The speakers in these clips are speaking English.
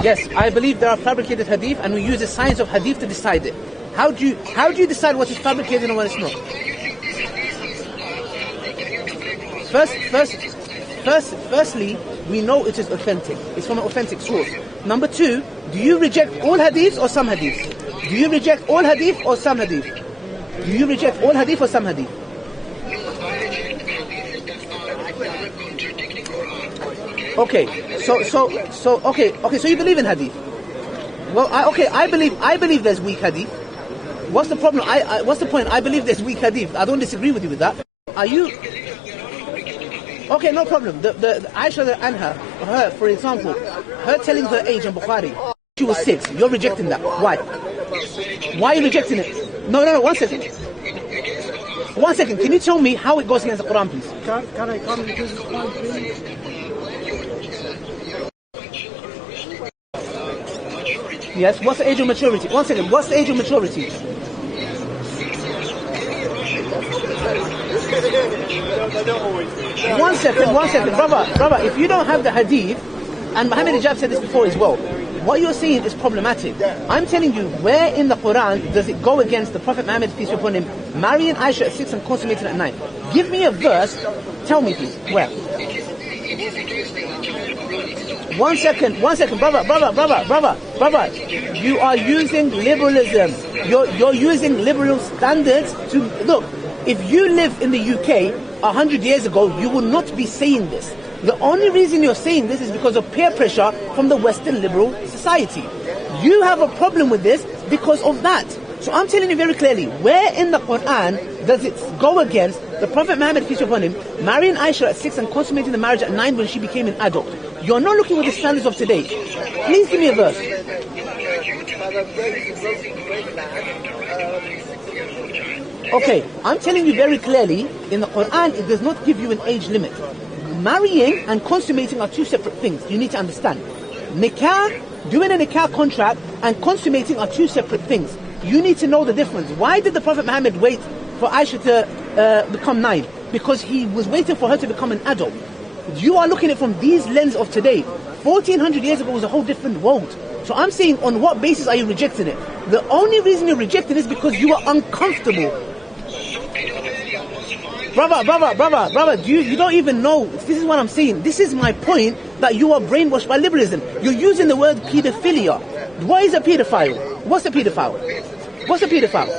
Yes, I believe there are fabricated hadith, and we use the science of hadith to decide it. How do you decide what is fabricated and what is not? Firstly, we know it is authentic. It's from an authentic source. Number two, do you reject all hadiths or some hadiths? Do you reject all hadith or some hadith? Do you reject all hadith or some hadith? Okay, so you believe in hadith. Well, I believe there's weak hadith. What's the problem? What's the point? I believe there's weak hadith. I don't disagree with you with that. Are you? Okay, no problem. The Aisha Anha, her, for example, her telling her age in Bukhari, she was 6. You're rejecting that. Why? Why are you rejecting it? No, 1 second. 1 second. Can you tell me how it goes against the Quran, please? Can I come to this point, please? Yes, what's the age of maturity? 1 second, what's the age of maturity? One second, brother, if you don't have the hadith, and Muhammad Ijab said this before as well, what you're saying is problematic. I'm telling you, where in the Quran does it go against the Prophet Muhammad, peace be upon him, marrying Aisha at 6 and consummating at 9? Give me a verse, tell me please, where? 1 second, brother, you are using liberalism. You're using liberal standards to, look, if you live in the UK 100 years ago, you will not be saying this. The only reason you're saying this is because of peer pressure from the Western liberal society. You have a problem with this because of that. So I'm telling you very clearly, where in the Quran does it go against the Prophet Muhammad, peace be upon him, marrying Aisha at 6 and consummating the marriage at 9 when she became an adult? You're not looking with the standards of today. Please give me a verse. Okay, I'm telling you very clearly, in the Quran, it does not give you an age limit. Marrying and consummating are two separate things. You need to understand. Nikah, doing a nikah contract, and consummating are two separate things. You need to know the difference. Why did the Prophet Muhammad wait for Aisha to become 9? Because he was waiting for her to become an adult. You are looking at it from these lens of today. 1400 years ago was a whole different world. So I'm saying, on what basis are you rejecting it? The only reason you're rejecting it is because you are uncomfortable. Brother, you don't even know. This is what I'm saying. This is my point, that you are brainwashed by liberalism. You're using the word pedophilia. What is a pedophile? What's a pedophile? What's a pedophile?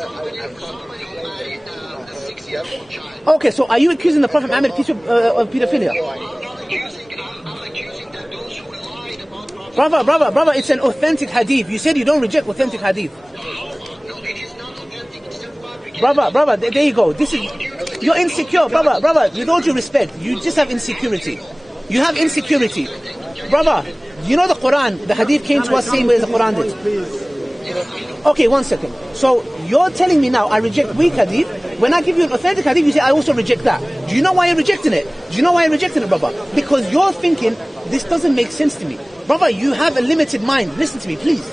Okay, so are you accusing the Prophet Muhammad of pedophilia? Brother, it's an authentic hadith. You said you don't reject authentic hadith. Brother, there you go. You're insecure, brother, with all due respect, you just have insecurity. You have insecurity. Brother, you know the Quran, the hadith came to us same way as the Quran did. Okay, 1 second. So you're telling me now I reject weak hadith. When I give you an authentic hadith, you say I also reject that. Do you know why you're rejecting it? Do you know why you're rejecting it, brother? Because you're thinking, this doesn't make sense to me. Brother, you have a limited mind. Listen to me, please.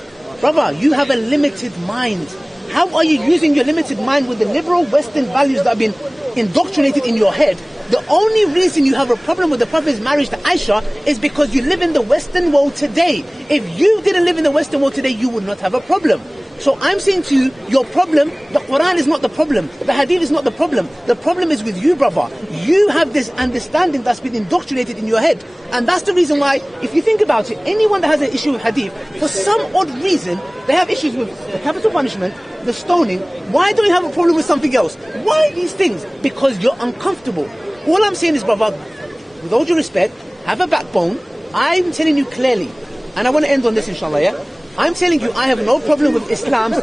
Brother, you have a limited mind. How are you using your limited mind with the liberal Western values that have been indoctrinated in your head? The only reason you have a problem with the Prophet's marriage to Aisha is because you live in the Western world today. If you didn't live in the Western world today, you would not have a problem. So I'm saying to you, your problem, the Quran is not the problem. The Hadith is not the problem. The problem is with you, brother. You have this understanding that's been indoctrinated in your head. And that's the reason why, if you think about it, anyone that has an issue with Hadith, for some odd reason, they have issues with the capital punishment, the stoning. Why don't you have a problem with something else? Why these things? Because you're uncomfortable. All I'm saying is, brother, with all due respect, have a backbone. I'm telling you clearly, and I want to end on this, inshallah, yeah? I'm telling you, I have no problem with Islam's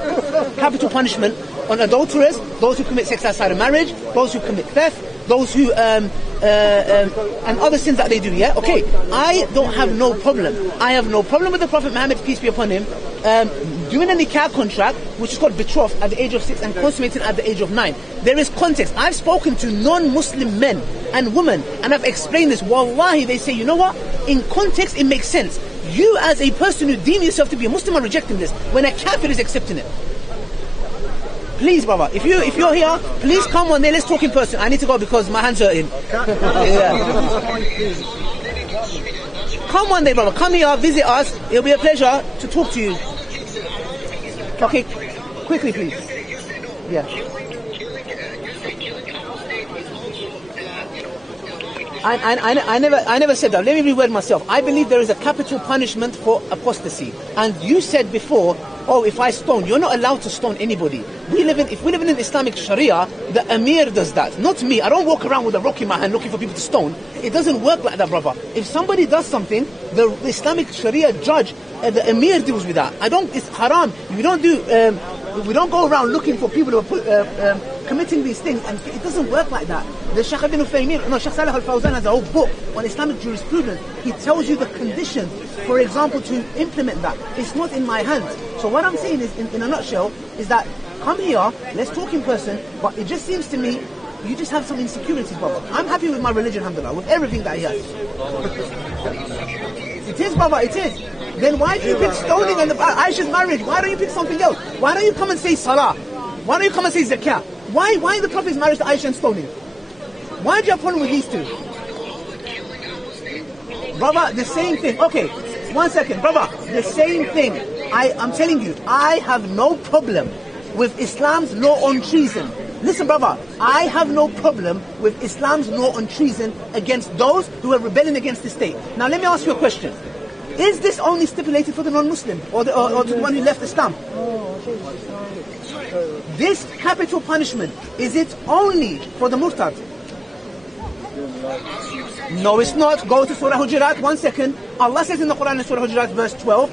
capital punishment on adulterers, those who commit sex outside of marriage, those who commit theft, those who and other sins that they do. Yeah, okay. I don't have no problem. I have no problem with the Prophet Muhammad, peace be upon him, doing a nikah contract, which is called betrothed at the age of 6 and consummating at the age of 9. There is context. I've spoken to non-Muslim men and women, and I've explained this. Wallahi, they say, you know what? In context, it makes sense. You, as a person who deem yourself to be a Muslim, are rejecting this when a kafir is accepting it. Please, brother, if you're here, please come on there. Let's talk in person. I need to go because my hands are in. Yeah. Come one day, brother. Come here, visit us. It'll be a pleasure to talk to you. Okay, quickly, please. Yeah. I never said that. Let me reword myself. I believe there is a capital punishment for apostasy. And you said before, oh, if I stone, you're not allowed to stone anybody. If we live in Islamic Sharia, the Amir does that, not me. I don't walk around with a rock in my hand looking for people to stone. It doesn't work like that, brother. If somebody does something, the Islamic Sharia judge, the Amir deals with that. It's haram. We don't go around looking for people who are committing these things, and it doesn't work like that. The Shaykh ibn Uthaymeen, Shaykh Salih al-Fawzan has a whole book on Islamic jurisprudence. He tells you the conditions, for example, to implement that. It's not in my hands. So what I'm saying is, in a nutshell, is that come here, let's talk in person, but it just seems to me, you just have some insecurities, brother. I'm happy with my religion, alhamdulillah, with everything that he has. It is, brother, it is. Then why do you pick stoning and Aisha's marriage? Why don't you pick something else? Why don't you come and say salah? Why don't you come and say zakah? Why the Prophet's marriage to Aisha and stoning? Why do you have a problem with these two? Brother, the same thing. Okay, 1 second. Brother, the same thing. I'm telling you, I have no problem with Islam's law on treason. Listen, brother, I have no problem with Islam's law on treason against those who are rebelling against the state. Now, let me ask you a question. Is this only stipulated for the non-Muslim or to the one who left Islam? This capital punishment, is it only for the murtad? No, it's not. Go to Surah Hujurat, 1 second. Allah says in the Quran in Surah Hujurat verse 12,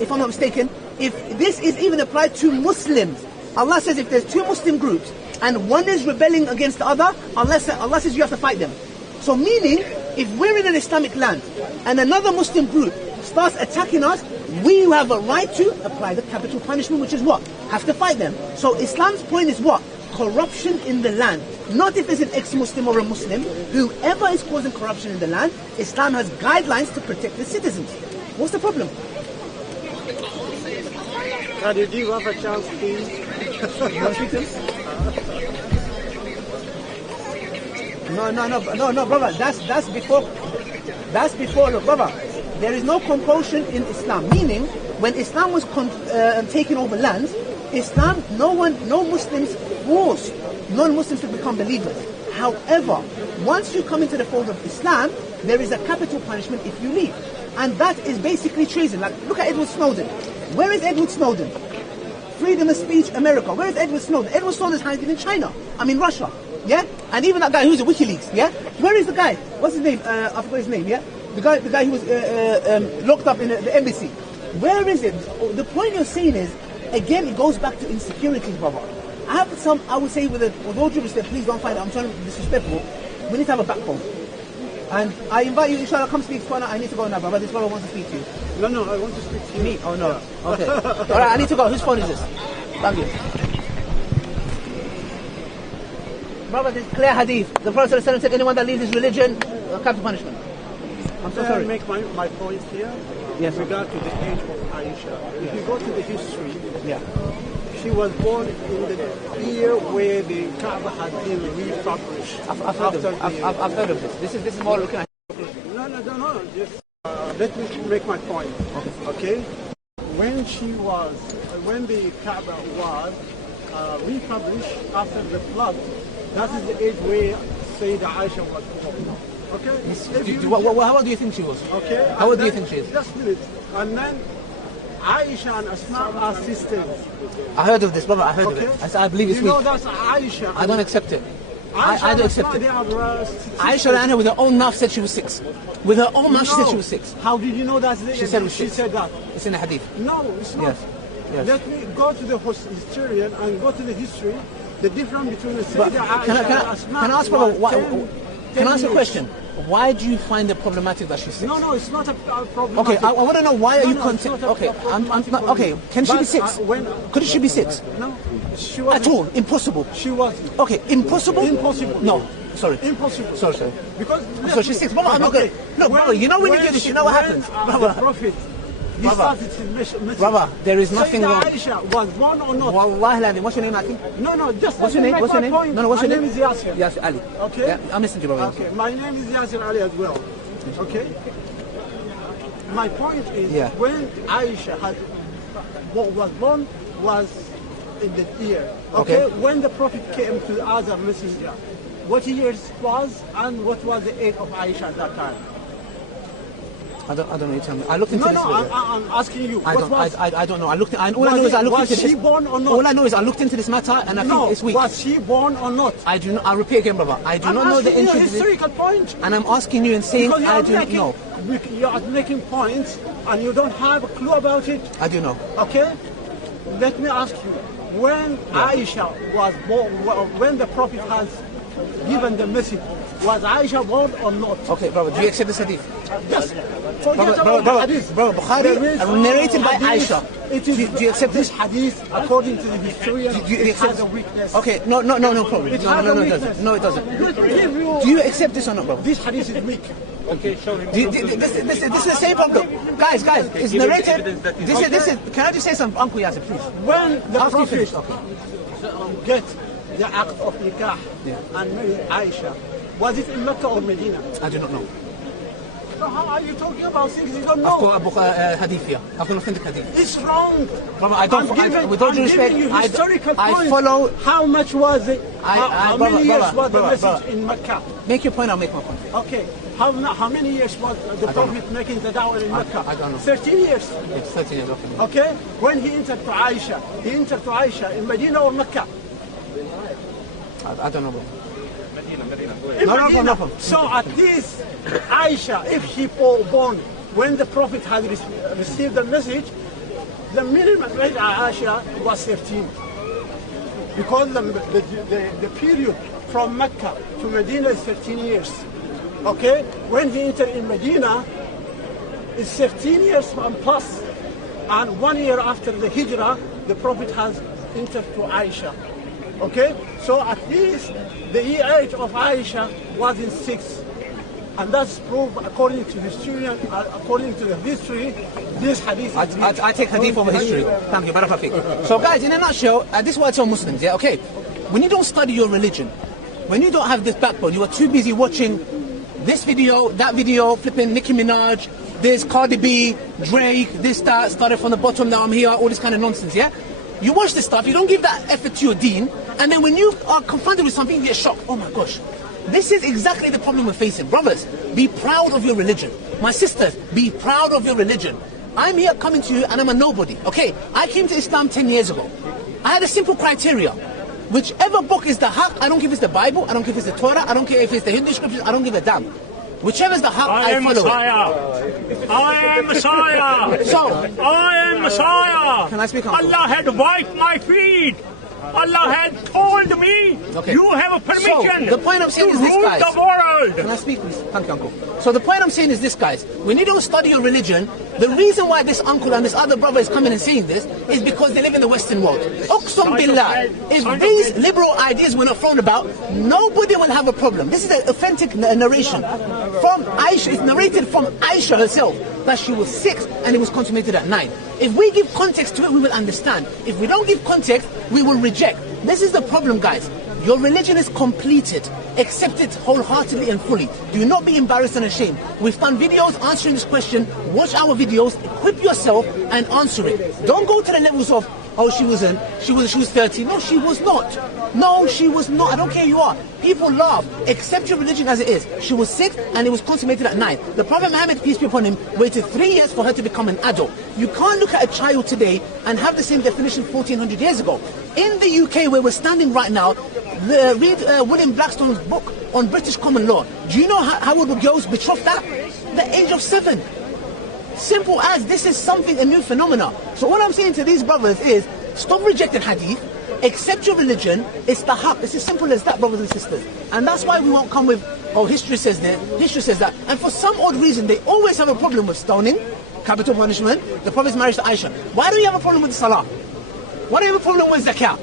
if I'm not mistaken, if this is even applied to Muslims, Allah says if there's two Muslim groups and one is rebelling against the other, Allah says you have to fight them. So meaning, if we're in an Islamic land and another Muslim group starts attacking us, we have a right to apply the capital punishment, which is what? Have to fight them. So Islam's point is what? Corruption in the land. Not if there's an ex-Muslim or a Muslim. Whoever is causing corruption in the land, Islam has guidelines to protect the citizens. What's the problem? Did you have a chance, please? No, brother. That's before. Look, brother. There is no compulsion in Islam. Meaning, when Islam was taking over lands, Islam, no Muslims forced non-Muslims to become believers. However, once you come into the fold of Islam, there is a capital punishment if you leave. And that is basically treason. Like, look at Edward Snowden. Where is Edward Snowden? Freedom of speech, America. Where is Edward Snowden? Edward Snowden is hiding in China. Russia. Yeah? And even that guy who's at WikiLeaks. Yeah? Where is the guy? What's his name? I forgot his name. Yeah? The guy who was locked up in the embassy. Where is it? The point you're saying is, again, it goes back to insecurity, brother. I would say with all due respect, please don't find it, I'm trying to be disrespectful. We need to have a backbone. And I invite you, inshallah, come speak to us. I need to go now, brother. This brother wants to speak to you. No, I want to speak to you. Me? Oh, no. Okay. Alright, I need to go. Whose phone is this? Thank you. Brother, this is clear hadith. The Prophet ﷺ said, anyone that leaves his religion, capital punishment. I'm so sorry. I make my point here. Yes. With regard to the age of Aisha. If you go to the history, yeah. She was born in the year where the Kaaba had been refurbished. I've heard of this. This is more looking at. No. Just let me make my point. Okay. When the Kaaba was refurbished after the flood, that is the age where Sayyida Aisha was born. Okay. How old do you think she was? Okay. How old do you think she is? Just a minute. And then Aisha and Asma are sisters. I heard of this, brother. I heard of it. I believe it's weak. You know that's Aisha. I don't accept it. I don't accept it. Aisha Anha with her own mouth said she was 6. With her own mouth she said she was 6. How did you know that? She said that. It's in the hadith. No, it's not. Yes. Let me go to the historian and go to the history. The difference between the But Sayyida Aisha can and I Asma ask, brother, was 10 can I ask a years. question? Why do you find it problematic that she's 6? No, it's not a problem. Okay, I want to know why are you No, it's not a okay, problematic not, for okay, me. can she be But, 6? when- Could she be 6? No, she was At all? Impossible. She wasn't. Okay, impossible? Impossible. No, sorry. Impossible. Sorry. Because So she's 6. Brother, I'm not good. No, brother, you know when you do this, you know what happens. The Brother, Prophet, he Brother. started his message. brother, there is nothing Sayyida wrong. Aisha was born or not? Wallahi, Lazim. What's your name, Aki? No, just What's your to name? make What's your my name? point. No, what's your My name? name is Yasir. Yes, Ali. Okay. Yeah, I'm listening to you, brother. Okay, my name is Yasir Ali as well. Okay. My point is, Yeah. when Aisha was born was in the year. Okay? Okay. When the Prophet came to the other messenger, what years was and what was the age of Aisha at that time? I don't know. You tell me. I looked into No, this. video. I'm asking you. I what don't. was, I don't know. I looked. All I know is I looked was into she this. born or not? All I know is I looked into this matter, and I no, think it's weak. was she born or not? I do not. I'll repeat again, brother. I do I'm not know the asking you a entry. historical point. And I'm asking you and saying Because I do not know. You are making points and you don't have a clue about it. I do know. Okay? Let me ask you, when Aisha was born, when the Prophet has given the message, was Aisha born or not? Okay, brother. Do you accept this hadith? Just forget Brother, about the hadith. brother, Bukhari There is narrated by hadith. Aisha. It is, Do you accept this this? hadith, according to the historian, Do you it accept has a weakness. Okay, no problem. It No, has no, a no, it weakness. doesn't. No, it doesn't. Let me give you, Do you accept this or not, brother? this hadith is weak. This is the same problem. Guys, it's narrated. This is. Can I just say something, Uncle Yasser, please? When the After you Prophet finish, okay. get the act of nikah and married Aisha, was it in Mecca or Medina? I do not know. So how are you talking about things you don't I've know? got a hadith here. I've got an authentic hadith. It's wrong. Brother, I don't. With all due respect, you historical I points. follow. How much was it? How brother, many years brother, was the brother, message brother. in Mecca? Make your point. I'll make my point. Okay. How many years was the Prophet making the da'wah in Mecca? I don't know. 13 years. It's 13 years. Okay. Okay. When he entered to Aisha in Medina or Mecca? I don't know, bro. In No Medina. problem. So at least Aisha, if she born when the Prophet had received the message, the minimum age of Aisha was 13. Because the period from Mecca to Medina is 13 years. Okay? When he entered in Medina, it's 13 years and plus. And 1 year after the Hijrah, the Prophet has entered to Aisha. Okay? So at least the age of Aisha was in 6. And that's proved according to historian, according to the history, this hadith. I take hadith over history. Thank you, Barakallahu. So guys, in a nutshell, this is what I tell Muslims, yeah, okay? When you don't study your religion, when you don't have this backbone, you are too busy watching this video, that video, flipping Nicki Minaj, this Cardi B, Drake, this, that, started from the bottom, now I'm here, all this kind of nonsense, yeah? You watch this stuff, you don't give that effort to your deen, and then when you are confronted with something, you get shocked. Oh my gosh. This is exactly the problem we're facing. Brothers, be proud of your religion. My sisters, be proud of your religion. I'm here coming to you and I'm a nobody, okay? I came to Islam 10 years ago. I had a simple criteria. Whichever book is the haqq, I don't care if it's the Bible, I don't care if it's the Torah, I don't care if it's the Hindu scriptures, I don't give a damn. Whichever is the haqq, I follow it. I am Messiah. So, I am Messiah. Can I speak on Allah had wiped my feet. Allah had told me, Okay. you have a permission So, the point I'm saying to is this, rule guys. the world. Can I speak, please? Thank you, uncle. So the point I'm saying is this, guys. When you don't study your religion, the reason why this uncle and this other brother is coming and saying this is because they live in the Western world. Uqsum billah. If these liberal ideas were not thrown about, nobody will have a problem. This is an authentic narration from Aisha. It's narrated from Aisha herself that she was 6 and it was consummated at 9. If we give context to it, we will understand. If we don't give context, we will reject. This is the problem, guys. Your religion is completed. Accept it wholeheartedly and fully. Do not be embarrassed and ashamed. We've done videos answering this question. Watch our videos, equip yourself and answer it. Don't go to the levels of, oh, she was 30. No, she was not. No, she was not. I don't care who you are. People laugh. Accept your religion as it is. She was 6 and it was consummated at 9. The Prophet Muhammad, peace be upon him, waited 3 years for her to become an adult. You can't look at a child today and have the same definition 1400 years ago. In the UK, where we're standing right now, read William Blackstone's book on British common law. Do you know how old were girls betrothed at? The age of 7. Simple as this is something, a new phenomena. So what I'm saying to these brothers is, stop rejecting hadith, Accept your religion. It's the haq. It's as simple as that, brothers and sisters. And that's why we won't come with, oh, history says that, history says that. And for some odd reason, they always have a problem with stoning, capital punishment, the Prophet's marriage to Aisha. Why do you have a problem with salah? Why do you have a problem with zakah?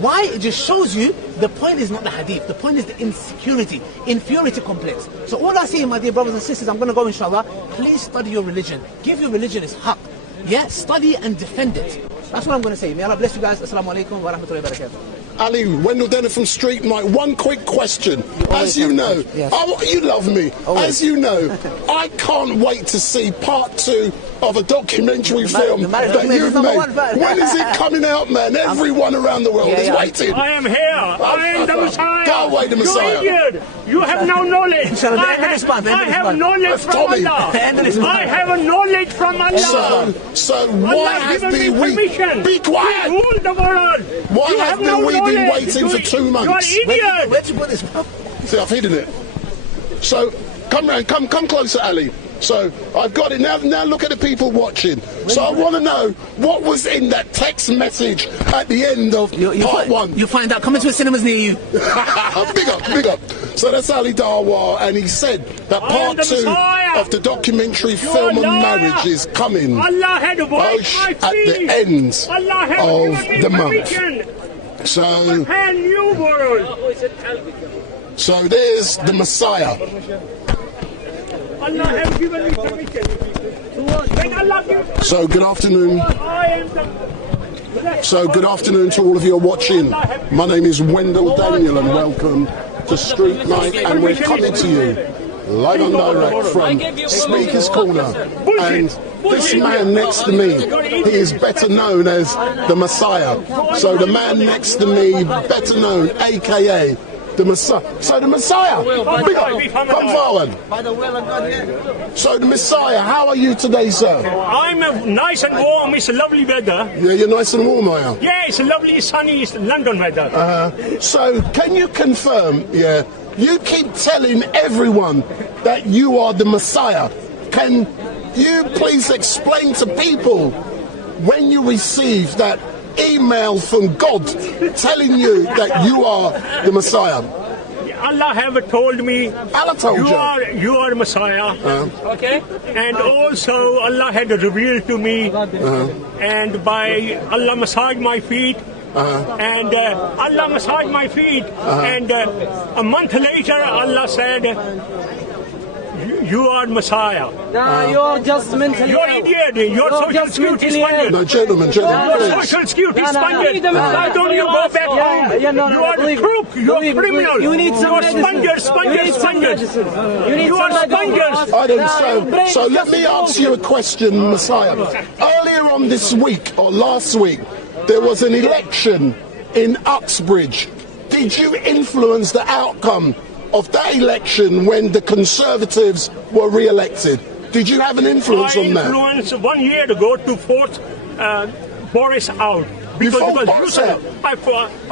Why? It just shows you the point is not the hadith. The point is the insecurity, inferiority complex. So all I say, my dear brothers and sisters, I'm going to go inshallah. Please study your religion. Give your religion its haq. Yeah, study and defend it. That's what I'm going to say. May Allah bless you guys. Assalamu alaikum wa rahmatullahi wa barakatuh. Ali, Wendell Denner from StreetMic. One quick question. As you know, you love me. As you know, I can't wait to see part 2 of a documentary film that you've made. When is it coming out, man? Everyone around the world is waiting. I am here. I am the Messiah. Go away, the Messiah. You idiot. You have no knowledge. I have knowledge from Allah. I have a knowledge from Allah. So why have we... Be quiet. We rule the world. Why have we been waiting for 2 months? You are idiot. Where'd you put this? See, I've hidden it. So, come round, come closer, Ali. So, I've got it. Now look at the people watching. So I want to know what was in that text message at the end of part 1. You'll find out. Come into a cinemas near you. Big up. So that's Ali Darwa, and he said that part 2 of the documentary film on marriage is coming Allah had at the end of the month. So there's the Messiah. Allah has given me permission. So good afternoon. So good afternoon to all of you watching. My name is Wendell Daniel and welcome to StreetMic, and we're coming to you live and direct from Speaker's Corner. And this man next to me, he is better known as the Messiah. So the man next to me, better known, aka the Messiah. So the Messiah, big up, come forward. So the Messiah, how are you today, sir? I'm nice and warm. It's lovely weather. Yeah, you're nice and warm, are you? Yeah, it's lovely, sunny, it's London weather. So can you confirm? Yeah, you keep telling everyone that you are the Messiah. Can you please explain to people when you receive that email from God telling you that you are the Messiah? Allah have told me. Allah told you are Messiah. Okay. And also Allah had revealed to me, and by Allah massaged my feet. And Allah massaged my feet, and a month later Allah said, you are Messiah. No, you are just mentally You're idiot. Your social security is funded. No, gentlemen. Your social security is funded. Why don't you go back home? You are a crook. You are criminal. You need some spongers. You are spongers. So let me ask you a question, Messiah. Earlier on this week, or last week, there was an election in Uxbridge. Did you influence the outcome of that election when the Conservatives were re-elected? Did you have an influence on that? I influenced 1 year ago to vote Boris out. Because he was useless. I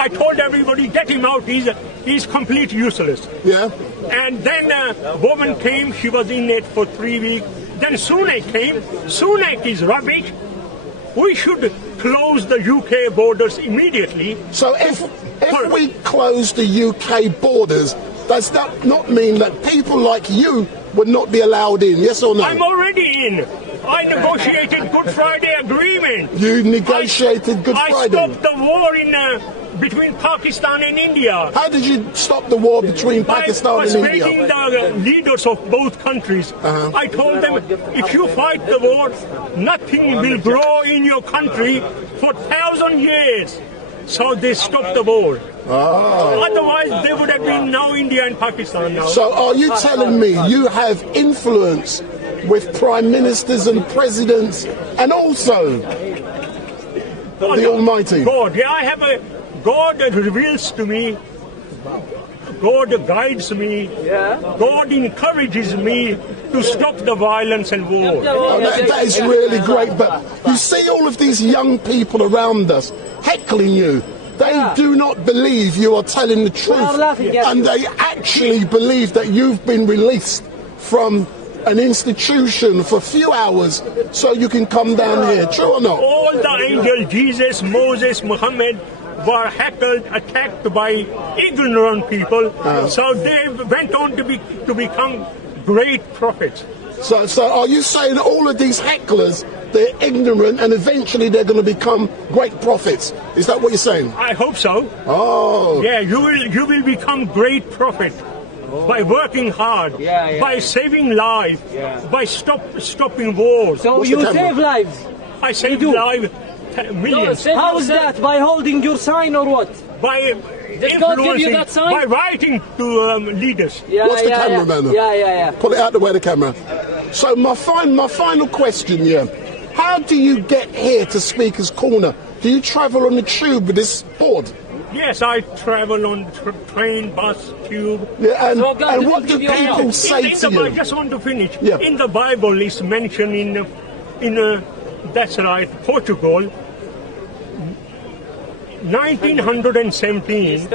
told everybody, get him out, he's completely useless. Yeah. And then a woman came, she was in it for 3 weeks. Then Sunak came. Sunak is rubbish. We should close the UK borders immediately. So if we close the UK borders, does that not mean that people like you would not be allowed in, yes or no? I'm already in. I negotiated Good Friday Agreement. You negotiated Good Friday? I stopped the war between Pakistan and India. How did you stop the war between Pakistan and India? By persuading the leaders of both countries. I told them, if you fight the war, nothing will grow in your country for 1,000 years. So they stopped the war. Otherwise, they would have been now India and Pakistan now. So are you telling me you have influence with prime ministers and presidents and also the Almighty? God, yeah, I have God reveals to me. God guides me. God encourages me to stop the violence and war. That is really great. But you see all of these young people around us heckling you. They do not believe you are telling the truth, and they actually believe that you've been released from an institution for a few hours so you can come down here. True or not? All the angels, Jesus, Moses, Muhammad, were heckled, attacked by ignorant people. So they went on to become great prophets. So are you saying that all of these hecklers, they're ignorant and eventually they're going to become great prophets? Is that what you're saying? I hope so. Oh. Yeah, you will become great prophet by working hard, by saving lives, by stopping wars. So you save lives? I save lives, millions. How is that? By holding your sign or what? By influencing, by writing to leaders. What's the cameraman? Yeah. Pull it out the way, the camera. So my final question, how do you get here to Speaker's Corner? Do you travel on the tube with this board? Yes, I travel on train, bus, tube. Yeah, and what do people say to you? I just want to finish. Yeah. In the Bible, it's mentioned in that's right, Portugal, 1917,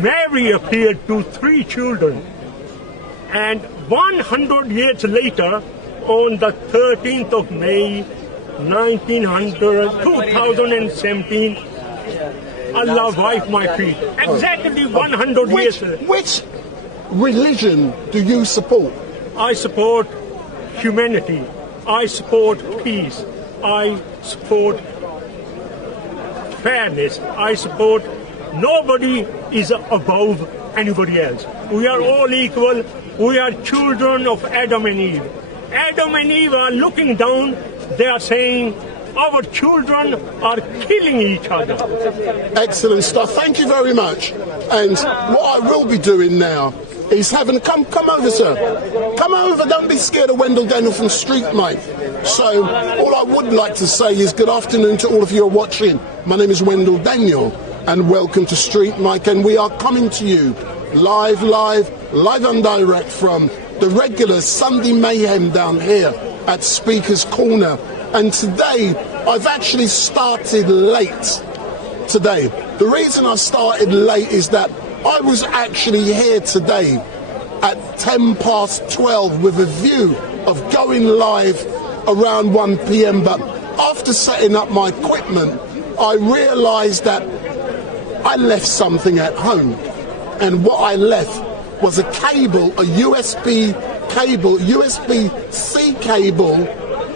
Mary appeared to 3 children, and 100 years later, on the 13th of May, 2017, Allah wiped my feet. Exactly 100 years later. Which religion do you support? I support humanity. I support peace. I support fairness. I support nobody is above anybody else. We are all equal. We are children of Adam and Eve. Adam and Eve are looking down. They are saying our children are killing each other. Excellent stuff. Thank you very much. And what I will be doing now is having come over, sir. Come over. Don't be scared of Wendell Daniel from StreetMic. So all I would like to say is good afternoon to all of you who are watching. My name is Wendell Daniel, and welcome to StreetMic. And we are coming to you live and direct from the regular Sunday mayhem down here at Speaker's Corner. And today I've actually started late. Today, the reason I started late is that I was actually here today at 12:10 with a view of going live around 1 p.m. But after setting up my equipment, I realized that I left something at home. And what I left was a cable, a USB cable, USB-C cable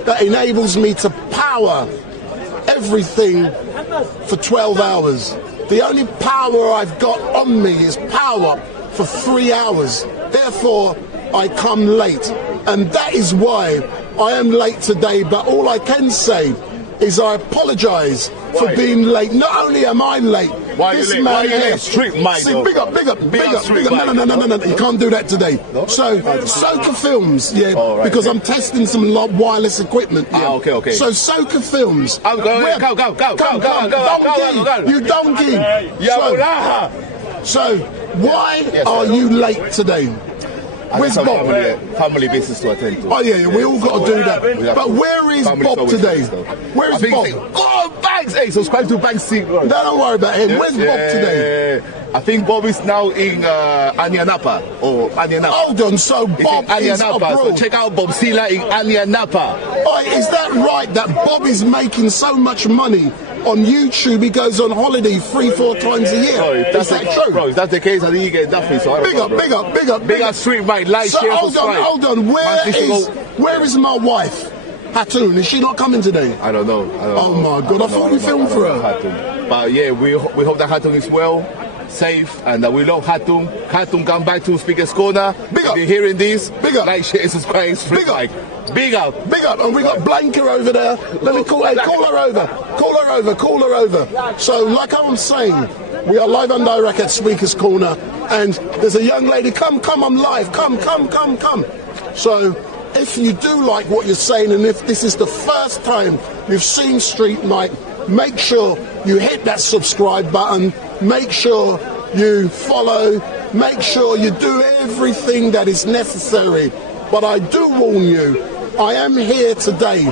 that enables me to power everything for 12 hours. The only power I've got on me is power for 3 hours. Therefore, I come late. And that is why I am late today. But all I can say is I apologise for being late. Not only am I late, this man here. StreetMic. See, big up. No, you can't do that today. No? So, Soka Films, because I'm testing some wireless equipment. Okay. So, Soka Films. Go. You donkey. So, why are you late today? Where's Bob? Family business to attend to. Oh yeah, we all got to do that. But where is Bob today? Where is Bob? Oh, Banks! Hey, subscribe to Banks. Don't worry about him. Where's Bob today? I think Bob is now in Anianapa or Anianapa. Hold on, so Bob is abroad. So check out Bob Sila in Anianapa. Oh, is that right that Bob is making so much money on YouTube? He goes on holiday 3-4 times a year. Is that true? Bro, if that's the case, I think you get nothing. So big up. Big up StreetMic, like, so share, subscribe. Hold on. Where is my wife? Hatun, is she not coming today? I don't know. Oh my God, I thought we filmed for her. Hatun. But yeah, we hope that Hatun is well, safe, and we love Hatun. Hatun, come back to Speaker's Corner. Big up. If you're hearing this, big up. Like, share, subscribe. Big up. Big up. And we got Blanca over there. Let me call her over. So like I'm saying, we are live and direct at Speaker's Corner, and there's a young lady. Come, I'm live. Come. So if you do like what you're saying, and if this is the first time you've seen StreetMic, make sure you hit that subscribe button. Make sure you follow. Make sure you do everything that is necessary. But I do warn you, I am here today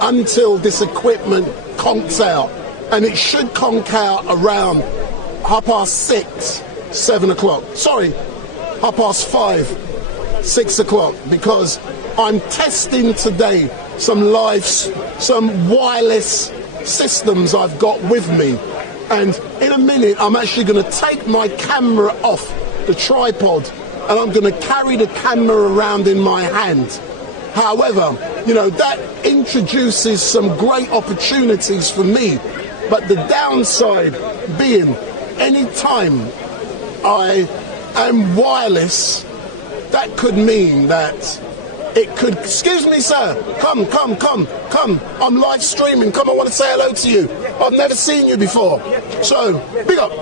until this equipment conks out. And it should conk out around 6:30, 7 o'clock. Sorry, 5:30, 6 o'clock because I'm testing today some wireless systems I've got with me. And in a minute, I'm actually going to take my camera off the tripod and I'm going to carry the camera around in my hand. However, you know, that introduces some great opportunities for me. But the downside being, any time I am wireless, that could mean that it could, excuse me sir, come, I'm live streaming, come, I want to say hello to you. I've never seen you before. So, big up.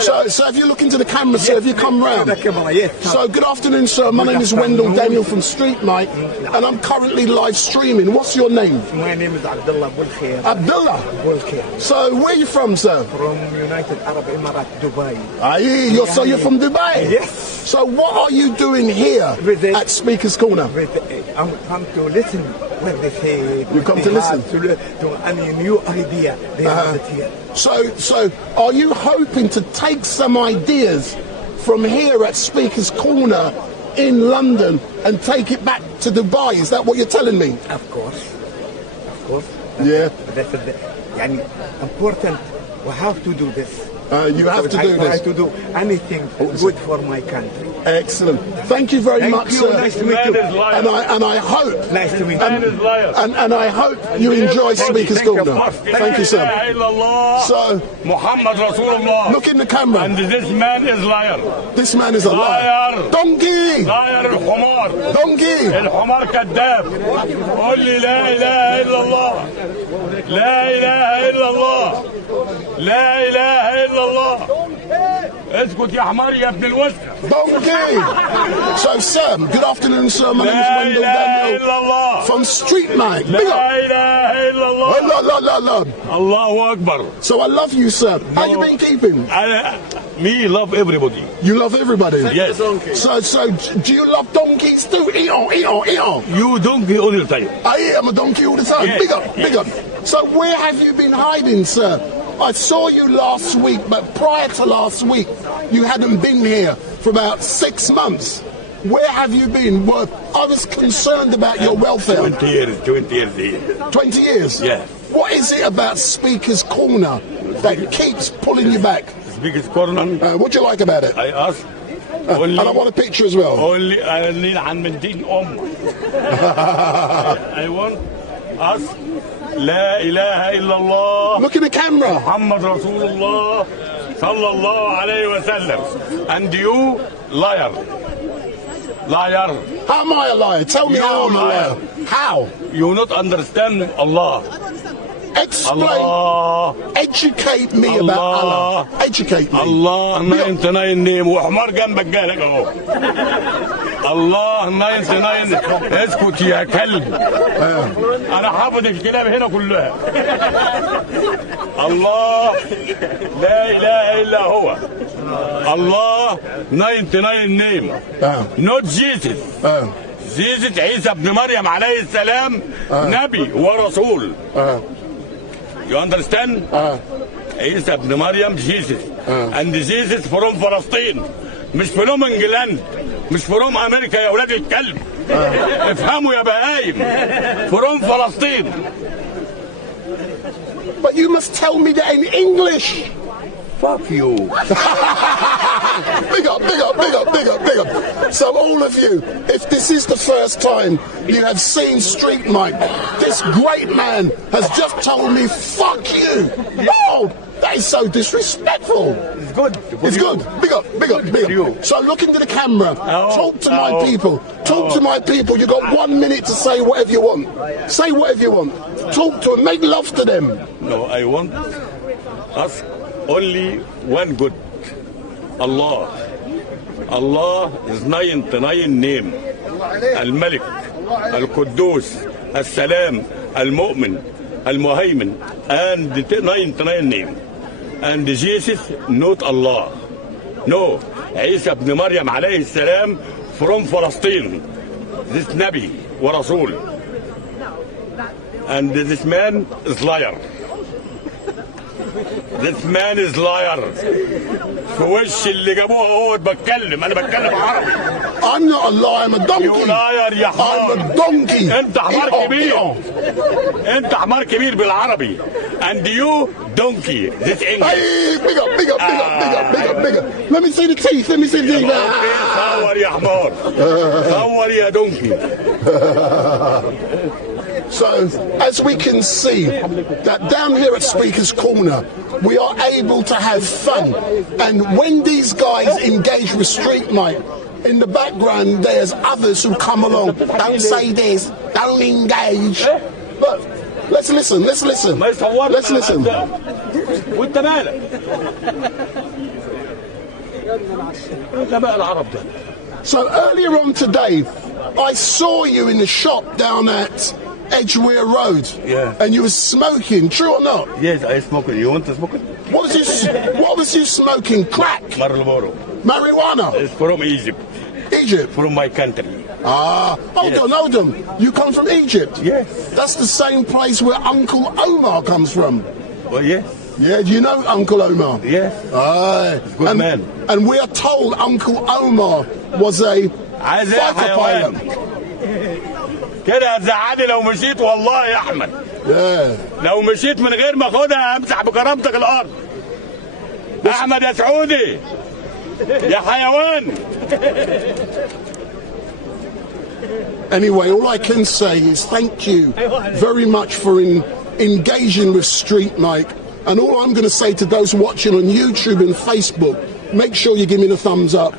So if you look into the camera, sir, if you come round. So good afternoon, sir. My name is Wendell Daniel from StreetMic, and I'm currently live streaming. What's your name? My name is Abdullah Bulkhair. Abdullah? Bulkhair. So where are you from, sir? From United Arab Emirates, Dubai. So you're from Dubai? Yes. So what are you doing here at Speaker's Corner? I'm come to listen when they say. You come to listen? To any new idea they have it here. So are you hoping to take some ideas from here at Speaker's Corner in London and take it back to Dubai? Is that what you're telling me? Of course. Yeah. That's important. We have to do this. You have to do this. I try to do anything good for my country. Excellent. Thank you very much, sir. Nice to meet you. And I hope. Nice to meet you. And I hope you enjoy Speaker's Corner. Thank you, sir. So, Muhammad Rasulullah. Look in the camera. And this man is liar. This man is a liar. Donkey. Liar الحمار. Donkey. الحمار كذاب. قول لي لا إله إلا الله. لا إله إلا الله. لا إله إلا الله. اسكت يا حمار يا ابن الوسخ. Donkey. So, sir, good afternoon, sir. My name is Wendell Daniel from StreetMic. لا إله إلا الله. Allahu Akbar. So I love you, sir. How you been keeping? Me love everybody. You love everybody? Yes. So do you love donkeys too? Eat on. You donkey all the time. I am a donkey all the time. Yes. Big up. So where have you been hiding, sir? I saw you last week, but prior to last week, you hadn't been here for about 6 months. Where have you been? Well, I was concerned about your welfare. 20 years here. 20 years? Yeah. What is it about Speaker's Corner that keeps pulling you back? Speaker's Corner? What do you like about it? I ask. And I want a picture as well. Only عن من دين I want us. لا إله إلا الله. Look in the camera. محمد رسول الله صلى الله عليه وسلم. And you liar. How am I a liar? Tell me how I'm a liar. How? You not understand Allah. Explain. Allah. Educate me about Allah. Educate me. Allah 99 name وحمار جنبك جالك اهو. الله 99 اسكت يا كلب. انا حافظ الكلاب هنا كلها. الله لا اله الا هو. Allah 99 name. Not Jesus. Jesus عيسى ابن مريم عليه السلام نبي ورسول. You understand? عيسى ابن مريم Jesus. And Jesus from فلسطين. مش فروم انجلاند. مش فروم امريكا يا ولاد الكلب. افهموا يا بهايم. فروم فلسطين. But you must tell me that in English. Fuck you. Big up. So all of you, if this is the first time you have seen StreetMic, this great man has just told me, fuck you. Oh, that is so disrespectful. It's good. It's good. Big up. So look into the camera. Talk to my people. Talk to my people. You got 1 minute to say whatever you want. Say whatever you want. Talk to them. Make love to them. No, I want us only one good. Allah. Allah is 99 name. الملك القدوس السلام المؤمن المهيمن and 99 name. And Jesus not Allah. No. عيسى ابن مريم عليه السلام from فلسطين. This نبي ورسول. And this man is liar. This man is liar. في وش اللي جابوها هو بتكلم. انا بتكلم عربي. I'm not a liar, I'm a donkey. You liar يا حمار. I'm a donkey. انت حمار كبير. انت حمار كبير بالعربي. And you donkey. This English. Hey, big up, big up, big up, big up, big up, big up. Let me see the teeth, let me see the teeth. صور يا حمار. صور يا donkey. So, as we can see, that down here at Speaker's Corner, we are able to have fun. And when these guys engage with StreetMic, in the background there's others who come along. Don't say this, don't engage. Look, let's listen, let's listen. Let's listen. وانت مالك؟ انت مال العرب ده. So earlier on today, I saw you in the shop down at Edgware Road. Yeah. And you were smoking, true or not? Yes, I smoke. You want to smoke it? What was you smoking? Crack? Marlboro. Marijuana? It's from Egypt. Egypt? From my country. Ah, hold on. You come from Egypt? Yes. That's the same place where Uncle Omar comes from. Well, yes. Yeah, do you know Uncle Omar? Yes. Aye. Good man. And we are told Uncle Omar was a fighter pilot. كده هتزعلني لو مشيت والله يا احمد. لو مشيت من غير ما اخدها امسح بكرامتك الارض. احمد يا سعودي يا حيوان. Anyway, all I can say is thank you very much for engaging with StreetMic. And all I'm going to say to those watching on YouTube and Facebook, make sure you give me the thumbs up.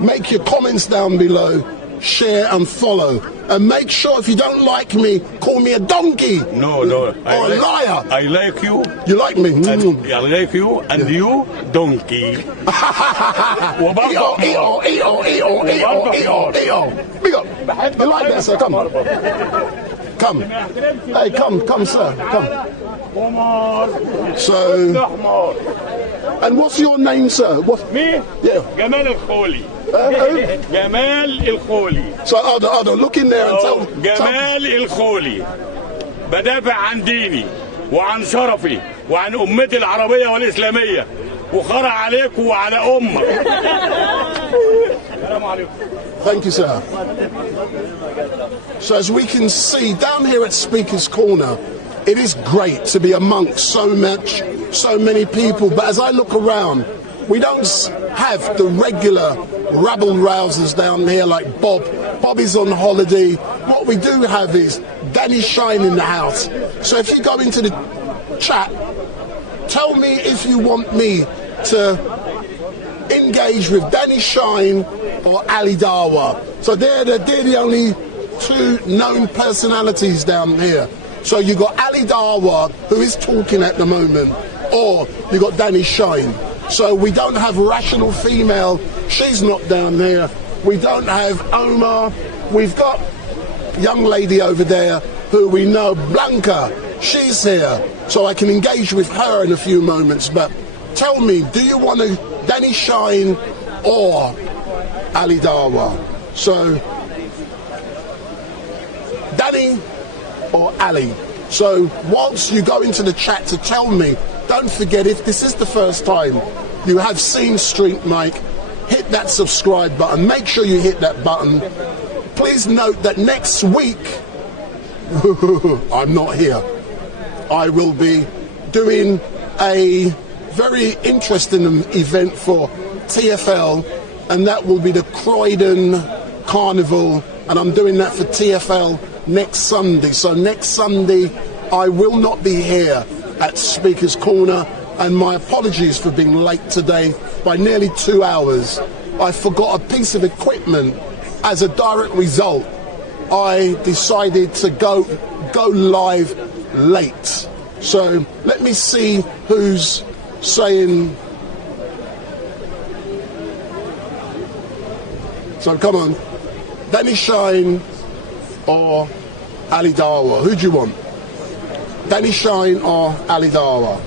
Make your comments down below, share and follow. And make sure if you don't like me, call me a donkey. No. Or a liar. I like you. You like me? I like you and you donkey. Big up. You like that, sir? Come. Come. Hey, come, sir. Come. So, and what's your name, sir? What? Me? Yeah. Jamal al-Kholi. Jamal al-Kholi. So, Aldo, look in there and tell. Jamal al-Kholi. بدافع عن ديني وعن شرفي وعن أمتي العربية والإسلامية وخرع عليك وعلى أمك. السلام عليكم. Thank you, sir. So as we can see down here at Speaker's Corner, it is great to be amongst so many people. But as I look around, we don't have the regular rabble-rousers down here like Bob. Bob is on holiday. What we do have is Danny Shine in the house. So if you go into the chat, tell me if you want me to engage with Danny Shine or Ali Dawa. So they're the only two known personalities down here. So you got Ali Dawa, who is talking at the moment, or you got Danny Shine. So we don't have Rational Female, she's not down there. We don't have Omar. We've got young lady over there who we know, Blanca, she's here. So I can engage with her in a few moments. But tell me, do you want to Danny Shine or Ali Dawa? So, Danny or Ali? So, whilst you go into the chat to tell me, don't forget, if this is the first time you have seen StreetMic, hit that subscribe button. Make sure you hit that button. Please note that next week, I'm not here. I will be doing a very interesting event for TFL, and that will be the Croydon Carnival, and I'm doing that for TFL next Sunday. So next Sunday I will not be here at Speaker's Corner, and my apologies for being late today by nearly 2 hours. I forgot a piece of equipment. As a direct result, I decided to go live late. So let me see who's saying. So come on, Danny Shine or Ali Dawa? Who do you want? Danny Shine or Ali Dawa?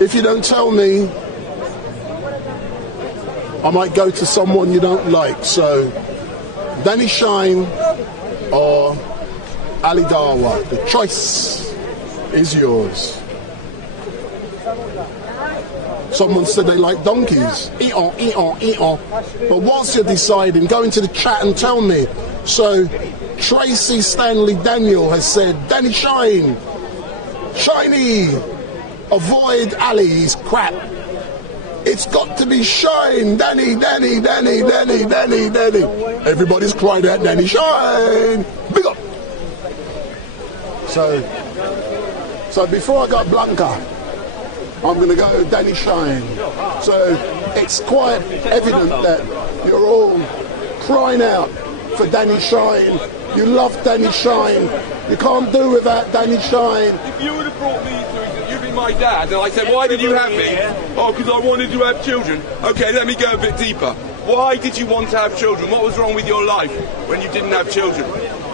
If you don't tell me, I might go to someone you don't like. So Danny Shine or Ali Dawa? The choice is yours. Someone said they like donkeys. Eat-on, eat-on, eat-on. But whilst you're deciding, go into the chat and tell me. So, Tracy Stanley Daniel has said, Danny Shine, Shiny, avoid Ali, he's crap. It's got to be Shine, Danny, Danny, Danny, Danny, Danny, Danny. Everybody's crying out Danny Shine. Big up. So before I got Blanca, I'm going to go Danny Shine. So it's quite evident that you're all crying out for Danny Shine. You love Danny Shine. You can't do without Danny Shine. If you would have brought me to, you'd be my dad, and I said, why did you have me? Oh, because I wanted to have children. Okay, let me go a bit deeper. Why did you want to have children? What was wrong with your life when you didn't have children?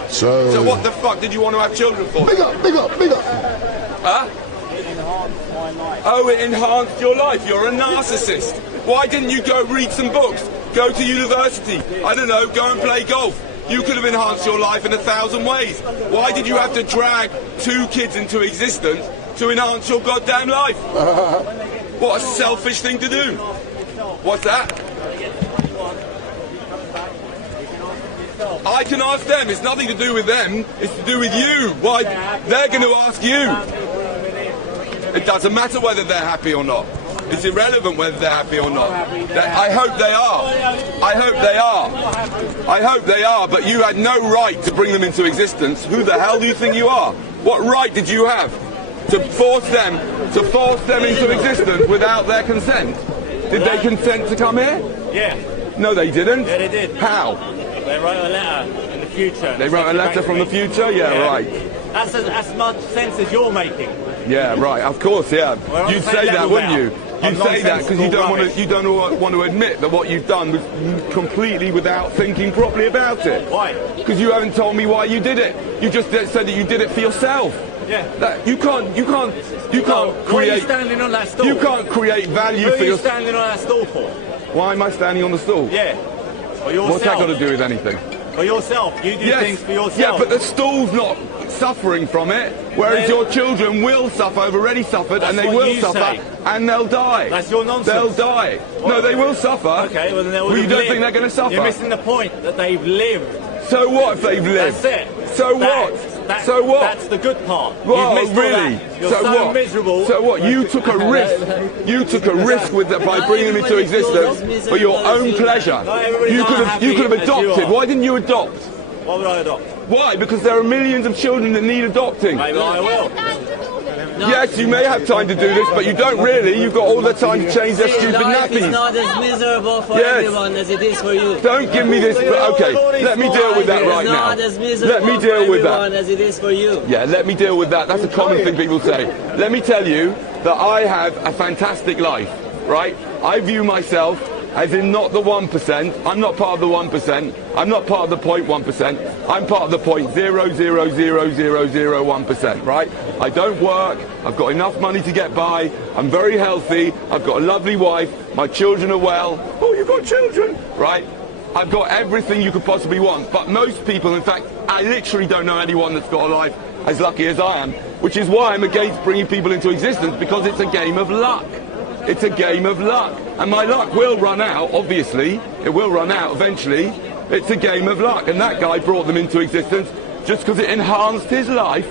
So what the fuck did you want to have children for? Big up, big up, big up. Huh? Oh, it enhanced your life. You're a narcissist. Why didn't you go read some books? Go to university. I don't know, go and play golf. You could have enhanced your life in 1,000 ways. Why did you have to drag 2 kids into existence to enhance your goddamn life? What a selfish thing to do. What's that? I can ask them. It's nothing to do with them. It's to do with you. Why? They're going to ask you. It doesn't matter whether they're happy or not. It's irrelevant whether they're happy or not. I hope they are. I hope they are. I hope they are, but you had no right to bring them into existence. Who the hell do you think you are? What right did you have to force them into existence without their consent? Did they consent to come here? Yeah. No, they didn't. Yeah, they did. How? They wrote a letter in the future. They wrote a letter from the future? Yeah, right. That's as much sense as you're making. Yeah, right. Of course, yeah. You'd say that, wouldn't you? You'd say that because you don't want to admit that what you've done was completely without thinking properly about it. Why? Because you haven't told me why you did it. You just said that you did it for yourself. Yeah. That you can't create. Why are you standing on that stool? You can't create value for yourself. Who are you standing on that stool for? Why am I standing on the stool? Yeah. For yourself. What's that got to do with anything? For yourself. You do things for yourself. Yeah, but the stool's not suffering from it, whereas your children will suffer, have already suffered, and they will suffer, and they'll die. That's your nonsense. They'll die. No, they will suffer. Okay, well then they will you don't think they're going to suffer? You're missing the point that they've lived. So what if they've lived? That's it. So what? So what? That's the good part. Well, You've missed really? That. You're so miserable. So what? You took a risk. You took a risk with that by bringing them into existence for your own pleasure. You could have adopted. Why didn't you adopt? Why would I adopt? Why? Because there are millions of children that need adopting. Maybe I will. Yes, you may have time to do this, but you don't really. You've got all the time to change their stupid nappies. It's not as miserable for everyone as it is for you. Don't give me this. Okay, let me deal with that right now. Let me deal with that. As it is for you. Yeah, let me deal with that. That's a common thing people say. Let me tell you that I have a fantastic life, right? I view myself as in not the 1%. I'm not part of the 1%. I'm not part of the 0.1%. I'm part of the 0.0000001%, right? I don't work. I've got enough money to get by. I'm very healthy. I've got a lovely wife. My children are well. Oh, you've got children, right? I've got everything you could possibly want. But most people, in fact, I literally don't know anyone that's got a life as lucky as I am, which is why I'm against bringing people into existence, because it's a game of luck. It's a game of luck. And my luck will run out, obviously. It will run out eventually. It's a game of luck. And that guy brought them into existence just because it enhanced his life.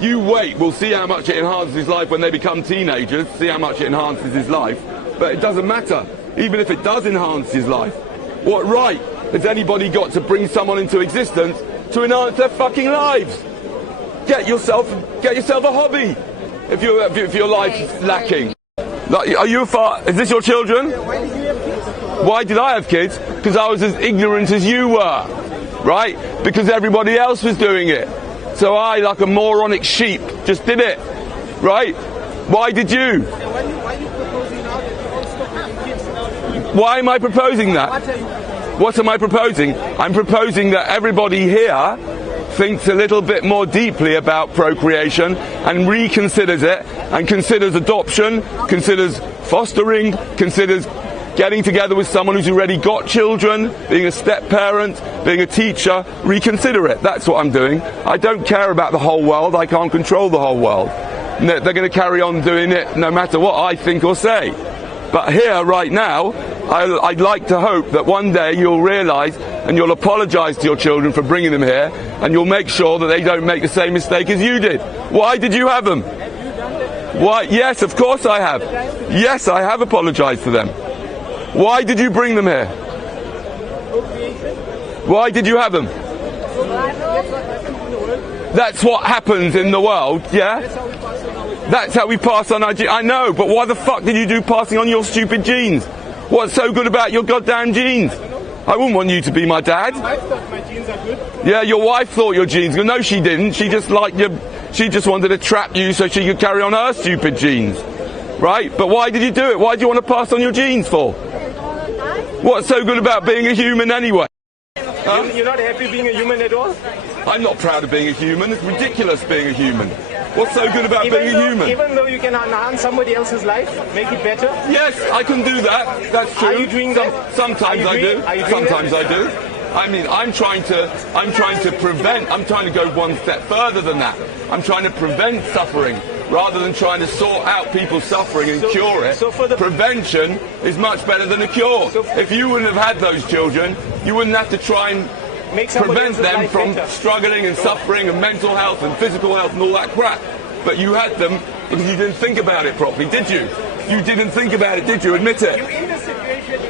You wait, we'll see how much it enhances his life when they become teenagers, see how much it enhances his life. But it doesn't matter, even if it does enhance his life. What right has anybody got to bring someone into existence to enhance their fucking lives? Get yourself a hobby if your life's lacking. Are you is this your children? Why did I have kids? Because I was as ignorant as you were, right? Because everybody else was doing it. So I, like a moronic sheep, just did it, right? Why did you? Why am I proposing that? What am I proposing? I'm proposing that everybody here thinks a little bit more deeply about procreation and reconsiders it, and considers adoption, considers fostering, considers getting together with someone who's already got children, being a step-parent, being a teacher. Reconsider it. That's what I'm doing. I don't care about the whole world. I can't control the whole world. they're going to carry on doing it no matter what I think or say. But here, right now, I'd like to hope that one day you'll realise and you'll apologise to your children for bringing them here, and you'll make sure that they don't make the same mistake as you did. Why did you have them? Why? Yes, of course I have. Yes, I have apologised to them. Why did you bring them here? Why did you have them? That's what happens in the world, yeah? That's how we pass on our genes. I know, but why the fuck did you do passing on your stupid genes? What's so good about your goddamn genes? I wouldn't want you to be my dad. My genes are good. Yeah, your wife thought your genes were good. No, she didn't. She just liked you. She just wanted to trap you so she could carry on her stupid genes. Right? But why did you do it? Why do you want to pass on your genes for? What's so good about being a human anyway? Huh? You're not happy being a human at all? I'm not proud of being a human. It's ridiculous being a human. What's so good about being a human? Even though you can enhance somebody else's life, make it better? Yes, I can do that. That's true. Are you doing that? Sometimes I do. Sometimes I do. I mean, I'm trying to prevent. I'm trying to go one step further than that. I'm trying to prevent suffering rather than trying to sort out people's suffering and cure it. Prevention is much better than a cure. If you wouldn't have had those children, you wouldn't have to try and prevent them from struggling and suffering and mental health and physical health and all that crap. But you had them because you didn't think about it properly, did you? You didn't think about it, did you? Admit it.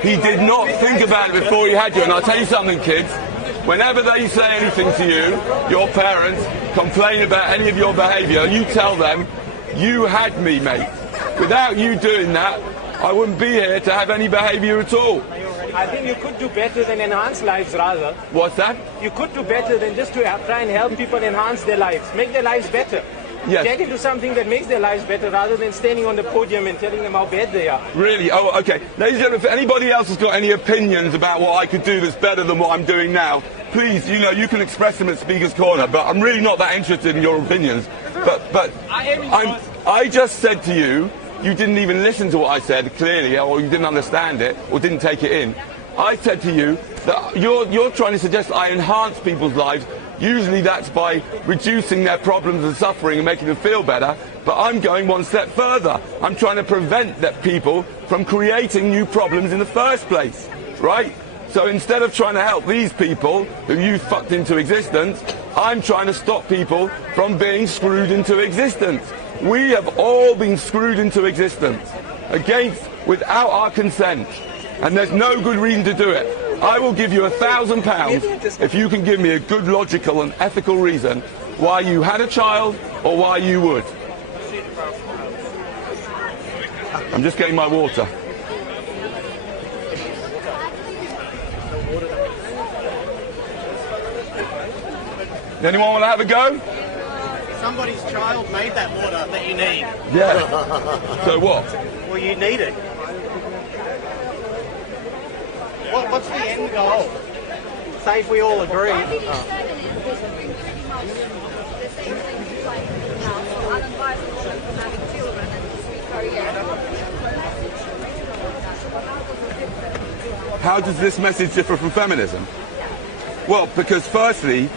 He did not think about it before he had you. And I'll tell you something, kids. Whenever they say anything to you, your parents complain about any of your behaviour, and you tell them, you had me, mate. Without you doing that, I wouldn't be here to have any behaviour at all. I think you could do better than enhance lives, rather. What's that? You could do better than just to try and help people enhance their lives, make their lives better. Yes. Get into something that makes their lives better rather than standing on the podium and telling them how bad they are. Really? Oh, okay. Ladies and gentlemen, if anybody else has got any opinions about what I could do that's better than what I'm doing now, please, you know, you can express them at Speaker's Corner, but I'm really not that interested in your opinions. But I just said to you, you didn't even listen to what I said clearly, or you didn't understand it, or didn't take it in. I said to you that you're trying to suggest I enhance people's lives. Usually that's by reducing their problems and suffering and making them feel better. But I'm going one step further. I'm trying to prevent that people from creating new problems in the first place, right? So instead of trying to help these people who you fucked into existence, I'm trying to stop people from being screwed into existence. We have all been screwed into existence without our consent. And there's no good reason to do it. I will give you £1,000 if you can give me a good, logical and ethical reason why you had a child or why you would. I'm just getting my water. Anyone want to have a go? Somebody's child made that water that you need. Yeah. So what? Well, you need it. What's the end goal? Say if we all agree. How does this message differ from feminism? Well, because firstly,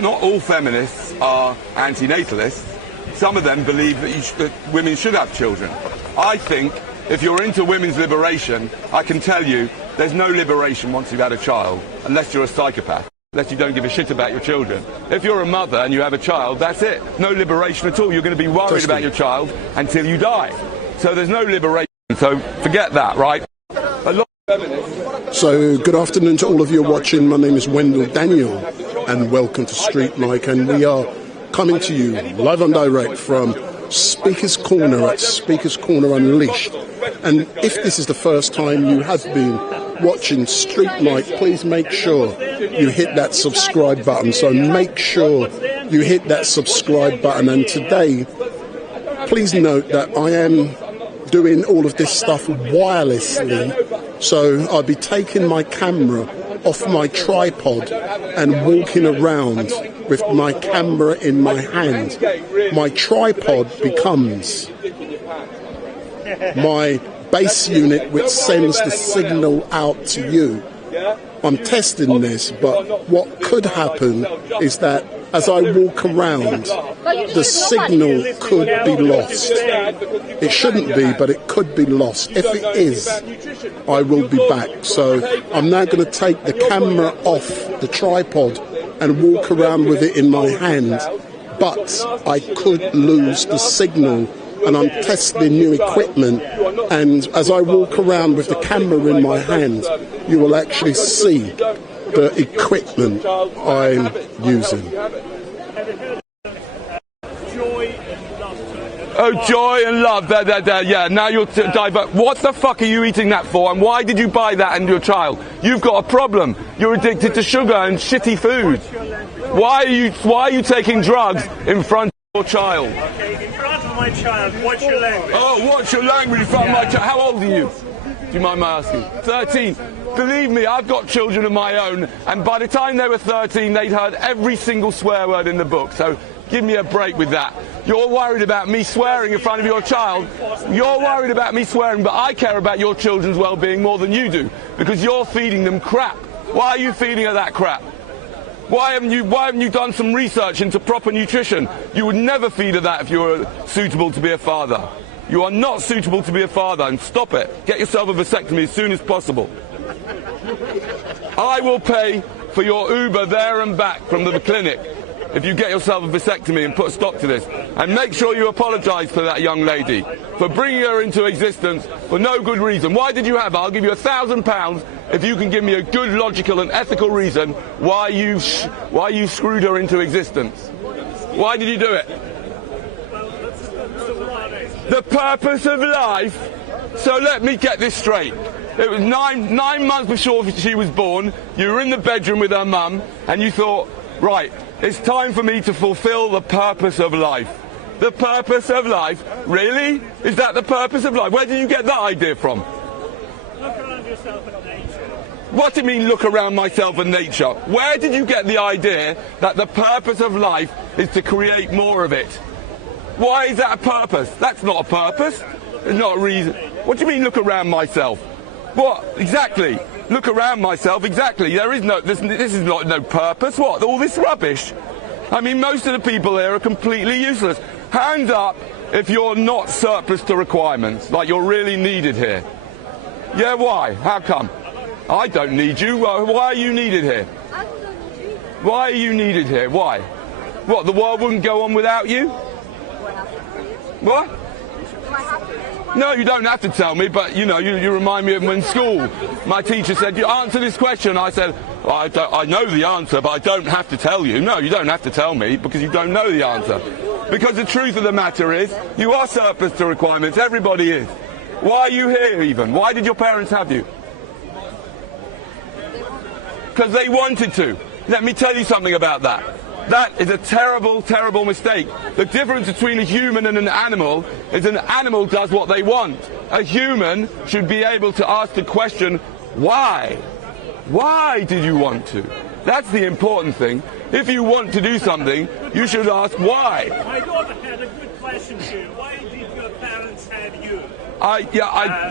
not all feminists are anti-natalists. Some of them believe that women should have children. I think if you're into women's liberation, I can tell you there's no liberation once you've had a child, unless you're a psychopath, unless you don't give a shit about your children. If you're a mother and you have a child, that's it. No liberation at all. You're going to be worried about your child until you die. So there's no liberation. So forget that, right? A lot of feminists. So good afternoon to all of you watching. My name is Wendell Daniel, and welcome to StreetMic, and we are coming to you live and direct from Speaker's Corner at Speaker's Corner Unleashed. And if this is the first time you have been watching StreetMic, please make sure you hit that subscribe button. So make sure you hit that subscribe button. And today, please note that I am doing all of this stuff wirelessly. So I'll be taking my camera off my tripod and walking around with my camera in my hand. My tripod becomes my base unit, which sends the signal out to you. I'm testing this, but what could happen is that as I walk around, the signal could be lost. It shouldn't be, but it could be lost. If it is, I will be back. So I'm now going to take the camera off the tripod and walk around with it in my hand, but I could lose the signal, and I'm testing new equipment, and as I walk around with the camera in my hand, you will actually see the equipment I'm using. Oh, joy and love. Yeah, now you're divert. What the fuck are you eating that for? And why did you buy that and your child? You've got a problem. You're addicted to sugar and shitty food. Why are you taking drugs in front of your child? Okay, in front of my child, watch your language. Oh, watch your language in front of my child. How old are you? Do you mind my asking? 13. Believe me, I've got children of my own, and by the time they were 13, they'd heard every single swear word in the book. So give me a break with that. You're worried about me swearing in front of your child. You're worried about me swearing, but I care about your children's well-being more than you do, because you're feeding them crap. Why are you feeding her that crap? Why haven't you done some research into proper nutrition? You would never feed her that if you were suitable to be a father. You are not suitable to be a father, and stop it. Get yourself a vasectomy as soon as possible. I will pay for your Uber there and back from the clinic if you get yourself a vasectomy and put a stop to this. And make sure you apologise to that young lady for bringing her into existence for no good reason. Why did you have her? I'll give you £1,000 if you can give me a good, logical and ethical reason why you screwed her into existence. Why did you do it? The purpose of life. So let me get this straight. It was nine months before she was born. You were in the bedroom with her mum and you thought, right, it's time for me to fulfill the purpose of life. The purpose of life? Really? Is that the purpose of life? Where did you get that idea from? Look around yourself at nature. What do you mean, look around myself and nature? Where did you get the idea that the purpose of life is to create more of it? Why is that a purpose? That's not a purpose. It's not a reason. What do you mean, look around myself? What? Exactly. Look around myself. Exactly. There is no, this is not no purpose. What? All this rubbish. I mean, most of the people here are completely useless. Hands up if you're not surplus to requirements, like you're really needed here. Yeah, why? How come? I don't need you. Why are you needed here? Why are you needed here? Why? What, the world wouldn't go on without you? What? No, you don't have to tell me, but you know, you remind me of when in school my teacher said, you answer this question. I said, I know the answer, but I don't have to tell you. No, you don't have to tell me because you don't know the answer. Because the truth of the matter is, you are surplus to requirements. Everybody is. Why are you here even? Why did your parents have you? Because they wanted to. Let me tell you something about that. That is a terrible, terrible mistake. The difference between a human and an animal is an animal does what they want. A human should be able to ask the question, why? Why did you want to? That's the important thing. If you want to do something, you should ask why. My daughter had a good question to you. Why did your parents have you?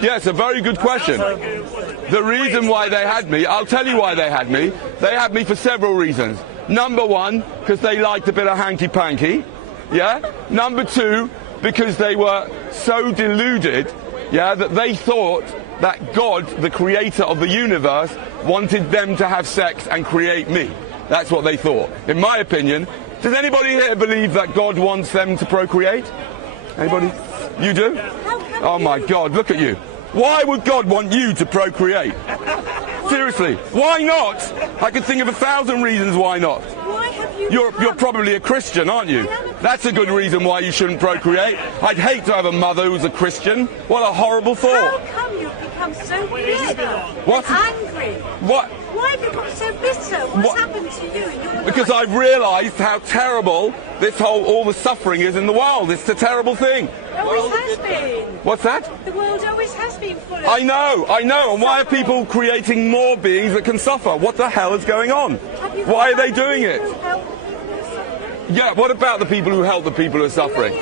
Yes, a very good question. The reason why they had me, I'll tell you why they had me. They had me for several reasons. Number one, because they liked a bit of hanky-panky, yeah? Number two, because they were so deluded, yeah, that they thought that God, the creator of the universe, wanted them to have sex and create me. That's what they thought. In my opinion, does anybody here believe that God wants them to procreate? Anybody? You do? Oh my God, look at you. Why would God want you to procreate? Seriously, why not? I can think of 1,000 reasons why not. Why have you You're probably a Christian, aren't you? That's a good reason why you shouldn't procreate. I'd hate to have a mother who's a Christian. What a horrible thought. How come you've become so bitter What? and angry? What? Why have you got so bitter? What's happened to you in your life? Because I've realised how terrible all the suffering is in the world. It's a terrible thing. It always has been. What's that? The world always has been full of... I know. And why are people creating more beings that can suffer? What the hell is going on? Why are they doing it? Yeah, what about the people who help the people who are suffering?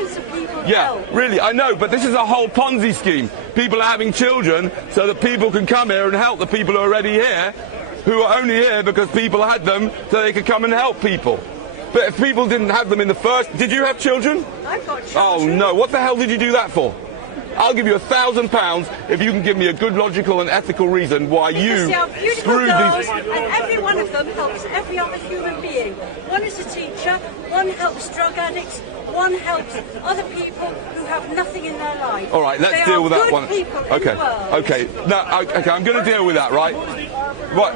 Yeah, really, I know, but this is a whole Ponzi scheme. People are having children so that people can come here and help the people who are already here. who are only here because people had them so they could come and help people. But if people didn't have them in the first... Did you have children? I've got children. Oh, no. What the hell did you do that for? I'll give you £1,000 if you can give me a good, logical and ethical reason why you screwed these... And every one of them helps every other human being. One is a teacher, one helps drug addicts, one helps other people who have nothing in their life. All right, let's deal with that one. Okay. No, okay, I'm going to deal with that, right? What?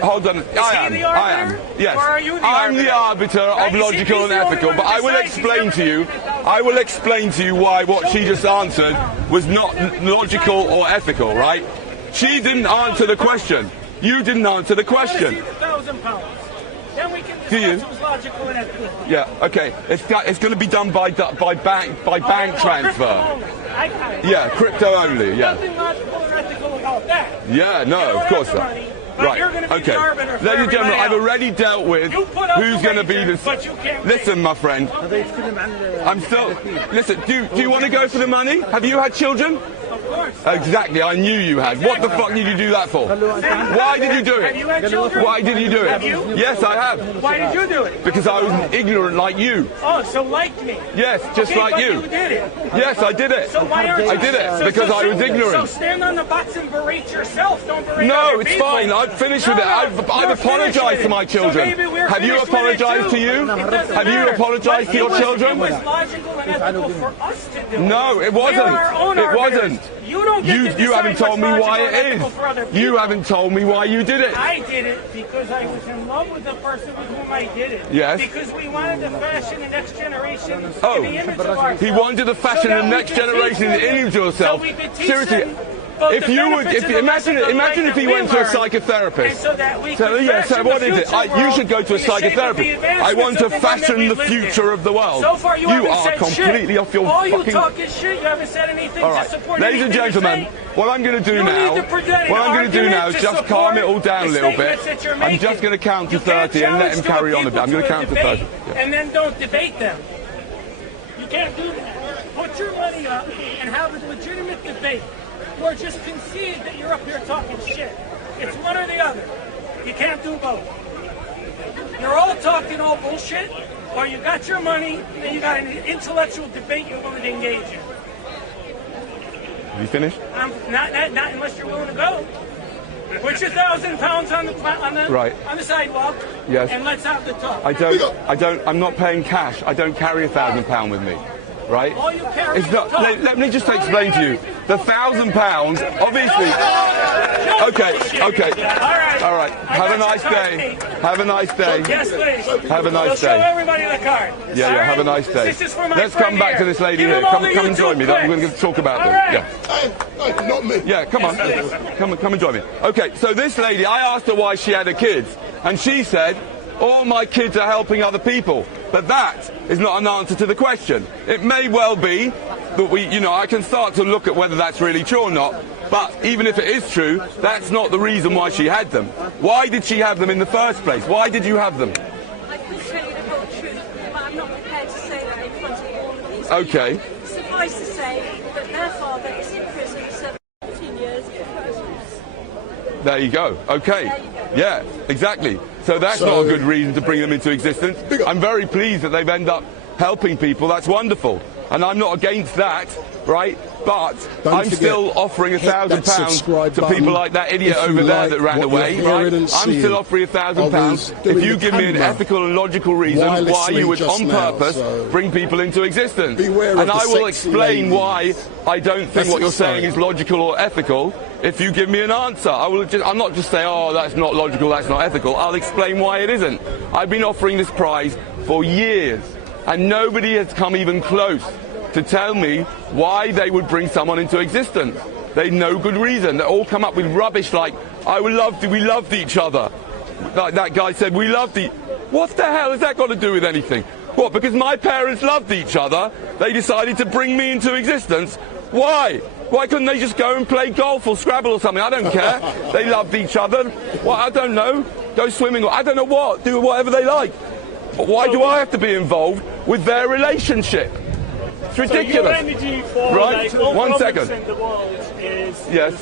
Hold on. I am. Yes. I'm the arbiter of logical and ethical, but I will explain to you why what she just answered was not logical or ethical, right? She didn't answer the question. You didn't answer the question. Then we can discuss who's logical and ethical. Yeah, okay. It's going to be done by bank transfer. Yeah, crypto only. Yeah. Nothing logical or ethical about that. Yeah, no, of course not. Right. Okay. Ladies and gentlemen, I've already dealt with who's going to be this. Listen, my friend. I'm still. Listen. Do you want to go for the money? Have you had children? Of course. Exactly. I knew you had. What the fuck did you do that for? Why did you do it? Have you had children? Why did you do it? Have you? Yes, I have. Why did you do it? Because I was ignorant like you. Oh, so like me? Yes, just like you. You did it. Yes, I did it. So why aren't you? I did it because I was ignorant. So stand on the box and berate yourself. Don't berate No, other it's people. fine. I've finished with it. I've apologized to my children. Have you apologized to you? Have you apologized to your children? It was logical and ethical for us to do it. No, it wasn't. It wasn't. You don't get to You haven't told me why it is. You haven't told me why you did it. I did it because I was in love with the person with whom I did it. Yes. Because we wanted to fashion the next generation in Oh, the image of ourselves. he wanted to fashion the next generation in the image of yourself. So we could teach Seriously. them both If the you would, benefits and the imagine if he went to a psychotherapist. and so that we So could yeah, so fashion what the is it? future You world should go to a in the shape of the psychotherapist. I want advancements to of the one that fashion we the lived in. future of the world. So far, you You haven't are said completely shit. off your All fucking. you talk is shit. You haven't said anything All to right, support ladies and anything you gentlemen, say. what I'm going to do You now, need to present what an I'm going to do now argument is to just calm it all down a support little the bit. statements that you're I'm just making. going to count to You can't 30 and let him challenge carry on a bit. I'm going to count to 30. And then don't debate them. You can't do that. Put your money up and have a legitimate debate. Or just concede that you're up here talking shit. It's one or the other. You can't do both. You're all talking all bullshit, or you got your money and you got an intellectual debate you're willing to engage in. Have you finished? Not unless you're willing to go. Put your £1,000 on the sidewalk. Yes. And let's have the talk. I'm not paying cash. I don't carry £1,000 with me. Right? All you carry It's not. Let me just explain to you. The £1,000, obviously. Okay. All right. Have a nice day. Have a nice day. Yes, please. Have a nice Show day. everybody the card. Yeah. Have a nice day. This is for my Let's friend come back here. to this lady Give here. him all Come the and join me. YouTube We're going to talk about All this. right. Yeah. Not me. Yeah, come on. Come and join me. Okay, so this lady, I asked her why she had her kids, and she said, all my kids are helping other people. But that is not an answer to the question. It may well be that I can start to look at whether that's really true or not. But even if it is true, that's not the reason why she had them. Why did she have them in the first place? Why did you have them? I can tell you the whole truth, but I'm not prepared to say that in front of all of these Okay. people. Suffice to say that their father is in prison for 17 years for abuse. There you go. Okay. Yeah, exactly. So that's not a good reason to bring them into existence. I'm very pleased that they've ended up helping people. That's wonderful. And I'm not against that, right? But I'm still offering £1,000 to people like that idiot over there that ran away, right? I'm still offering £1,000 if you give me an ethical and logical reason why you would on purpose bring people into existence. And I will explain why I don't think what you're saying is logical or ethical. If you give me an answer, I'm not just saying, oh, that's not logical, that's not ethical. I'll explain why it isn't. I've been offering this prize for years, and nobody has come even close to tell me why they would bring someone into existence. They no good reason. They all come up with rubbish like, we loved each other. Like that guy said, we loved each. What the hell has that got to do with anything? What, because my parents loved each other, they decided to bring me into existence? Why? Why couldn't they just go and play golf or Scrabble or something? I don't care. They loved each other. Well, I don't know. Go swimming or I don't know what. Do whatever they like. But why do I have to be involved with their relationship? It's ridiculous. So your energy for Right? like, all 1 problems second. in the world is Yes.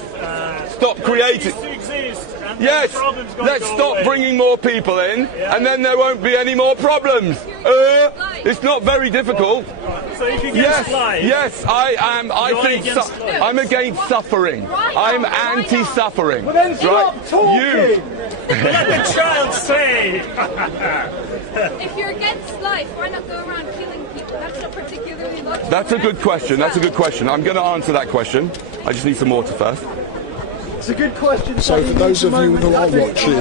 Stop creating. to exist, and Yes. the problem's gonna Let's go stop away. bringing more people in, and then there won't be any more problems. It's not very difficult. So if you Yes, get life, yes, I am. I You're think against life. I'm against suffering. I'm anti-suffering. Well, then stop talking. You. let the child say. If you're against life, why not go around killing people? That's not particularly logical. That's a good question. That's a good question. I'm going to answer that question. I just need some water first. It's a good question. So for those of you who are watching,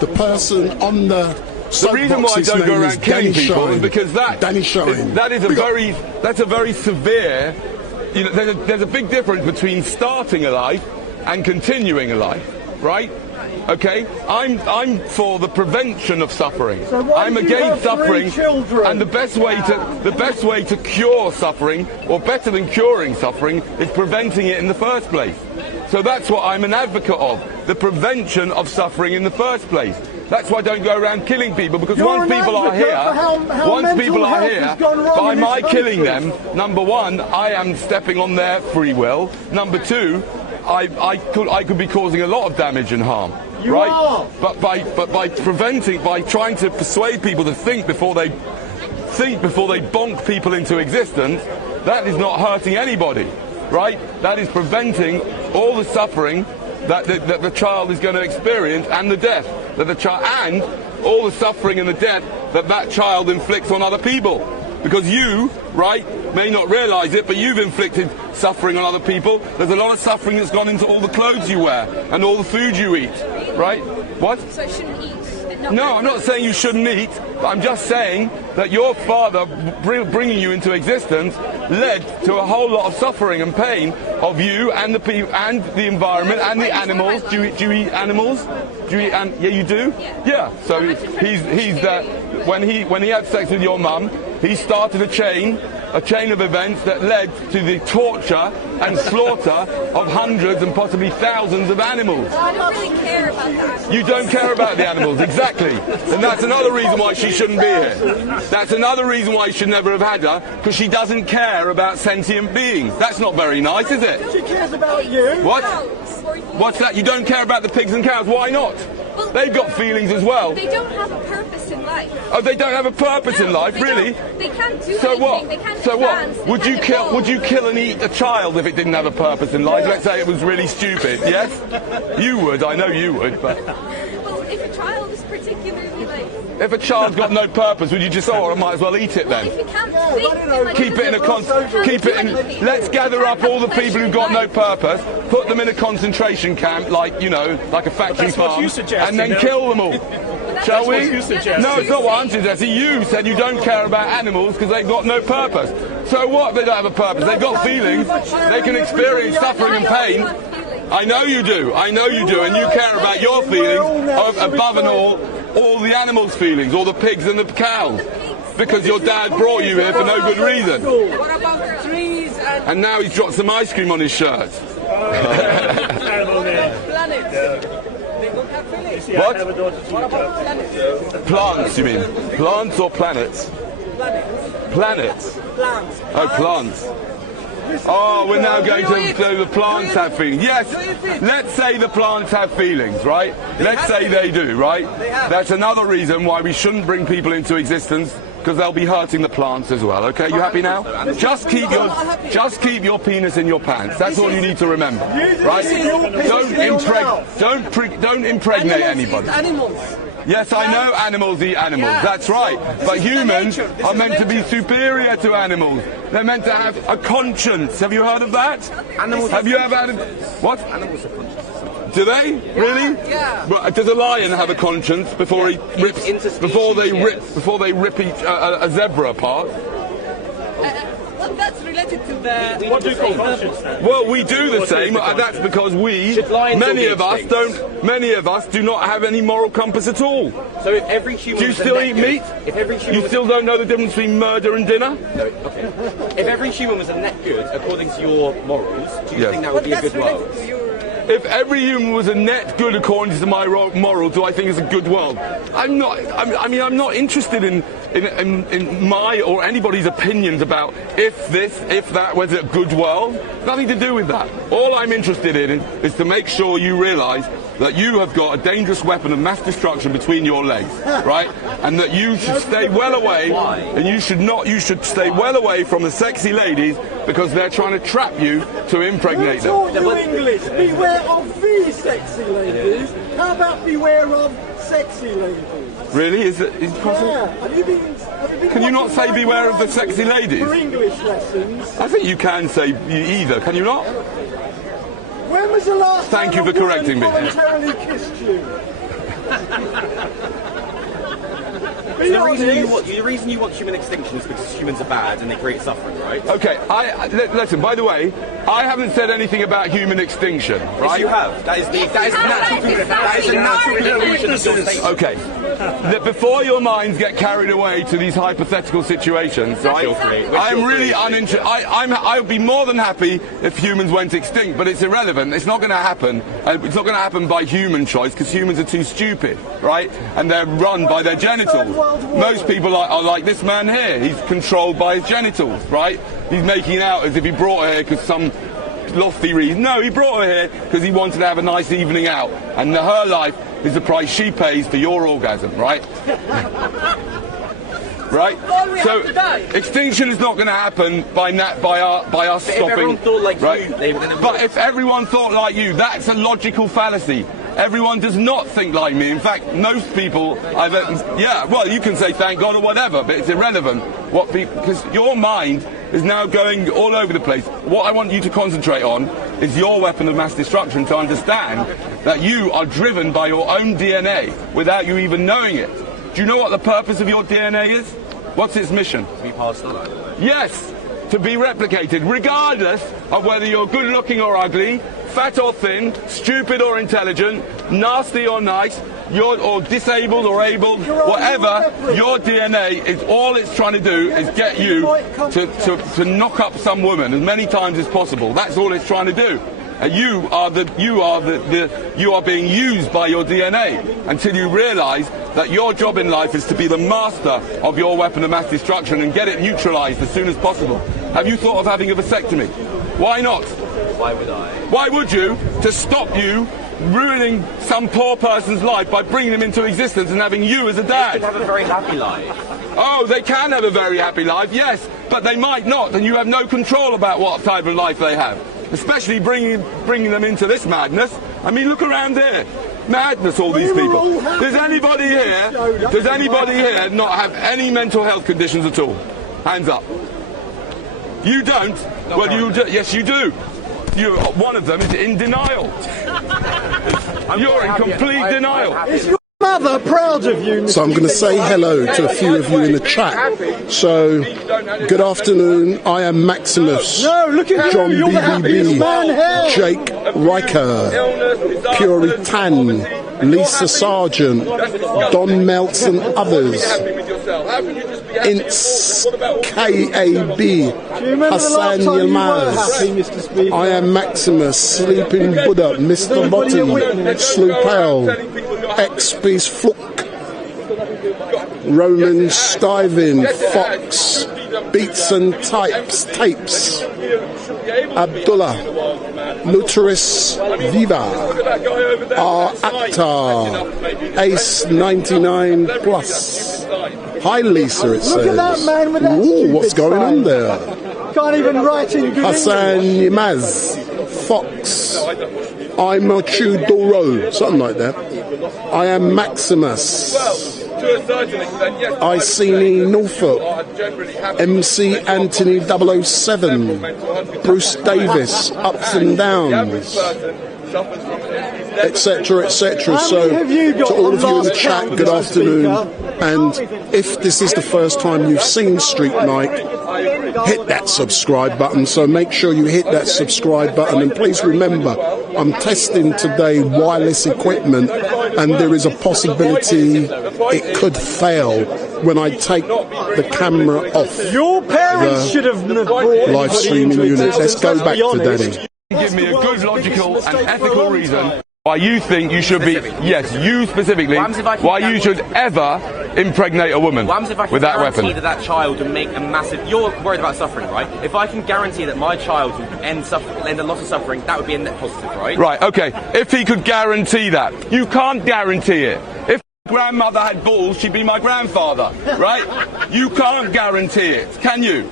the person on the reason why I soapbox's don't go name is around killing Danny people is Shine. because Danny Shine. that's a very severe. You know, there's a big difference between starting a life and continuing a life, right? Okay, I'm for the prevention of suffering. So why I'm do you against have 3 suffering, children? and the best way to cure suffering, or better than curing suffering, is preventing it in the first place. So that's what I'm an advocate of: the prevention of suffering in the first place. That's why I don't go around killing people, because once people are here, by my killing them, number one, I am stepping on their free will. Number two, I could be causing a lot of damage and harm. Right? But by preventing, by trying to persuade people to think before they bonk people into existence, that is not hurting anybody, right? That is preventing all the suffering that the child is going to experience, and the death that the child, and all the suffering and the death that child inflicts on other people. Because you, right, may not realise it, but you've inflicted suffering on other people. There's a lot of suffering that's gone into all the clothes you wear and all the food you eat, right? What? So I shouldn't eat? No, I'm not saying you shouldn't eat, but I'm just saying that your father bringing you into existence led to a whole lot of suffering and pain of you and the people and the environment and the animals. Do you eat animals? Do you eat? Yeah, you do. Yeah. So he's that when he had sex with your mum, he started a chain of events that led to the torture and slaughter of hundreds and possibly thousands of animals. I don't really care about that. You don't care about the animals, exactly. And that's another reason why she shouldn't be here. That's another reason why you should never have had her, because she doesn't care about sentient beings. That's not very nice, is it? She cares about you. What? What's that? You don't care about the pigs and cows? Why not? Well, they've got feelings as well. They don't have a purpose in life. Oh, they don't have a purpose in life, really? They can't do so anything. What? They can't so advance. what? Would you kill and eat a child if it didn't have a purpose in life? Let's say it was really stupid. Yes, you would. I know you would. But well, if a child is particularly like. If a child's got no purpose, would you just I might as well eat it then? Well, if you can't think, keep it in. Let's gather up all the people who've got no purpose, put them in a concentration camp, like a factory farm, and then kill them all. Shall we? No, it's not what I'm suggesting. You said you don't care about animals because they've got no purpose. So what? They don't have a purpose. They've got feelings. They can experience suffering and pain. I know you do. I know you do, and you care about your feelings above and all the animals' feelings, all the pigs and the cows, because your dad brought you here for no good reason. What about trees And now he's dropped some ice cream on his shirt. planets? They don't have feelings. What? What about planets? Plants, you mean? Plants or planets? Planets. Plants. Oh, plants. Oh, we're now going to do the plants have feelings. Yes, let's say the plants have feelings, right? Let's say they do, right? That's another reason why we shouldn't bring people into existence, because they'll be hurting the plants as well. Okay, you happy now? Just keep your penis in your pants. That's all you need to remember, right? Don't impregnate anybody. Yes, I know animals eat animals, that's right. But humans are meant to be superior to animals. They're meant to have a conscience. Have you heard of that? Have you ever had what? Animals have conscience. Do they? Really? Yeah. But does a lion have a conscience before he rips before they rip a zebra apart? Well, that's related to the... What do you call conscience then? Well, we do the same. That's because many of us do not have any moral compass at all. So if every human do you still eat meat? If every human you still don't know the difference between murder and dinner? No, okay. If every human was a net good, according to your morals, do you think that would be a good world? if every human was a net good according to my moral, do I think it's a good world? I'm not. I mean, I'm not interested in my or anybody's opinions about if this, if that, whether it's a good world. Nothing to do with that. All I'm interested in is to make sure you realise that you have got a dangerous weapon of mass destruction between your legs, right? And that you should stay well away, and you should stay well away from the sexy ladies because they're trying to trap you to impregnate them. Taught you English. Beware of the sexy ladies. How about beware of sexy ladies? Really? Is it possible? Yeah. Have you been Can you not say beware of the sexy ladies? For English lessons. I think you can say either. Can you not? When was the last Thank time you for correcting me. voluntarily kissed you? The reason you want human extinction is because humans are bad and they create suffering, right? Okay, listen, by the way, I haven't said anything about human extinction, right? Yes, you have. That is a natural conclusion of your statement. Okay. Before your minds get carried away to these hypothetical situations, right? I'm really uninterested. I would be more than happy if humans went extinct, but it's irrelevant. It's not going to happen. It's not going to happen by human choice because humans are too stupid, right? And they're run by their genitals. Most people are like this man here. He's controlled by his genitals, right? He's making out as if he brought her here because some lofty reason. No, he brought her here because he wanted to have a nice evening out, and her life is the price she pays for your orgasm, right? Right? So extinction is not going to happen by us stopping. Right? But if everyone thought like you, that's a logical fallacy. Everyone does not think like me. In fact, most people, well, you can say thank God or whatever, but it's irrelevant. Because your mind is now going all over the place. What I want you to concentrate on is your weapon of mass destruction, to understand that you are driven by your own DNA without you even knowing it. Do you know what the purpose of your DNA is? What's its mission? To be passed on. Yes, to be replicated, regardless of whether you're good looking or ugly, fat or thin, stupid or intelligent, nasty or nice, or disabled or able, whatever, your DNA is all it's trying to do is get you to knock up some woman as many times as possible. That's all it's trying to do. And you are being used by your DNA until you realise that your job in life is to be the master of your weapon of mass destruction and get it neutralised as soon as possible. Have you thought of having a vasectomy? Why not? Why would I? Why would you? To stop you ruining some poor person's life by bringing them into existence and having you as a dad. They could have a very happy life. Oh, they can have a very happy life, yes, but they might not, and you have no control about what type of life they have. Especially bringing them into this madness. I mean, look around here. Madness, all these people. Does anybody here not have any mental health conditions at all? Hands up. You don't? Well, you do. Yes, you do. One of them is in denial. You're in complete denial. Is your mother proud of you? So I'm going to say hello to a few of you in the chat. So, good afternoon. I am Maximus, no, look at John you. You're the happiest man here. Jake Riker, Puritan, Lisa Sargent, Don Meltz and others. Ints KAB, Hassan Yilmaz, I am Maximus, Sleeping Buddha, Mr. Botti, Sloopel, XP's Fluke, Roman Stivin, Fox, Beats and Tapes, Abdullah, Luteris Viva, R. Akhtar, Ace 99 Plus. Hi Lisa, it says. Look at that man with that. Ooh, what's going on there? Can't even write in good Hassan Yimaz, Fox, I'm a Chudoro, something like that. I am Maximus. Iceni Norfolk, MC Anthony 007, Bruce Davis, Ups and Downs, etc., etc. So, to all of you in the chat, good afternoon. And if this is the first time you've seen Street Night, hit that subscribe button. So make sure you hit that subscribe button. And please remember, I'm testing today wireless equipment, and there is a possibility it could fail when I take the camera off. Your parents should have brought live streaming unit. Let's go back to Danny. Give me a good, logical and ethical reason why you think you should be, yes, you specifically, why you should ever impregnate a woman with that weapon. Guarantee that child will make a massive... You're worried about suffering, right? If I can guarantee that my child will end a lot of suffering, that would be a net positive, right? Right, okay. If he could guarantee that. You can't guarantee it. If my grandmother had balls, she'd be my grandfather, right? You can't guarantee it, can you?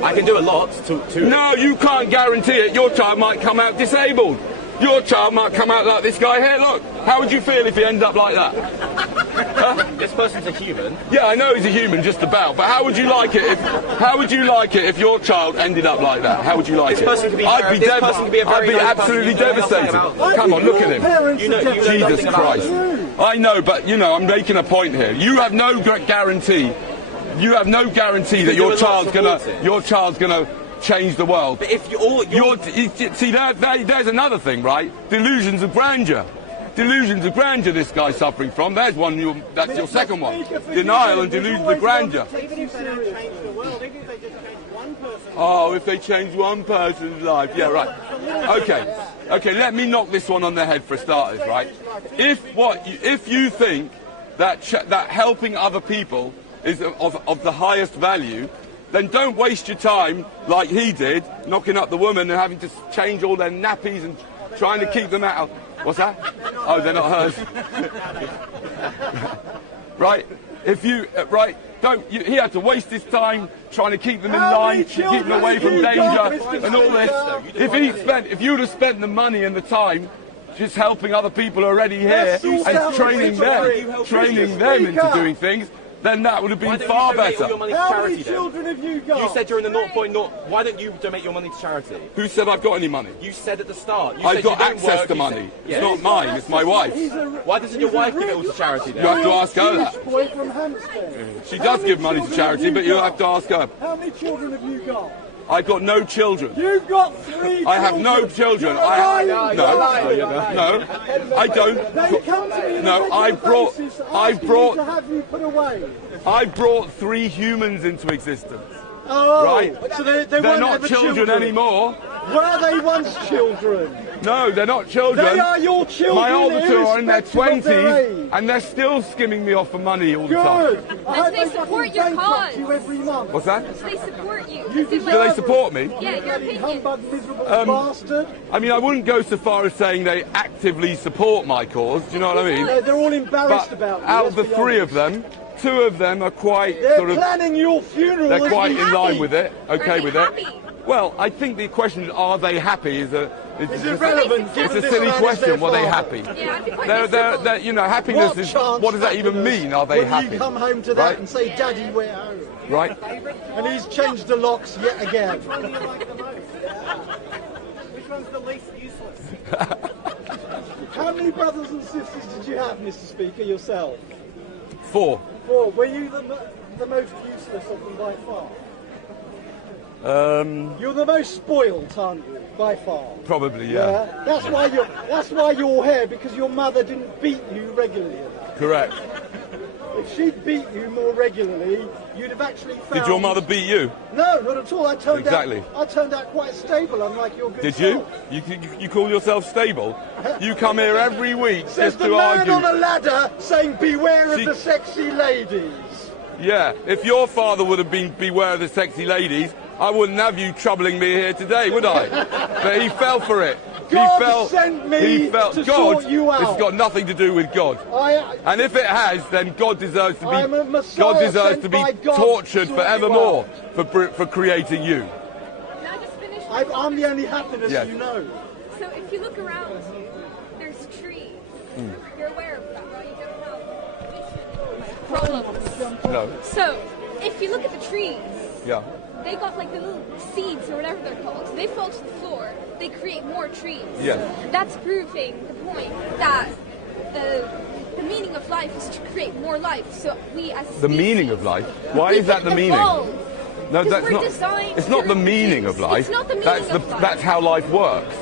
I can do a lot to No, you can't guarantee it. Your child might come out disabled. Your child might come out like this guy here. Look, how would you feel if he ended up like that? Huh? This person's a human. Yeah, I know he's a human, just about. But how would you like it if? How would you like it if your child ended up like that? How would you like it? I'd be absolutely devastated. Come on, look at him. Jesus Christ. I know, but you know, I'm making a point here. You have no guarantee. You have no guarantee that your child's gonna change the world. But if you're see, there's another thing, right? Delusions of grandeur. Delusions of grandeur this guy's suffering from. There's one, that's your second one. Denial and delusions of grandeur. Oh, if they change one person's life. Yeah, right. Okay, let me knock this one on the head for starters, right? If you think that helping other people is of the highest value, then don't waste your time like he did, knocking up the woman and having to change all their nappies and trying to keep them out. What's that? Oh, they're not hers. Right? He had to waste his time trying to keep them in line, keep them away from danger and all this. If you'd have spent the money and the time just helping other people already here and training them into doing things, then that would have been far better. How many children have you got? You said you're in the 0.0. Why don't you donate your money to charity? Who said I've got any money? You said at the start. I've got access to money. It's not mine, it's my wife's. Why doesn't your wife give it all to charity then? You have to ask her that. She does give money to charity, but you have to ask her. How many children have you got? I've got no children. You've got 3 children. I have no children. No, I don't. They come to me no, I brought to have you put away. I brought 3 humans into existence. Oh, right? So they're not children anymore. Were they once children? No, they're not children. They are your children. My older 2 are in their 20s, and they're still skimming me off for money all the time. Good. They support your cause. Every month. What's that? They support you. Do they support me? Yeah, your opinion. Bastard. I mean, I wouldn't go so far as saying they actively support my cause. Do you know what I mean? They're all embarrassed about you. Out of the 3 of them, 2 of them are quite planning your funeral. They're quite in line with it, okay with it. Well, I think the question is, are they happy? Is irrelevant. It's a silly question. Were they happy? They're, you know, happiness is. What does that even mean? Are they happy? You come home to that and say, "Daddy, we're home." Right. And he's changed the locks yet again. Which one's the least useless? How many brothers and sisters did you have, Mr. Speaker, yourself? 4. 4. Were you the most useless of them by far? You're the most spoiled, aren't you? By far. Probably, yeah. That's why you're here, because your mother didn't beat you regularly enough. Correct. If she'd beat you more regularly, you'd have actually found... Did your mother beat you? No, not at all. I turned out quite stable, unlike your good Did self. you? You call yourself stable? You come here every week just to argue. There's the man on a ladder saying, beware of the sexy ladies. Yeah, if your father would have been beware of the sexy ladies, I wouldn't have you troubling me here today, would I? But he fell for it. God sent me to sort you out. This has got nothing to do with God. And if it has, then God deserves to be tortured forevermore for creating you. Can I just finish? I'm the only happiness you know. So if you look around you, there's trees. You're aware of that, right? You don't have problems. No. So if you look at the trees, they got like the little seeds or whatever they're called. They fall to the floor. They create more trees. Yes. That's proving the point that the meaning of life is to create more life. So we as the meaning of life. Why is that the meaning? No, that's not. It's not the meaning of life. It's not the meaning of life. That's how life works.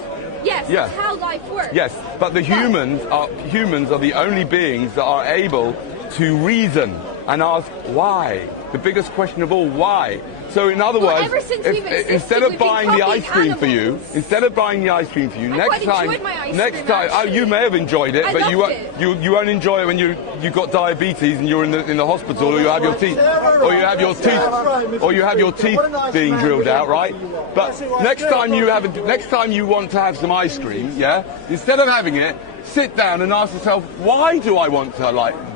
Yes, yeah. That's how life works. Yes, but the humans are the only beings that are able to reason and ask why. the biggest question of all, why? So in other words, instead of buying the ice cream for you, next time, you may have enjoyed it, but you won't enjoy it when you got diabetes and you're in the hospital, or you have your teeth, being drilled out, right? But next time you want to have some ice cream, yeah, instead of having it, sit down and ask yourself, why do I want to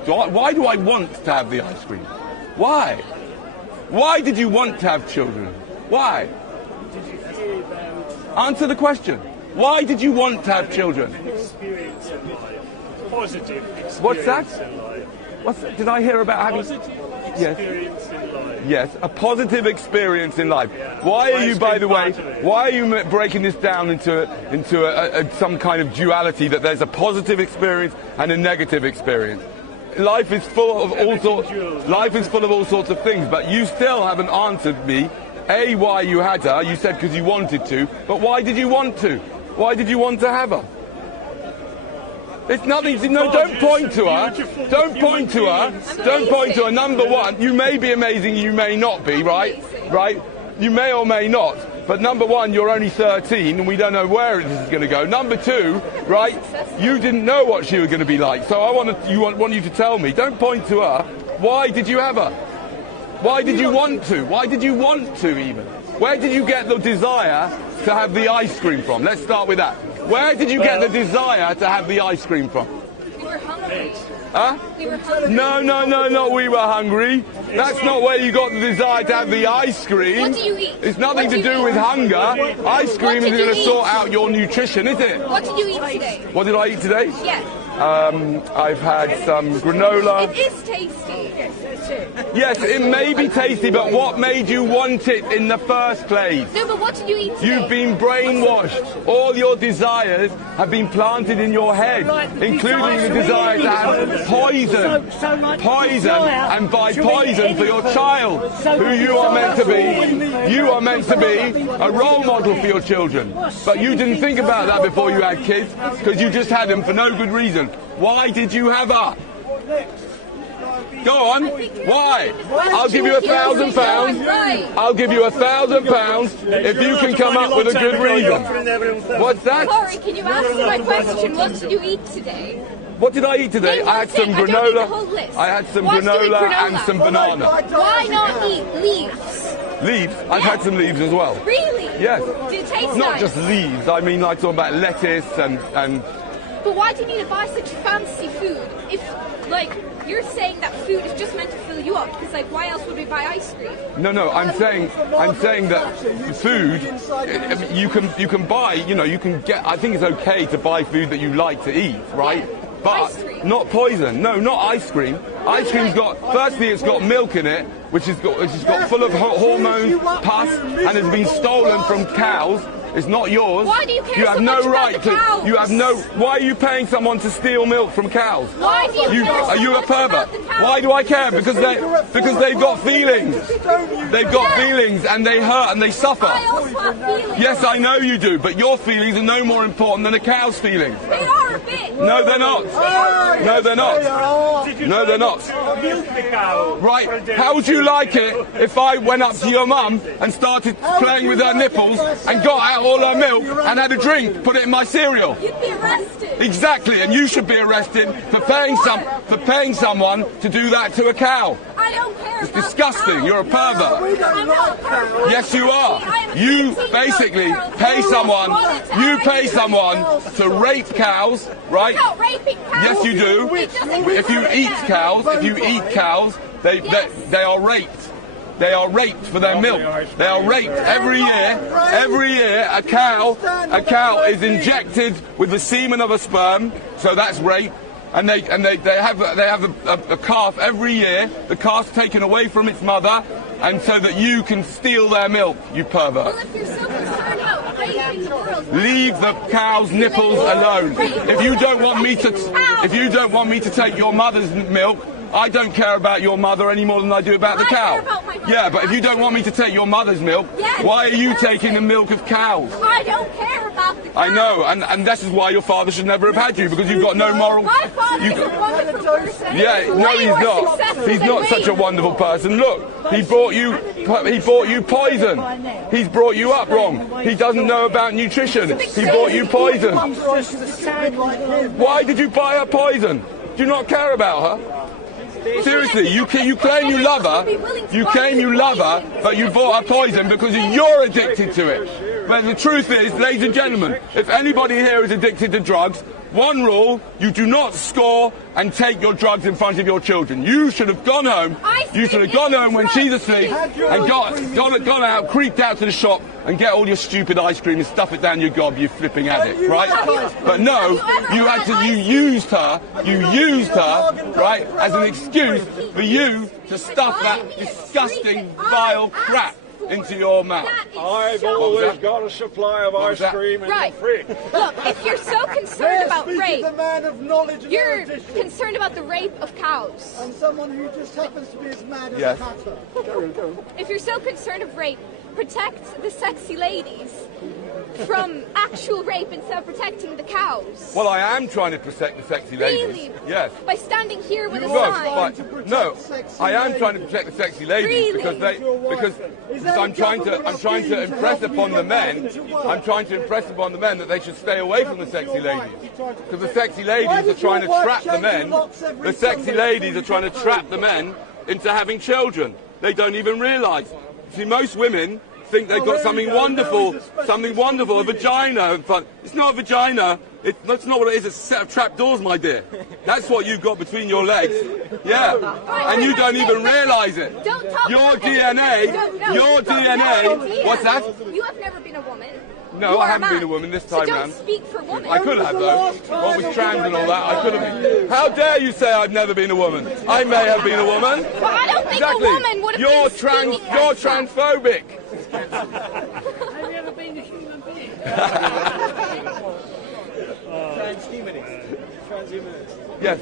why do I want to have the ice cream? Why? Why did you want to have children? Why? Answer the question. Why did you want to have children? Experience in life. Positive experience. What's that? In life. What's that? Did I hear about having... Experience in life. Yes, a positive experience in life. Why are you, by the way, why are you breaking this down into some kind of duality that there's a positive experience and a negative experience? Life is full of all sorts. Life is full of all sorts of things, but you still haven't answered me. A, why you had her? You said because you wanted to, but why did you want to? Why did you want to have her? It's nothing. No, don't point to her. Don't point to her. Don't point to her. Number one, you may be amazing. You may not be. Right? Right? You may or may not. But number one, you're only 13 and we don't know where this is going to go. Number two, right, you didn't know what she was going to be like. So I want you to tell me. Don't point to her. Why did you have her? Why did you want to? Why did you want to even? Where did you get the desire to have the ice cream from? Let's start with that. Where did you get the desire to have the ice cream from? We were hungry. Huh? We were hungry. No, we were hungry. That's not where you got the desire to have the ice cream. What do you eat? It's nothing to do with hunger. Ice cream is going to sort out your nutrition, is it? What did you eat today? What did I eat today? Yeah. I've had some granola. It is tasty. Yes, it may be tasty, but what made you want it in the first place? No, but what did you eat today? You've been brainwashed. All your desires have been planted in your head, including the desire to have poison. Poison, and by poison for your child, who you are meant to be. You are meant to be a role model for your children. But you didn't think about that before you had kids, because you just had them for no good reason. Why did you have her? Go on. Why? I'll give you £1,000. I'll give you £1,000 if you can come up with a good reason. What's that? Sorry, can you answer my question? What did you eat today? What did I eat today? I had some granola. I had some granola and some banana. Why not eat leaves? Leaves? I've had some leaves as well. Really? Yes. Did it taste Not nice? just leaves. I mean, I talk about lettuce and. But why do you need to buy such fancy food if, like, you're saying that food is just meant to fill you up? Because, like, why else would we buy ice cream? No. I'm saying that food, you can buy. You know, you can get. I think it's okay to buy food that you like to eat, right? But not poison. No, not ice cream. Ice cream's got. Firstly, it's got milk in it, which is got full of hormones, pus, and has been stolen from cows. It's not yours. Why do you care You have so no much about right the to. cows? You have no. Why are you paying someone to steal milk from cows? Why do you care so Are you a much pervert? about the cows? Why do I care? Because they've got feelings. They've got feelings and they hurt and they suffer. I also have feelings. Yes, I know you do, but your feelings are no more important than a cow's feelings. They are a bit. No, they're not. No, they're not. No, they're not. Milk the cow. Right, how would you like it if I went up to your mum and started playing with her nipples and got out all her milk and had a drink, put it in my cereal? You'd be arrested. Exactly, and you should be arrested for paying someone to do that to a cow. I don't care. It's disgusting. You're a pervert. I'm not a pervert. Yes, you are. You basically pay someone. You pay someone to rape cows, right? It's not raping cows. Yes, you do. If you eat cows, they are raped. They are raped for their milk. They are raped every year. Every year, a cow is injected with the semen of a sperm. So that's rape. And they have a calf every year. The calf's taken away from its mother, and so that you can steal their milk. You pervert. Well, if you're so concerned about raping the world, Leave the cow's nipples alone. If you don't want me to take your mother's milk, I don't care about your mother any more than I do about the cow. care about my mother. Yeah, but if you don't want me to take your mother's milk, Yes, why are you taking the milk of cows? I don't care about the cows. I know, and this is why your father should never have had you, because you've got no moral... My father is a wonderful person. Yeah, no, he's not. He's not such a wonderful person. Look, he bought you poison. He's brought you up wrong. He doesn't know about nutrition. He bought you poison. Why did you buy her poison? Do you not care about her? Seriously, you claim you love her. You claim you love her, but you bought her poison because you're addicted to it. But the truth is, ladies and gentlemen, if anybody here is addicted to drugs, one rule, you do not score and take your drugs in front of your children. You should have gone home. You should have gone home when she's asleep and gone out, creeped out to the shop and get all your stupid ice cream and stuff it down your gob, you flipping addict, right? But no, you used her, right, as an excuse for you to stuff that disgusting, vile crap into your mouth. I've always got a supply of ice cream in the fridge. Look, if you're so concerned about rape, the man of knowledge and you're erudition. concerned about the rape of cows. And someone who just happens to be as mad as Yes. a hatter. If you're so concerned of rape, protect the sexy ladies from actual rape instead of protecting the cows. Well, I am trying to protect the sexy ladies. Really? Yes. By standing here with a Look, sign. no, I am trying to protect the sexy ladies because I'm trying to impress upon the men. I'm trying to impress upon the men that they should stay away from the sexy ladies, because the sexy ladies are trying to trap the men. The sexy ladies are trying to trap the men into having children. They don't even realise. See, most women think they've got something wonderful, a vagina. It's not a vagina. That's not what it is. It's a set of trapdoors, my dear. That's what you've got between your legs. Yeah, and you don't even realise it. Your DNA. What's that? You have never been a woman. No, I haven't been a woman this time round. Don't speak for women. I could have, though. What with trans and all that, I could have been. How dare you say I've never been a woman? I may have been a woman. But I don't think a woman would have You're been speaking You're transphobic. Have you ever been a human being? Transhumanist. Yes.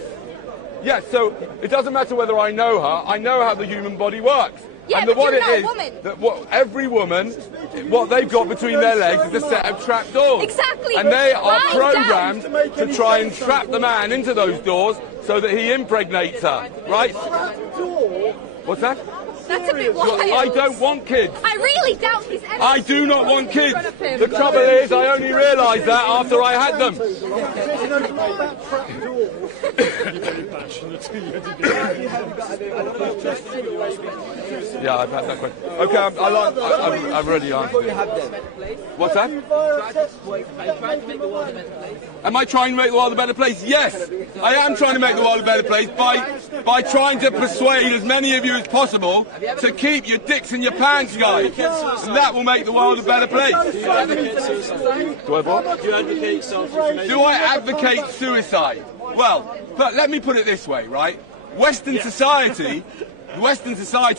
Yes, so it doesn't matter whether I know her. I know how the human body works. Yeah, and but what you're it not a is, woman. that what every woman, what they've got between their legs is a set of trap doors. Exactly. And they are Lie programmed down. to try and trap the man into those doors so that he impregnates her, right? What's that? That's a bit wild. I don't want kids. I really doubt he's ever I do not want kids. in front of him. The trouble is, I only realised that after I had them. Yeah, I've had that question. Okay, I've already answered it. What's that? Am I trying to make the world a better place? Yes, I am trying to make the world a better place by trying to persuade as many of you as possible to keep your dicks in your pants, guys. And that will make the world a better place. Do you advocate suicide? Do I what? Do you advocate self-euthanasia? Do I advocate suicide? Well, but let me put it this way, right? Western society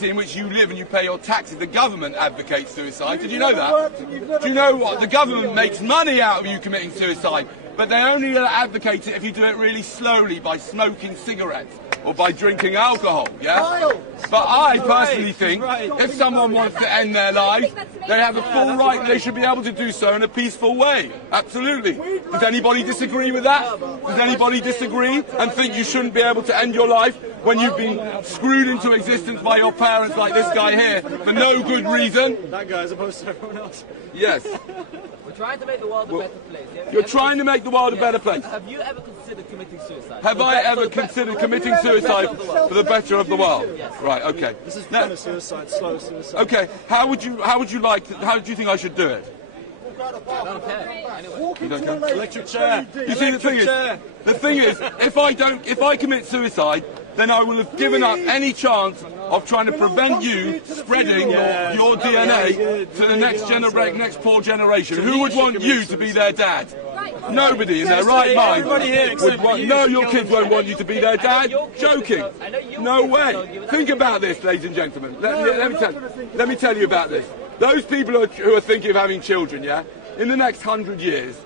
in which you live and you pay your taxes, the government advocates suicide. Did you know that? Do you know what? The government makes money out of you committing suicide, but they only advocate it if you do it really slowly by smoking cigarettes or by drinking alcohol, yeah? But I personally think if someone wants to end their life, they have a full right, they should be able to do so in a peaceful way. Absolutely. Does anybody disagree with that? Does anybody disagree and think you shouldn't be able to end your life when you've been screwed into existence by your parents like this guy here for no good reason? That guy as opposed to everyone else. Yes. We're trying to make the world a better place. You're trying to make the world a better place. Have you ever considered committing suicide? Have I ever considered committing suicide for the better of the world? Right, okay. This is kind of suicide, slow suicide. Okay, how do you think I should do it? I don't care. You don't care? Electric chair. You see, the thing is, if I commit suicide, then I will have given up any chance of trying to prevent you spreading your DNA to the next poor generation. Who would want you to be their dad? Nobody in their right mind would want. No, your kids won't want you to be their dad. Joking. No way. Think about this, ladies and gentlemen. Let me tell you about this. Those people who are thinking of having children, yeah, in the next 100 years,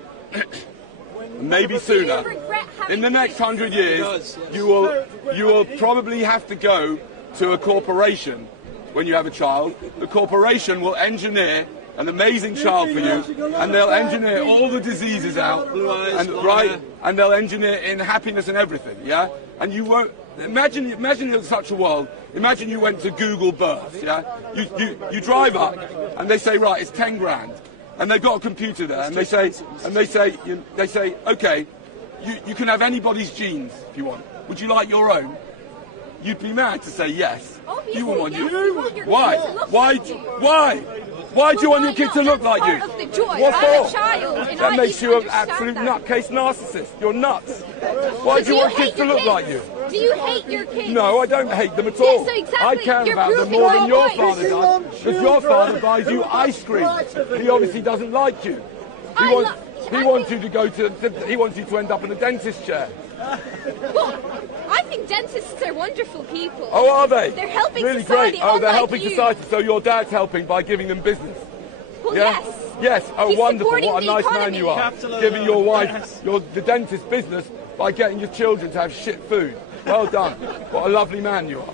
maybe sooner, in the next 100 years, you will probably have to go to a corporation when you have a child. The corporation will engineer an amazing child for you, and they'll engineer all the diseases out, and and they'll engineer in happiness and everything, yeah? And you won't, imagine in such a world, imagine you went to Google births, yeah? You drive up, and they say, right, it's 10 grand, and they've got a computer there, and they say, okay, you can have anybody's genes if you want. Would you like your own? You'd be mad to say yes. You wouldn't want you. Why? Why do you want your kid to look like you? What for? That makes you an absolute nutcase narcissist. You're nuts. Why do you want kids to look like you? Do you hate your kids? No, I don't hate them at all. Yeah, so exactly. I care about them more than your father does. Because your father buys you ice cream. He obviously doesn't like you. He wants you to go to. He wants you to end up in a dentist chair. Well, I think dentists are wonderful people. Oh, are they? They're helping really society. Great. Oh, they're helping society. So your dad's helping by giving them business. Well, yeah? Yes. Oh, he's wonderful! supporting What a nice man you are. Giving your wife the dentist business by getting your children to have shit food. Well done. What a lovely man you are.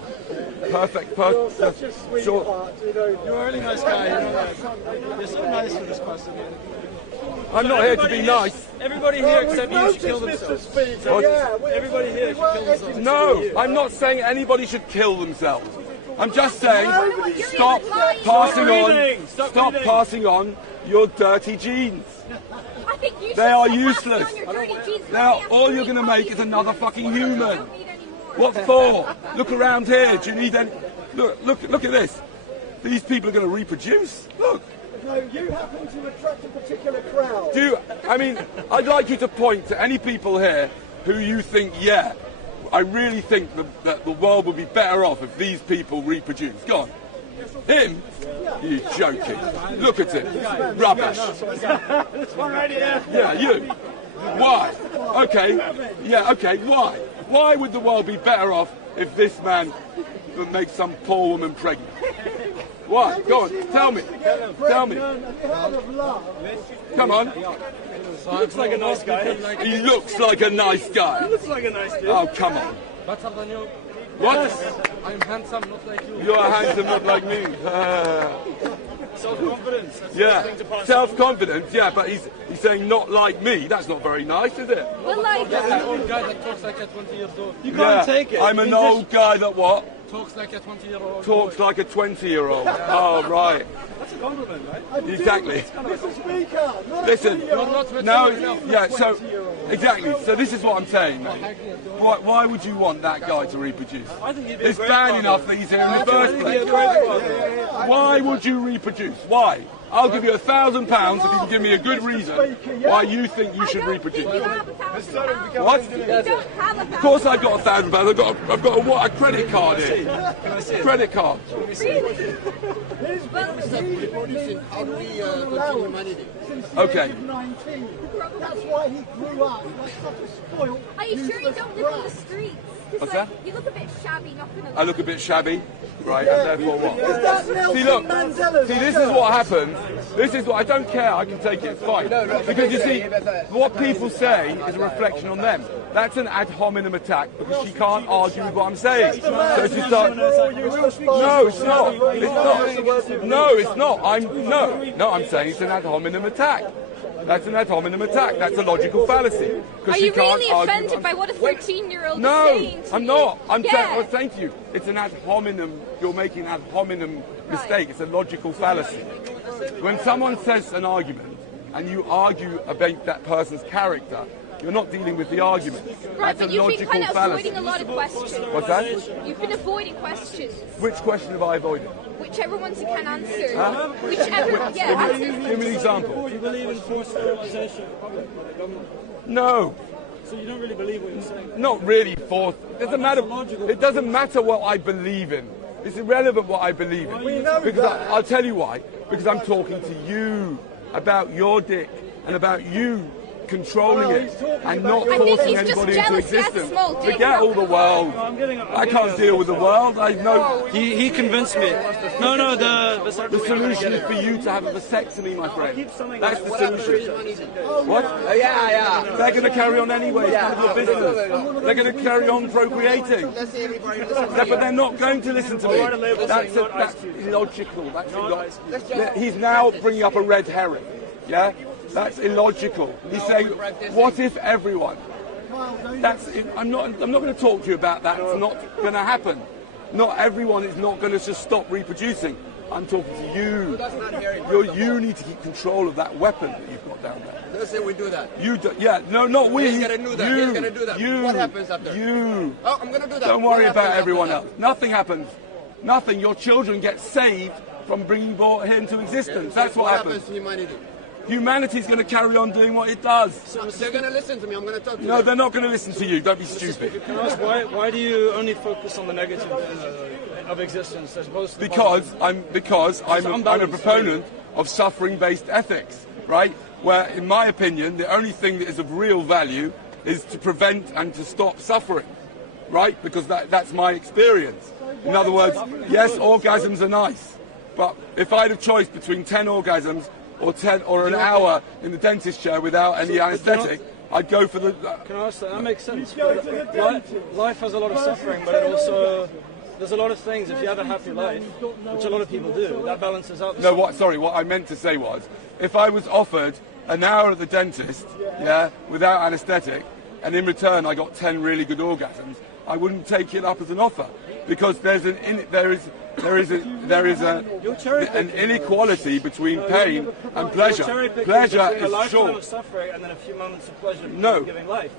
Perfect. You're such a sweetheart. You're a really nice guy. You're so nice for this person. I'm not here to be nice. Everybody here except you should kill themselves. Everybody here should kill themselves. No, I'm not saying anybody should kill themselves. I'm just saying stop passing on your dirty genes. They are useless. Now all you're going to make is another fucking human. What for? Look around here. Do you need any? Look at this. These people are going to reproduce. Look. No, you happen to attract a particular crowd. I'd like you to point to any people here who you think, yeah, I really think that the world would be better off if these people reproduce. Go on. Him? You're joking. Look at him. Rubbish. This one right here. Yeah, you. Why? Okay. Yeah, okay. Why? Why would the world be better off if this man would make some poor woman pregnant? Why? Go on, tell me. Tell me. Come on. He looks like a nice guy. He looks like a nice guy. He looks like a nice dude. Oh, come on. Better than you. What? I'm handsome, not like you. You're handsome, not like me. Self-confidence. Yeah, self-confidence, yeah, but he's saying not like me. That's not very nice, is it? Well, like... That's an old guy that talks like a 20-year-old. You can't take it. I'm an old guy that what? Talks like a 20-year-old. Talks like a 20-year-old. Oh, right. That's a compliment, right? Exactly. Mr. Speaker, listen, so exactly. So this is what I'm saying, mate. Why would you want that guy to reproduce? It's bad enough that he's here in the first place. Why would you reproduce? Why? I'll give you £1,000 if you can give me a good reason why you think you should reproduce. What? Of course I've got £1,000. I've got a credit card here. Credit card. How do we continue humanity? Okay. That's why he grew up like such a spoiled. Are you sure you don't live on the streets? What's that? You look a bit shabby, not gonna lie. I look a bit shabby, right? And therefore what? Is that Nelson Mandela's this is what happens. This is what I don't care. I can take it. It's fine. Because you see, what people say is a reflection on them. That's an ad hominem attack because she can't argue with what I'm saying. So she starts. No, it's not. It's not. No, it's not. I'm saying it's an ad hominem attack. That's an ad hominem attack. That's a logical fallacy. Are you really offended by what a 13-year-old is saying to I'm you? not. I'm saying to you, it's an ad hominem. You're making an ad hominem mistake. It's a logical fallacy. When someone says an argument and you argue about that person's character, you're not dealing with the argument. Right, That's but a you've been logical kind of fallacy. avoiding a lot of questions. What's that? You've been avoiding questions. Which question have I avoided? Whichever ones you can answer. Huh? Whichever, Give me an example. Do you believe in forced sterilisation? No. So you don't really believe what you're saying? Not really forced. It doesn't matter what I believe in. It's irrelevant what I believe in. Because I'll tell you why. Because I'm talking to you about your dick and about you controlling it and not I think forcing he's just anybody into jealous he has a existence. small dick. Forget all the world. I can't deal with the world. I know. He convinced me. No, the solution is for you to have a vasectomy, my friend. That's the solution. What? Yeah. They're going to carry on anyway. It's none of your business. They're going to carry on procreating. But they're not going to listen to me. That's illogical. That's illogical. He's now bringing up a red herring. Yeah? That's illogical. He's saying, what if everyone? I'm not going to talk to you about that. It's not going to happen. Not everyone is not going to just stop reproducing. I'm talking to you. You need to keep control of that weapon that you've got down there. Let's say we do that. You do, yeah, no, not we. He's going to do that. He's going to do that. What happens after? Oh, I'm going to do that. Don't worry about everyone else. Nothing happens. Nothing. Your children get saved from bringing brought here into existence. That's what happens. To humanity? Humanity's going to carry on doing what it does. They're going to listen to me. I'm going to talk to them. No, they're not going to listen to you. Don't be stupid. Can I ask why do you only focus on the negative of existence as opposed to the because positive? I'm a proponent of suffering-based ethics, right? Where, in my opinion, the only thing that is of real value is to prevent and to stop suffering, right? Because that's my experience. In other words, yes, orgasms are nice, but if I had a choice between 10 orgasms or an hour in the dentist chair without any anaesthetic, I'd go for the... Can I ask that? That makes sense. Life has a lot of suffering, but it also... There's a lot of things, if you have a happy life, which a lot of people do, that balances out. No, what I meant to say was, if I was offered an hour at the dentist, without anaesthetic, and in return I got 10 really good orgasms, I wouldn't take it up as an offer, because there is an inequality between pain and pleasure. Pleasure is short. Of suffering and then a few moments of pleasure No. giving life.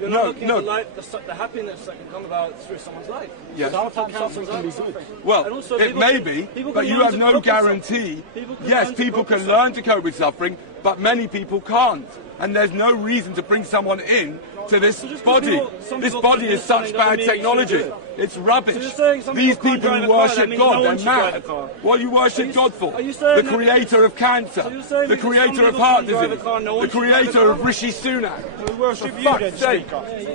You're not looking at the happiness that can come about through someone's life. Yes. Suffering. Well, it may be, but you have no guarantee. Yes, people can learn to cope with suffering, but many people can't. And there's no reason to bring someone in to this body. This body is such bad technology. It's rubbish. These people who worship God, they're mad. What do you worship God for? The creator of cancer, the creator of heart disease, the creator of Rishi Sunak. For fuck's sake.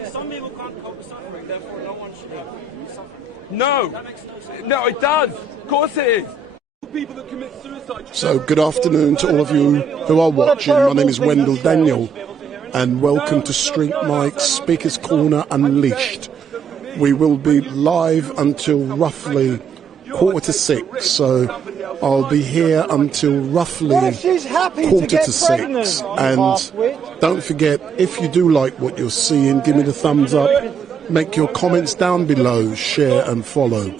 Some people can't cope with suffering, therefore no one should suffer. No, it does. Of course it is. People that commit suicide. So good afternoon to all of you who are watching. My name is Wendell Daniel and welcome to StreetMic Speaker's Corner Unleashed. We will be live until roughly 5:45, so I'll be here until roughly 5:45. And don't forget, if you do like what you're seeing, give me the thumbs up. Make your comments down below, share and follow.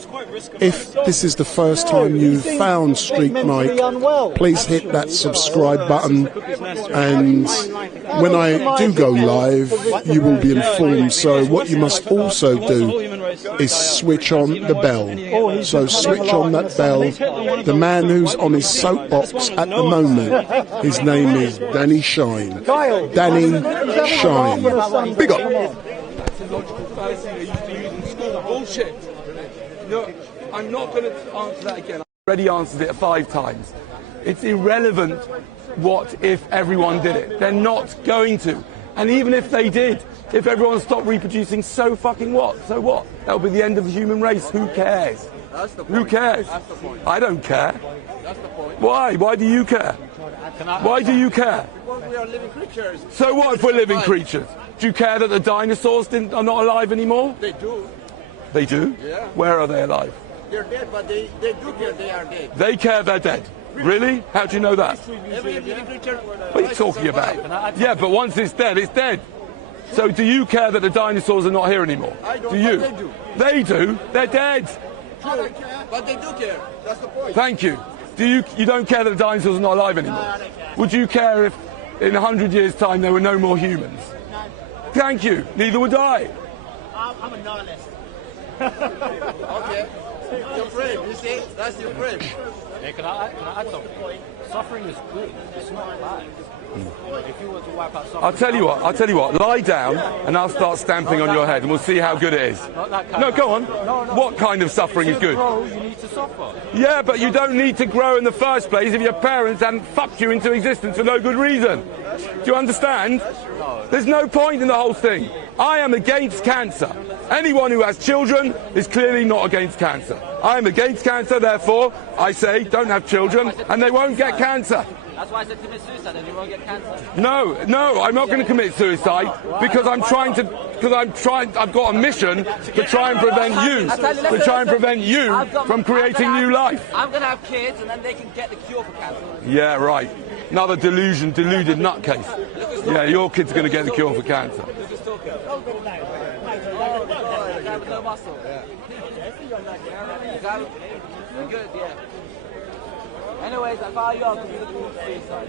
If this is the first time you've found StreetMic, please hit that subscribe button, and when I do go live, you will be informed. So what you must also do is switch on the bell. So switch on that bell. The man who's on his soapbox at the moment, his name is Danny Shine. Danny Shine. Big up. Logical fallacy they used to use in school. Bullshit. No, I'm not going to answer that again. I've already answered it 5 times. It's irrelevant what if everyone did it. They're not going to. And even if they did, if everyone stopped reproducing, so fucking what? So what? That'll be the end of the human race. Who cares? That's the point. Who cares? That's the point. I don't care. That's the point. Why? Why do you care? Why do you care? Because we are living creatures. So what if we're living creatures? Do you care that the dinosaurs are not alive anymore? They do. They do? Yeah. Where are they alive? They're dead, but they do care they are dead. They care they're dead. Really? How do you know that? Every living creature. What are you talking about? Yeah, but once it's dead, it's dead. So do you care that the dinosaurs are not here anymore? I don't. Do you? They do. They do? They're dead. True. But they do care. That's the point. Thank you. You don't care that the dinosaurs are not alive anymore? Would you care if in 100 years' time there were no more humans? Thank you. Neither would I. I'm a nihilist. Okay. Your friend, you see? That's your friend. Hey, can I add something? Suffering is good. It's not bad. If you were to wipe out suffering... I'll tell you what, lie down and I'll start stamping on your head and we'll see how good it is. No, go on. What kind of suffering is good? Grow, you need to suffer. Yeah, but you don't need to grow in the first place if your parents hadn't fucked you into existence for no good reason. Do you understand? There's no point in the whole thing. I am against cancer. Anyone who has children is clearly not against cancer. I am against cancer, therefore, I say don't have children and they won't get cancer. That's why I said commit suicide and you won't get cancer. No, I'm not going to commit suicide because I've got a mission to try and prevent you, from creating new life. I'm going to have kids and then they can get the cure for cancer. Yeah, right. Another deluded nutcase. Yeah, your kid's going to get the cure for cancer. No muscle. Good, yeah. Anyways, I follow you on because you're looking for suicide.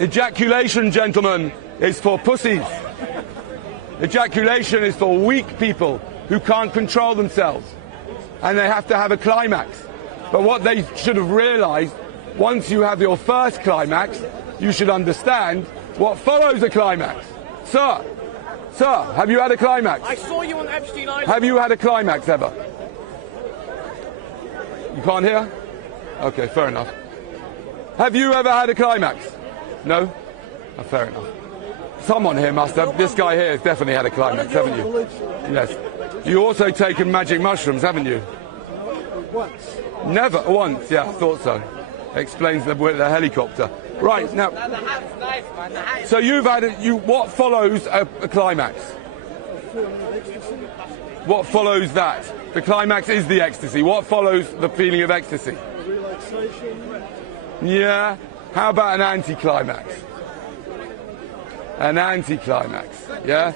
Ejaculation, gentlemen, is for pussies. Ejaculation is for weak people who can't control themselves. And they have to have a climax. But what they should have realised, once you have your first climax, you should understand what follows a climax. Sir, have you had a climax? I saw you on Epstein Island. Have you had a climax ever? You can't hear? Okay, fair enough. Have you ever had a climax? No? Oh, fair enough. Someone here must have. This guy here has definitely had a climax, haven't you? Yes. You also taken magic mushrooms, haven't you? Once. Never? Once, yeah, I thought so. Explains the helicopter. Right, now... The hat's nice, man. The hat is... So you've had what follows a climax? What follows that? The climax is the ecstasy. What follows the feeling of ecstasy? Relaxation. Yeah. How about an anticlimax? An anticlimax. Yeah.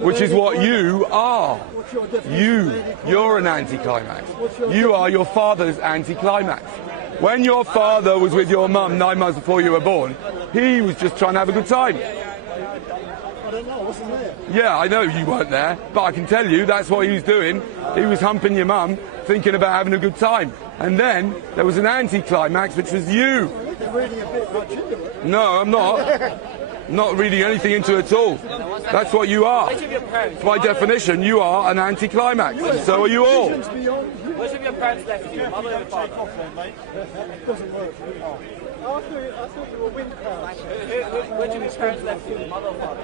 Which is what you are. You're an anticlimax. You are your father's anticlimax. When your father was with your mum 9 months before you were born, he was just trying to have a good time. I don't know, I wasn't there. Yeah, I know you weren't there, but I can tell you that's what he was doing. He was humping your mum, thinking about having a good time. And then there was an anti-climax, which was you. You're reading a bit much into it. No, I'm not. Not reading anything into it at all. That's what you are. By definition, you are an anti-climax, and so are you all. Which of your parents left you, mother or father? It doesn't work. I thought you were wind powers. Which of your parents left you, mother or father?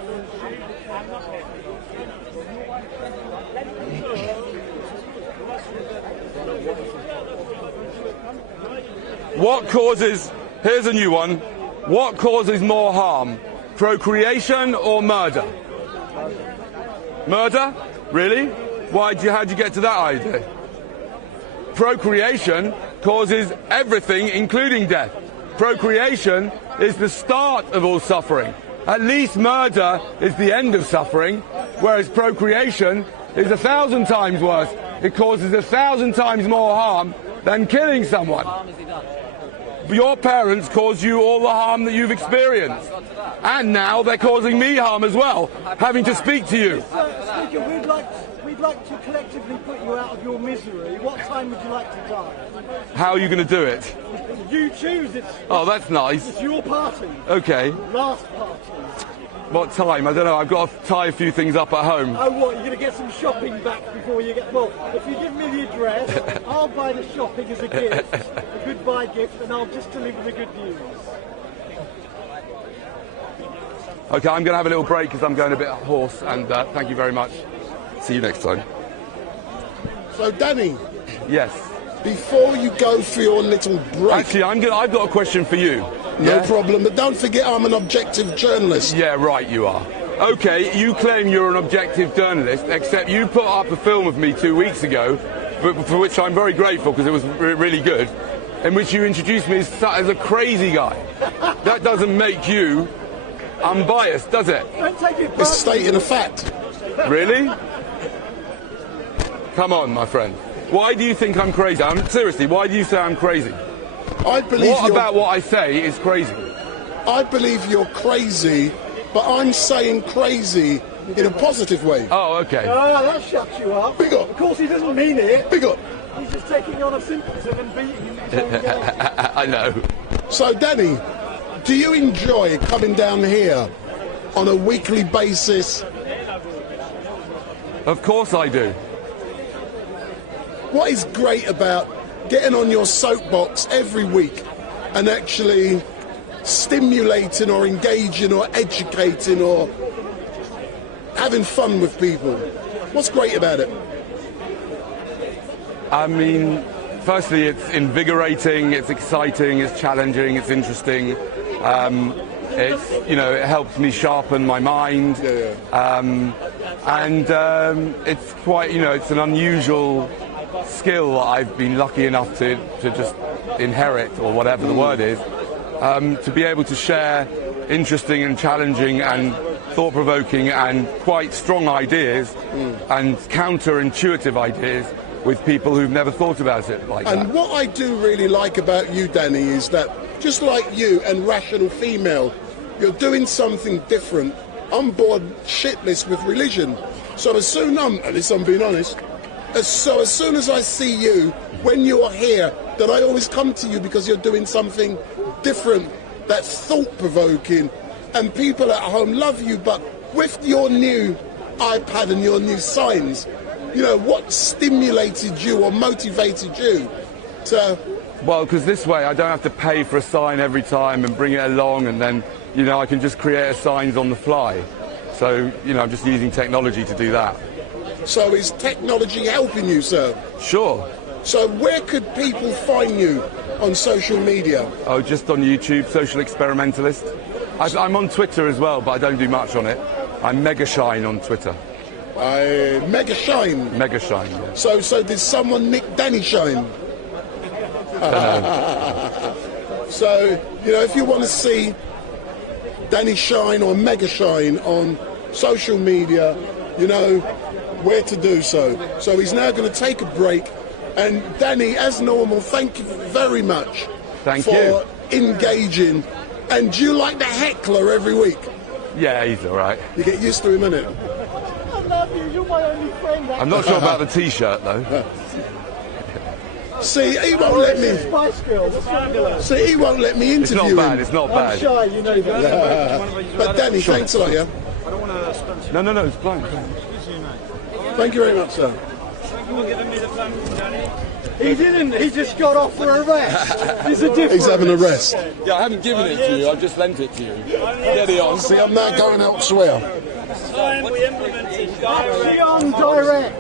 What causes... Here's a new one. What causes more harm? Procreation or murder? Murder? Really? How'd you get to that idea? Procreation causes everything, including death. Procreation is the start of all suffering. At least murder is the end of suffering, whereas procreation is 1,000 times worse. It causes 1,000 times more harm than killing someone. Your parents caused you all the harm that you've experienced. And now they're causing me harm as well, having to speak to you. Speaker, we'd like to collectively put you out of your misery. What time would you like to die? How are you going to do it? You choose it. Oh, that's nice. It's your party. Okay. Last party. What time? I don't know. I've got to tie a few things up at home. Oh, what? You're going to get some shopping back before you get... Well, if you give me the address, I'll buy the shopping as a gift, a goodbye gift, and I'll just deliver the good news. Okay, I'm going to have a little break because I'm going a bit hoarse, and thank you very much. See you next time. So, Danny. Yes. Before you go for your little break... Actually, I've got a question for you. No problem, but don't forget I'm an objective journalist. Yeah, right, you are. Okay, you claim you're an objective journalist, except you put up a film of me 2 weeks ago, for which I'm very grateful because it was really good, in which you introduced me as a crazy guy. That doesn't make you unbiased, does it? Don't take it It's stating a fact. Really? Come on, my friend. Why do you think I'm crazy? Seriously, why do you say I'm crazy? I believe what about what I say is crazy? I believe you're crazy, but I'm saying crazy in a positive way. Oh, okay. That shuts you up. Big up. Of course, he doesn't mean it. Big up. He's just taking on a symptom and beating him in his own game. I know. So, Danny, do you enjoy coming down here on a weekly basis? Of course I do. What is great about getting on your soapbox every week and actually stimulating or engaging or educating or having fun with people? What's great about it? I mean, firstly, it's invigorating, it's exciting, it's challenging, it's interesting. It's, you know, it helps me sharpen my mind. It's quite, you know, it's an unusual skill that I've been lucky enough to just inherit, or whatever the word is, to be able to share interesting and challenging and thought-provoking and quite strong ideas and counterintuitive ideas with people who've never thought about it like that. And what I do really like about you, Danny, is that just like you and Rational Female, you're doing something different. I'm bored shitless with religion. So as soon at least I'm being honest, as soon as I see you, when you're here, that I always come to you because you're doing something different, that's thought-provoking, and people at home love you. But with your new iPad and your new signs, you know, what stimulated you or motivated you to... Well, because this way I don't have to pay for a sign every time and bring it along, and then, you know, I can just create signs on the fly. So, you know, I'm just using technology to do that. So is technology helping you, sir? Sure. So where could people find you on social media? Oh, just on YouTube, Social Experimentalist. I'm on Twitter as well, but I don't do much on it. I'm Mega Shine on Twitter. Mega Shine? Mega Shine, yeah. So did someone nick Danny Shine? So, you know, if you want to see Danny Shine or Mega Shine on social media, you know where to do so. So he's now going to take a break. And Danny, as normal, thank you very much for engaging. And do you like the heckler every week? Yeah, he's all right. You get used to him, innit? I love you. You're my only friend. I'm not sure about the T-shirt, though. See, he won't let me. Spice Girls. See, he won't let me interview him. It's not bad. It's not bad. I'm shy, you know that. But Danny, thanks a lot, yeah. I don't want to spend. No, it's fine. Thank you very much, sir. Thank you for giving me the time, Danny. He didn't. He just got off for arrest. There's a difference. He's having a rest. Yeah, I haven't given it to you. I've just lent it to you. Get it on. See, I'm now going elsewhere. It's time we implemented direct. Direct.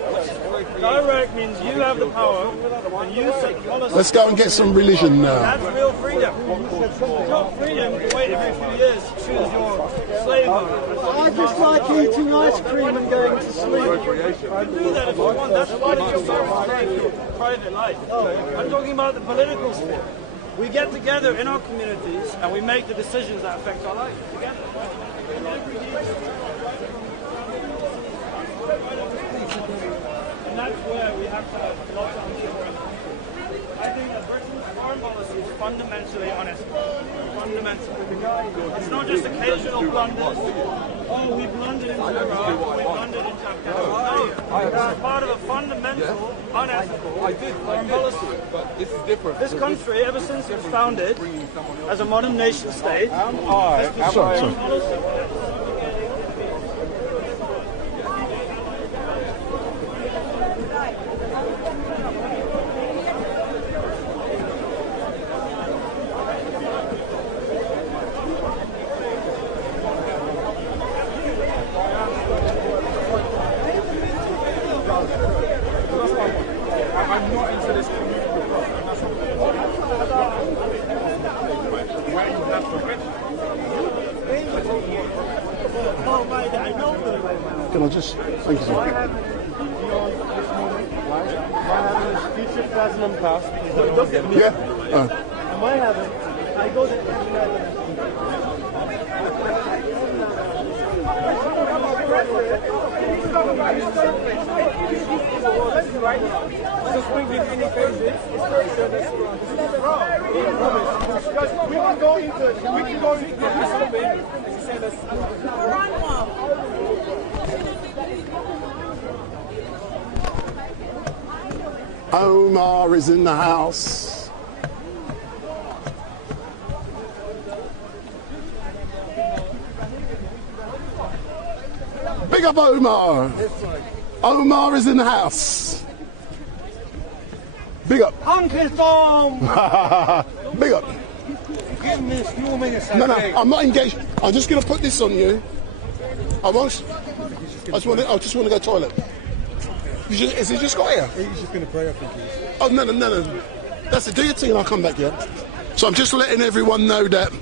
Direct means you have the power and you set the policy. Let's go and get some religion now. That's real freedom. It's not freedom to wait every few years to choose your slave owner. I just like eating ice cream and going to sleep. You can do that if you want. That's part of your private life. I'm talking about the political sphere. We get together in our communities and we make the decisions that affect our life together. And that's where we have to have lots of insurance. I think that Britain's foreign policy is fundamentally honest. Fundamentally. It's not just occasional blunders. Oh, we blundered into Iraq, we blundered into Afghanistan. No, it's part of a fundamental, unethical foreign policy. But this is different. This country, ever since it was founded as a modern nation state, has this foreign policy. I'm not into this community. Can I just... Thank you, sir. Future present and past. Yeah. Am I having? I go to Just bring in any phases. We can go into something. Omar is in the house. Big up Omar. Omar is in the house. Big up. Uncle Tom! Big up. Give me a few minutes. No, I'm not engaged. I'm just going to put this on you. I just want to go to the toilet. Is he just got here? He's just going to pray, I think he is. Oh, no. That's it. Do your thing and I'll come back, yeah? So I'm just letting everyone know that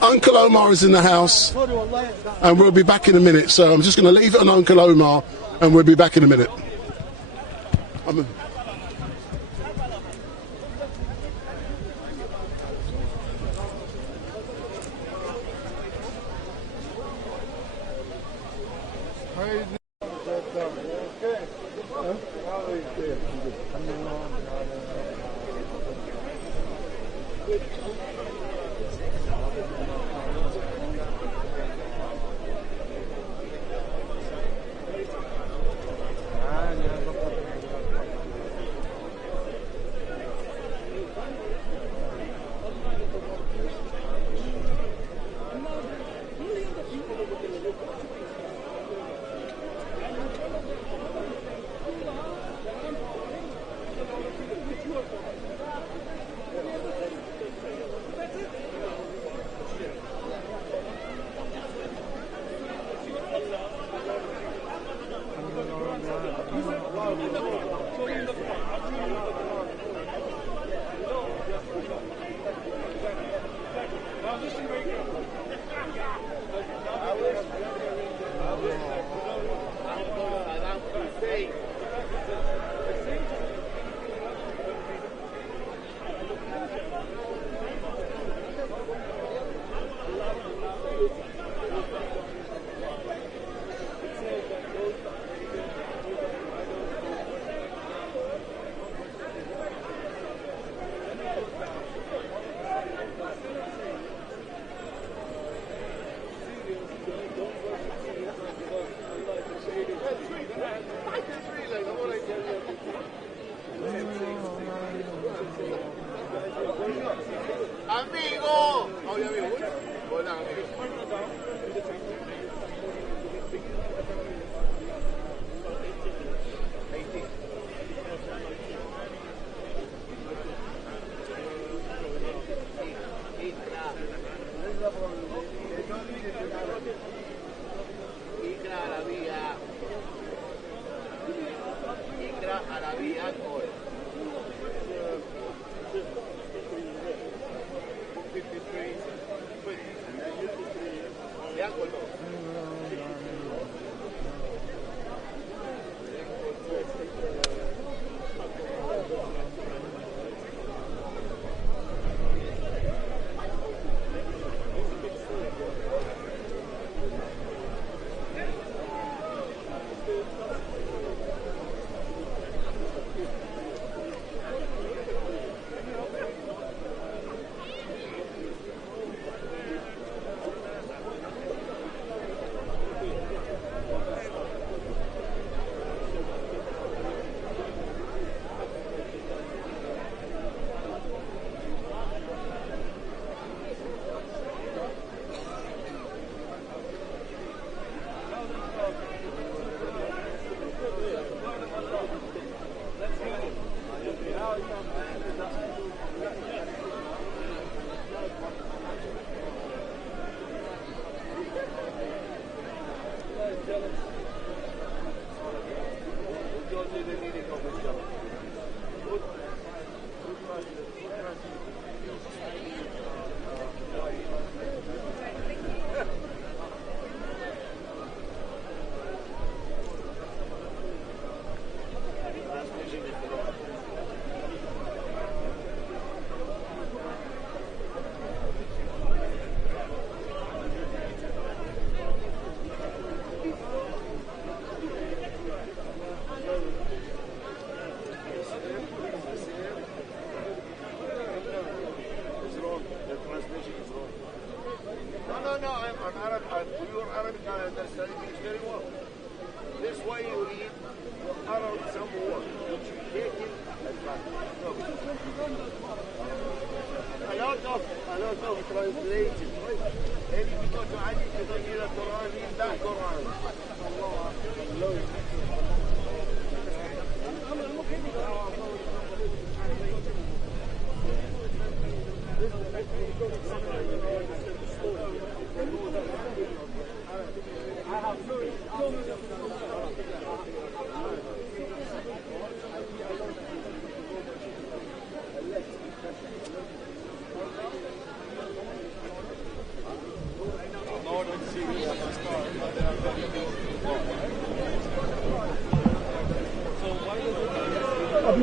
Uncle Omar is in the house and we'll be back in a minute. So I'm just going to leave it on Uncle Omar and we'll be back in a minute.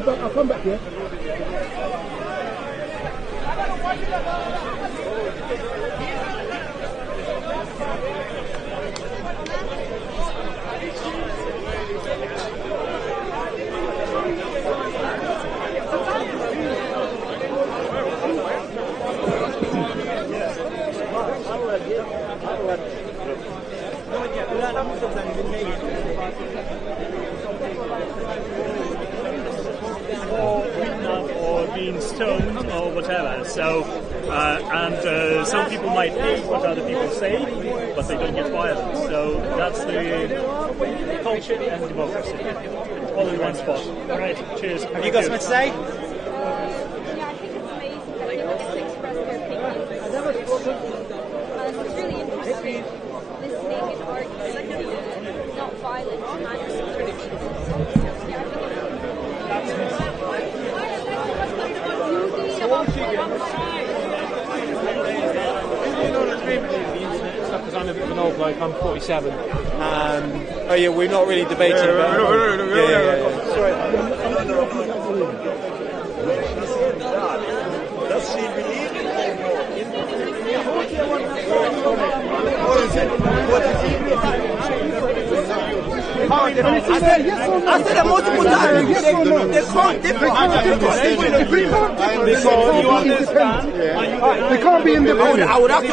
I'll come back here. Or being stoned or whatever. So, and some people might hate what other people say, but they don't get violent. So that's the culture and democracy. All in one spot. All right, cheers. Have you got something to say? Yeah, I think it's amazing that people get to express their opinions. It's really interesting listening and arguing, not violent and Because I'm a bit of an old bloke, I'm 47. Oh yeah, we're not really debating about Does she believe it? What is it? What is it? I said it multiple times. They can't differ. Because you understand. They can't be independent. I would have to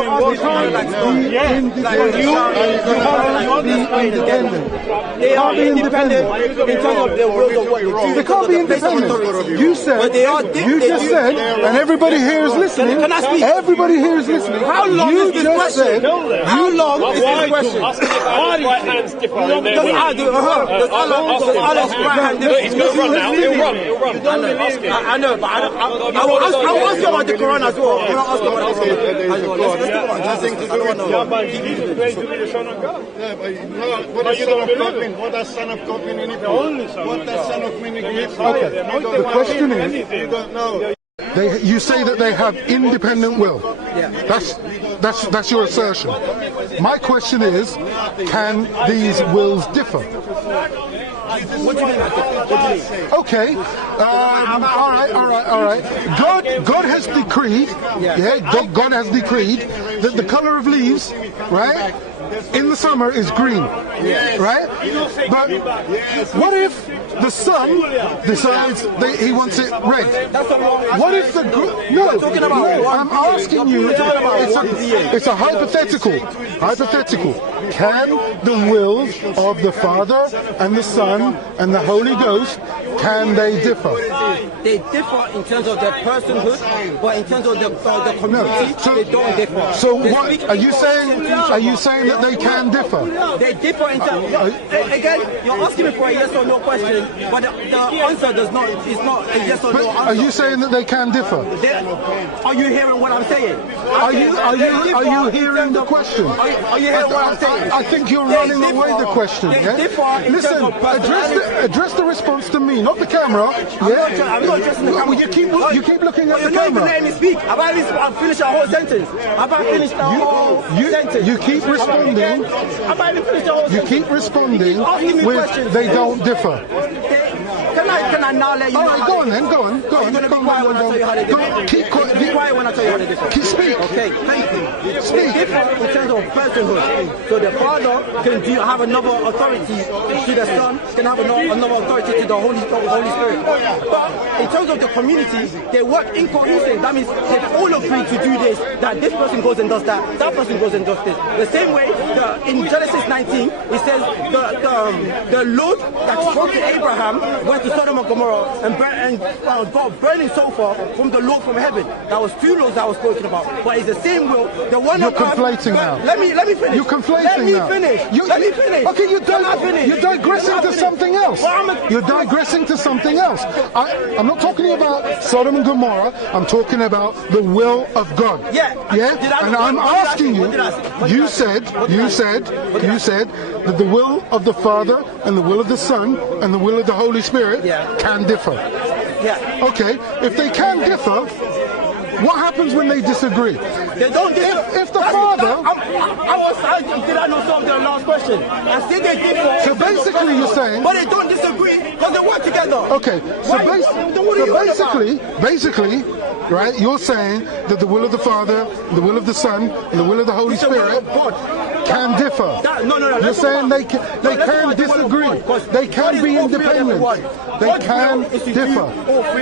They are independent in terms of their will of what they do. They can't be independent. You said, you just said, and everybody here is listening. Can I speak? Everybody here is listening. How long is this question? How long is this question? Right hands differ. He's going to run now. He'll run. I know, but I'll ask you about the Quran as well. I'm going to ask you about the Quran. Nothing to do with God. But he didn't pray to be the Son of God. Yeah, but what does Son of God mean? What does Son of God mean in Hebrew? What does Son of mean in Greek? Okay, the question is, you don't know. you say that they have independent will. Yeah. That's your assertion. My question is, can these wills differ? What do you mean by that? What do you mean? Okay. All right. God has decreed. God has decreed that the color of leaves, right, in the summer is green, right? But what if the sun decides that he wants it red? What if the I'm asking you. It's a hypothetical. Can the wills of the Father and the Son and the Holy Ghost, can they differ? They differ in terms of their personhood, but in terms of the community, they don't differ. So what are you saying? Are you saying that they can differ? They differ in terms. Again, you're asking me for a yes or no question, but the answer is not a yes or no answer. Are you saying that they can differ? Are you hearing what I'm saying? Are you hearing the question? Are you hearing what I'm saying? I think you're running away the question. Listen, address the response to me, not the camera. I'm not addressing the camera. You keep looking at the camera. You're not even letting me speak. Have I finished a whole sentence? Have I finished the whole sentence? You keep responding. Have I even finished the whole sentence? You keep responding with they don't differ. Can I now let you know? Go on then, go on. You're going to be quiet when I tell you how they differ. Be quiet when I tell you how they differ. Speak. Okay, thank you. Speak. They differ in terms of personhood. So the Father can have another authority to the Son, can have another authority to the Holy Spirit. But in terms of the community, they work in cohesive. That means they've all agreed to do this, that this person goes and does that person goes and does this. The same way, in Genesis 19, it says the Lord that spoke to Abraham went to Sodom Sodom and Gomorrah and got burning sulfur from the Lord from heaven. That was 2 laws that I was spoken about. But it's the same will. The one You're conflating now. Let me finish. You're conflating now. Let me finish. Okay, you're digressing to something else. You're digressing to something else. I'm not talking about Sodom and Gomorrah. I'm talking about the will of God. Yeah. And I'm asking you. You said that the will of the Father and the will of the Son and the will of the Holy Spirit can differ. Yeah. Okay. If they can differ, what happens when they disagree? They don't differ. If the Father... Did I not solve the last question? I said they differ. So basically you're saying... But they don't disagree because they work together. Okay. Basically, right, you're saying that the will of the Father, the will of the Son, and the will of the Holy Spirit can differ. No. You're saying they can disagree. They can be independent. They can differ.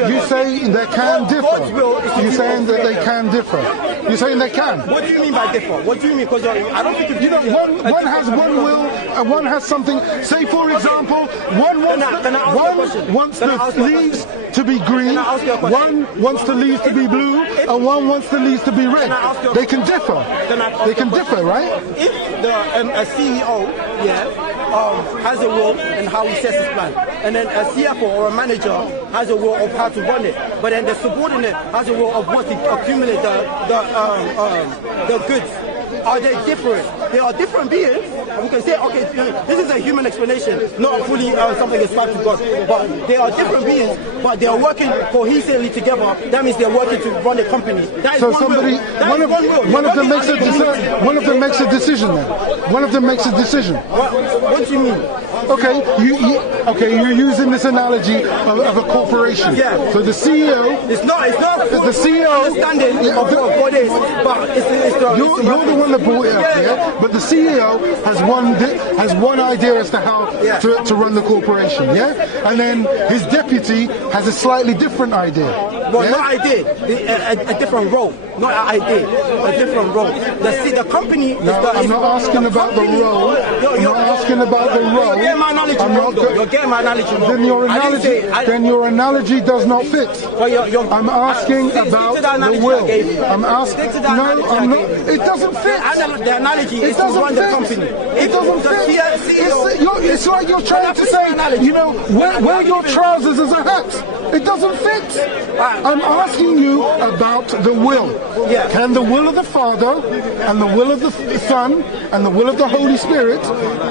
You say they can differ. You're saying that they can differ. You're saying they can. What do you mean by differ? What do you mean? Because I don't think you know one has one will and one has something. Say for example, one wants the leaves to be green, one wants the leaves to be blue, and one wants the leaves to be red. They can differ. They can differ, right? If a CEO has a will and how he sets his plan, and then a CFO or a manager has a will of how to run it, but then the subordinate has a will of what to accumulate the goods. Are they different? They are different beings. We can say, okay, this is a human explanation, not fully something ascribed to God. But they are different beings, but they are working cohesively together. That means they're working to run a company. That is so one somebody, will. One of them makes a decision. One of them makes a decision. Then one of them makes a decision. What do you mean? Okay, you're using this analogy of a corporation. Yeah. So the CEO. It's not the CEO. Understanding of what God is, but you're the one that brought it up, yeah? But the CEO has one idea as to how to run the corporation, yeah? And then his deputy has a slightly different idea. Well, not idea, a different role. Not an idea, a different role. The company is I'm not asking about the role. I'm not asking about the role. You're getting my analogy wrong. Then your analogy does not fit. I'm asking about the will. I'm asking. No, I'm not. It doesn't fit. The analogy is to run the company. It doesn't fit. It's like you're trying to say, wear your trousers as a hat. It doesn't fit. I'm asking you about the will. Yeah. Can the will of the Father and the will of the Son and the will of the Holy Spirit,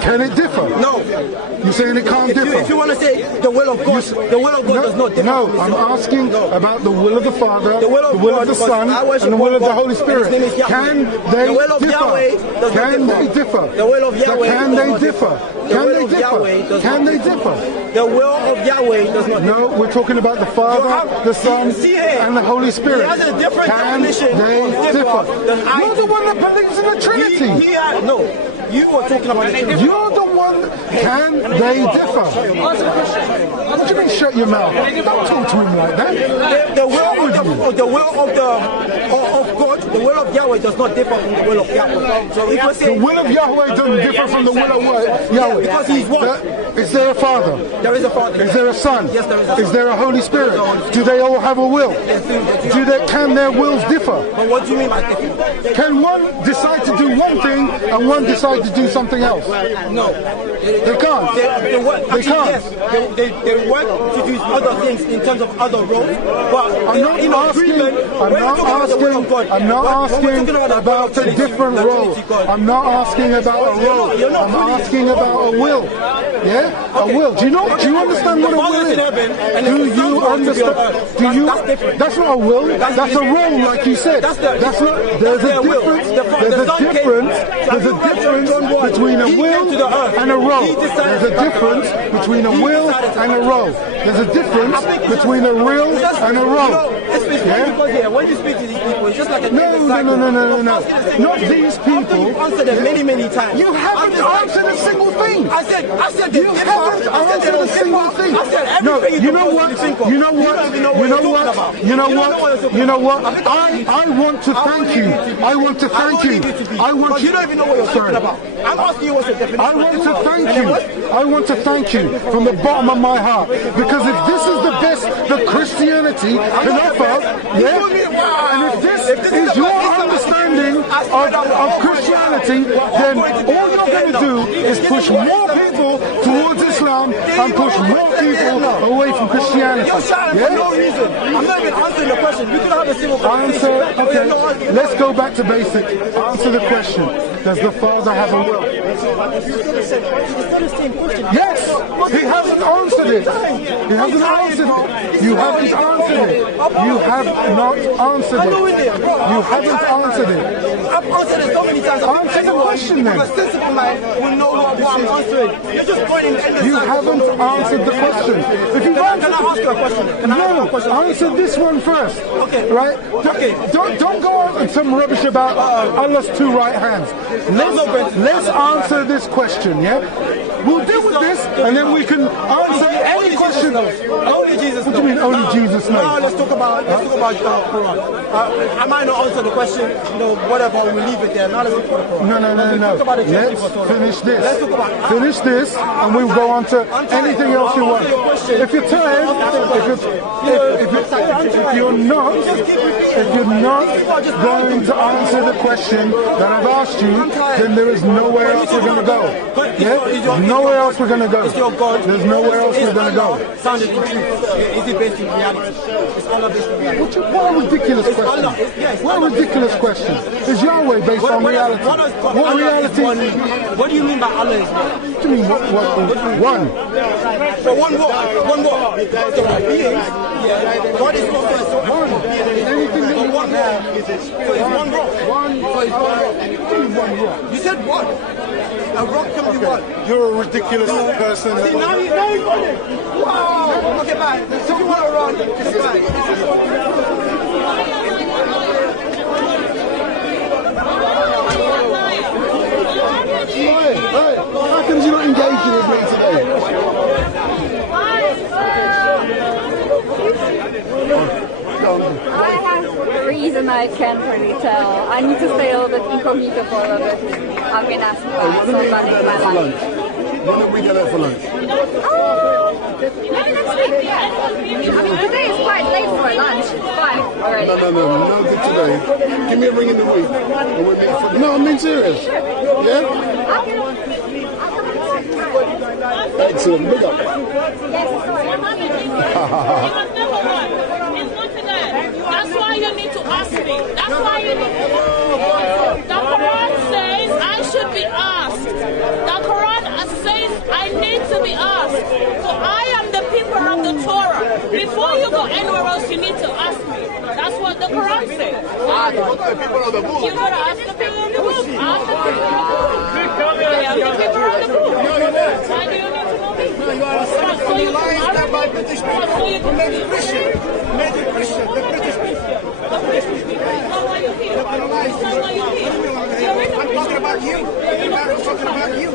can it differ? No. You're saying it can't differ? If you want to say the will of God, the will of God does not differ. No, I'm asking about the will of the Father, the will of the Son, and the will of the Holy Spirit. Can they differ? Can they differ? The will of Yahweh. Can they differ? Can they differ? Can they differ? The will of Yahweh does not differ. No, we're talking about the Father, the Son, and the Holy Spirit. He has a different definition. They differ. You're the one that believes in the Trinity. No, you were talking about the Trinity. You're the one. Can they differ? What do you mean shut your mouth? Don't talk to him like that. The will of God, the will of Yahweh does not differ from the will of Yahweh. So if we say the will of Yahweh doesn't differ from the will of Yahweh. Because he's what? Is there a Father? There is a Father. Is there a Son? Yes, there is a Son. Is there a Holy Spirit? Do they all have a will? Can their wills differ? But what do you mean by differ? Can one decide to do one thing and one decide to do something else? No. They can't. They can't. Yes, they work to do other things in terms of other roles. But I'm not asking about a different role. I'm not asking about a role. I'm asking about a will. Yeah? A will. Do you understand what a will is? Do you understand? That's not a will. That's a role, like you said. There's a difference between a will and a role. There's a difference between a will and a role. There's a difference between a will and a role. When you speak to these people, just like a No. Not these people. You've answered them many times. You haven't answered a single thing. I said you haven't answered a single thing. No, you know what? I want to thank you. I want to thank you. You don't even know what you're talking about. I'm asking you what's the definition. I want to thank you. I want to thank you from the bottom of my heart, because if this is the best that Christianity can offer, and if this is your understanding of Christianity, then all you're going to do is push more people towards Islam and push more people away from Christianity. You're shouting for no reason. I'm not even answering the question. You could have a simple question. Okay, let's go back to basics. Answer the question. Does the Father have a will? Yes! He hasn't answered it. He hasn't answered it. You haven't answered it. You have not answered it. You haven't answered it. I've answered it so many times. Answer the question then. A sensible man will know what I'm answering. You're just pointing endless. You haven't answered the question. If you've answered, can I ask you a question? Answer this one first. Okay. Right? Okay. Don't go on with some rubbish about Allah's two right hands. Let's answer this question, yeah? We'll deal with this, and then we can answer any question. Only Jesus knows. What do you mean only Jesus knows? No, let's talk about Quran. I might not answer the question, whatever, we'll leave it there. Now let's talk about the Quran. No. Let's finish this. Let's talk about finish this, and we'll go on to anything else you want. If you're tired, if you're not going to answer the question that I've asked you, then there is nowhere else we're going to go. Yeah? Nowhere else we're going to go. There's nowhere else we're going to go. Sounded in truth. Is it based in reality? Is Allah based in reality? What a ridiculous question. What a ridiculous question. Is Yahweh based on reality? What reality? What do you mean by Allah is one? What do you mean one? So one what? So beings. God is not one. Anything that you want there. So it's one rock. You said what? A rock can be what? You're a ridiculous person. See, now you got it. Wow. Okay, bye. So you want to run? It's fine. Hey, how come you're not engaging with me today? I have a reason I can't really tell. I need to stay a little bit incognito for a little bit. I've been asked by somebody in my life. When did we get out for lunch? Maybe next week, yeah. I mean, today is quite late for lunch. It's fine already. No, good today. Give me a ring in the week. And we'll meet for... No, I'm being serious. Yeah? Excellent, big up. That's why you need to ask me. That's why you need to. The Quran says I should be asked. The Quran says I need to be asked. So I am the people of the Torah. Before you go anywhere else, you need to ask me. That's what the Quran says. You gotta ask the people of the book. Ask the people of the book. I am the people of the book. Why do you need to know me? No, you are a liar by British people. You made it Christian. You made it Christian. The British people. The British people. You're colonized. I'm talking about you. I'm talking about you.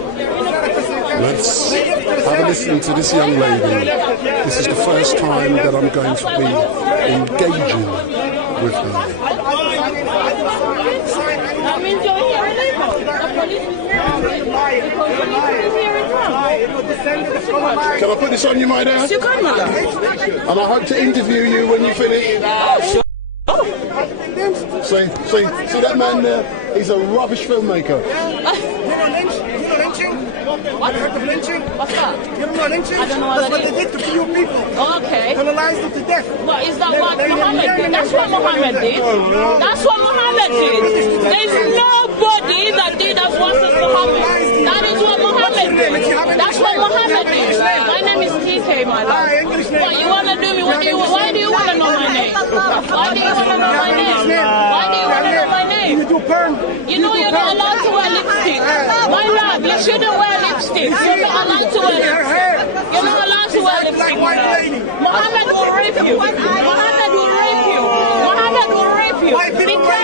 Let's have a listen to this young lady. This is the first time that I'm going to be engaging with her. That means you're here illegal. The police is here Can I put this on you, my dear? Yes, you can, madam. And I hope to interview you when you finish. See that man there? He's a rubbish filmmaker. What? Lynching? What's that? You don't know lynching? I don't know That's what what they did to few people. Okay. Colonized them to death. What is that? What Muhammad did? That's what Muhammad did. That's what Muhammad did. There's nobody that did as much as Muhammad. That is what Muhammad did. That's what Muhammad did. My name is TK, my love. What you wanna do me? Why do you wanna know my name? Why do you wanna know my name? Why do you wanna know my name? You know you're not allowed to wear lipstick. My love, you shouldn't wear lipstick. You're not allowed to wear lipstick. You're not allowed to wear lipstick. Muhammad will rape you. Muhammad will rape you. Muhammad will rape you. Be careful.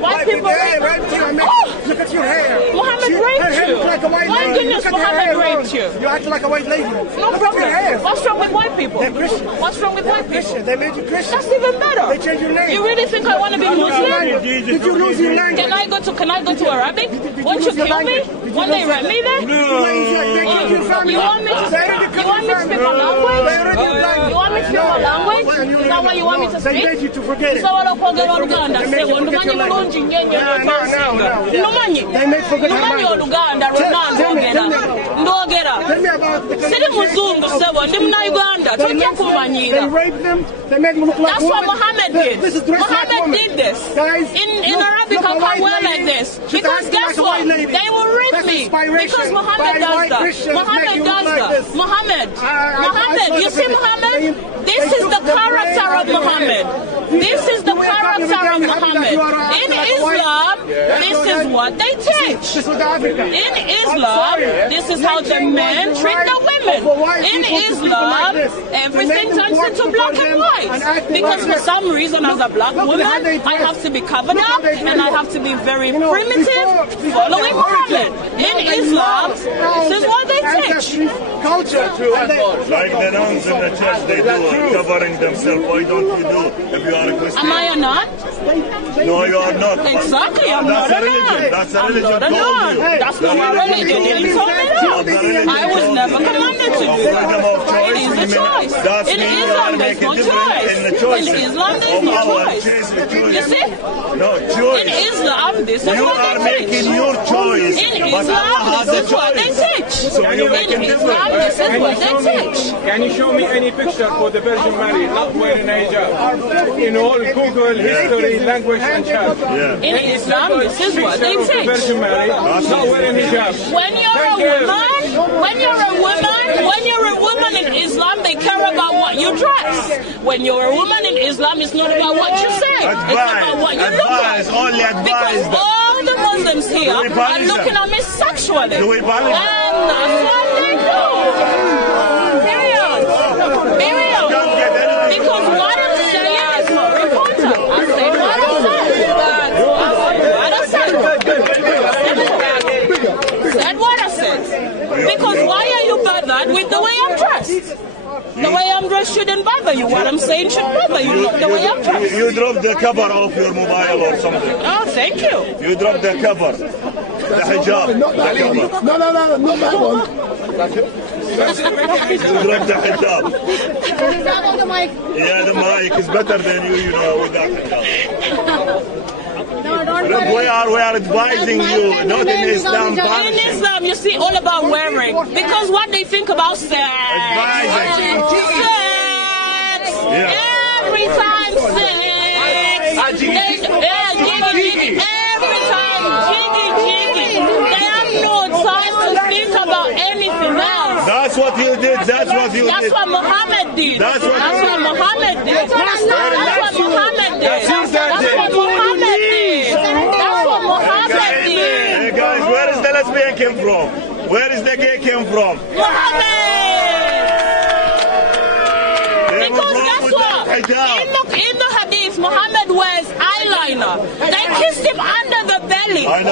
White people raped you. Oh! Look at your hair. Muhammad raped you. Like a white My lady. goodness, Look at your Muhammad hair, raped you. You act like a white lady. No problem. What's wrong with white people? They're Christian. What's wrong with white people? Christian. They made you Christian. That's even better. They changed your name. You really think I want to be Muslim? Did you lose your language? Can I go to Arabic? Won't you kill me? Won't they rent me there? No. You want me to speak my language? You want me to speak my language? Is that what you want me to speak? They made you to forget it. So what Oluganda say? They raped them. They made them look like That's what Muhammad did. Muhammad did this. Guys, in Arabic, I can't wear like this. Because guess what? They will rip me. Because Muhammad does that. Muhammad does that. Muhammad, you see Muhammad? This is the character of Muhammad. This is the character of Muhammad. In Islam, this is what they teach. In Islam, this is how the men treat the women. In Islam, everything turns into black and white. Because for some reason, as a black woman, I have to be covered up and I have to be very primitive, following Muhammad. In Islam, this is what they teach. Culture. Like the nuns in the church, they do, covering themselves. Why don't you do if you are a Christian? Am I a nun? No, you are not. Exactly, I'm not a nun. That's a religion. I'm not a nun. That's not my religion. It didn't tell me that. I was never commanded to do that. It is a choice. In Islam, there's no choice. In Islam, there's no choice. You see? No choice. In Islam, this is you what are they making teach. your choice. In Islam, this is what they teach. So you're making In Islam, this is what they teach. Can you show me any picture for the Virgin Mary not wearing a hijab? In all Google history, language, and chat. In Islam, this is what they teach. Virgin Mary not wearing hijab. When you're a woman in Islam, they care about what you dress. When you're a woman in Islam, it's not about what you say. It's about what you look like. Only advise. Because all the Muslims here are looking at me sexually. And that's what they do. Period. Because what I'm saying is more important. I say what I said. Because why are you bothered with the way I'm dressed? The way I'm dressed shouldn't bother you. What I'm saying should bother you, not the way I'm dressed. You dropped the cover off your mobile or something. Oh, thank you. You dropped the cover. The hijab. Not that one. No, not that one. You dropped the hijab. Is that on the mic? Yeah, the mic is better than you know, without hijab. No, don't Look, we are advising you, not in Islam. In Islam, you see, all about wearing. Because what they think about sex. Advising. Sex. Every time sex. Jiggy. Every time jiggy. They have no time to think about anything else. That's what you did. That's what Muhammad did. That's what Muhammad did. That's what Muhammad did. Hey guys, where is the lesbian came from? Where is the gay came from? Because guess what? In the hadith, Muhammad wears eyeliner. They kissed him under the belly. Guys,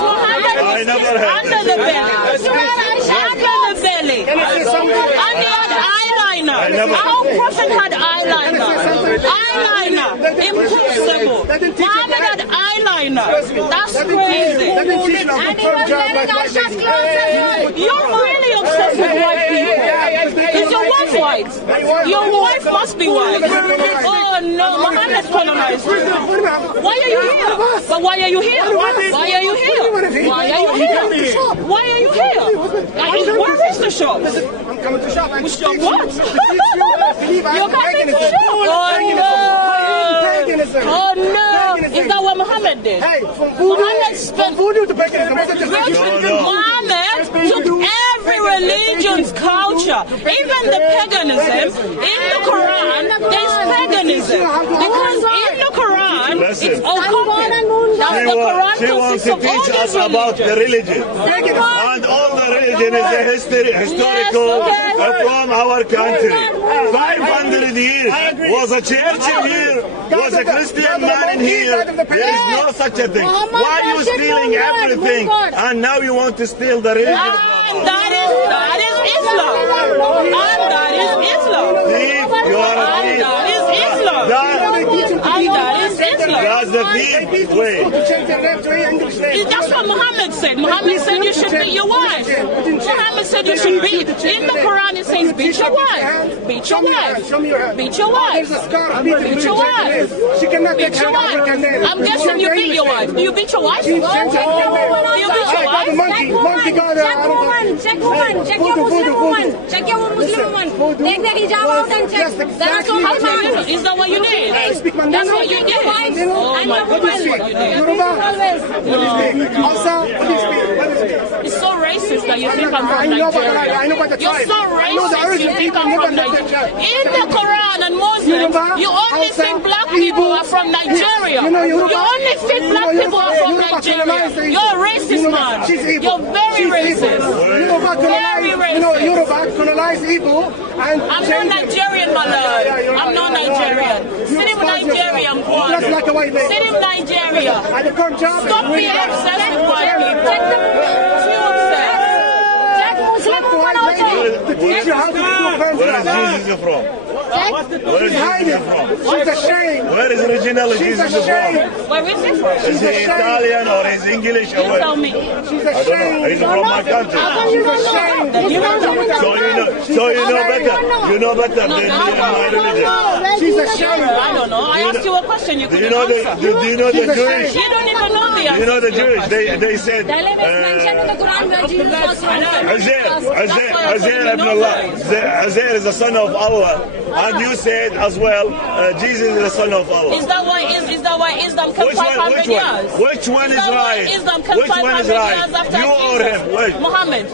Muhammad was kissed under the belly. Under the belly. And he had eyeliner. Our prophet had eyeliner. Impossible. Muhammad had eyeliner. That's crazy. You're really obsessed with white people. Is your wife white? Your wife must be white. Oh no, Muhammad colonized you. Why are you here? But why are you here? Why are you here? Why are you here? Why are you here? Where is the shop? I'm coming to shop. Shop what? You're coming to shop? Oh no! Oh no! Is that what Muhammad did? Hey, Muhammad spent voodoo to paganism. Muhammad took every religion's culture, even the paganism. In the Quran, there's paganism. Because in the Quran, it's all common. The Quran she wants to teach us about the religion. And all the religion is a historical from our country. 500 years. Was a Churchill here? Was a Christian man in here? There is no such a thing. Why are you stealing everything? And now you want to steal the religion? And that is Islam. And that is Islam. Thief, you are a thief. That is Islam. And that is Islam. That's the thief way. That's what Muhammad said. Muhammad said you should beat your wife. Muhammad said you should beat. In the Quran it says beat your wife. Beat your wife. Beat your wife. Beat your wife. Beat your wife. I'm guessing you beat your wife. Do you beat your wife? Do you beat your wife? Check woman. Check your Muslim woman. Check your Muslim woman. Take the hijab out and check. That's all. Is that what you did? That's what you did. Oh my goodness, what you did. It's so racist that you think I'm from Nigeria. You're so racist you think I'm from Nigeria. In the Quran and Muslims, you only think black people are from Nigeria. You only think black people are from Nigeria. You're a racist, man. You're very racist. Very racist. Yoruba colonize evil and I'm not Nigerian, my lord. I'm not Nigerian. Sit in Nigeria, sit in Nigeria. Stop being obsessed with white people. Too obsessed. To teach you how to do Where is Jesus from? Where is Jesus from? She's ashamed. Where is original Jesus from? Where is he from? Is he Italian or is English or what? Tell me. She's I don't know. He's from my country. So you know better. You know better than my religion. She's ashamed. I don't know. I asked you a question. You couldn't answer. Do you know the Jewish? You don't even know the answer. You know the Jewish? They said. Isaiah ibn Allah. Isaiah is the son of Allah. And you said as well, Jesus is the son of Allah. Is that why Islam came 500 years? Which one is right? Which one is right? You or him? Muhammad.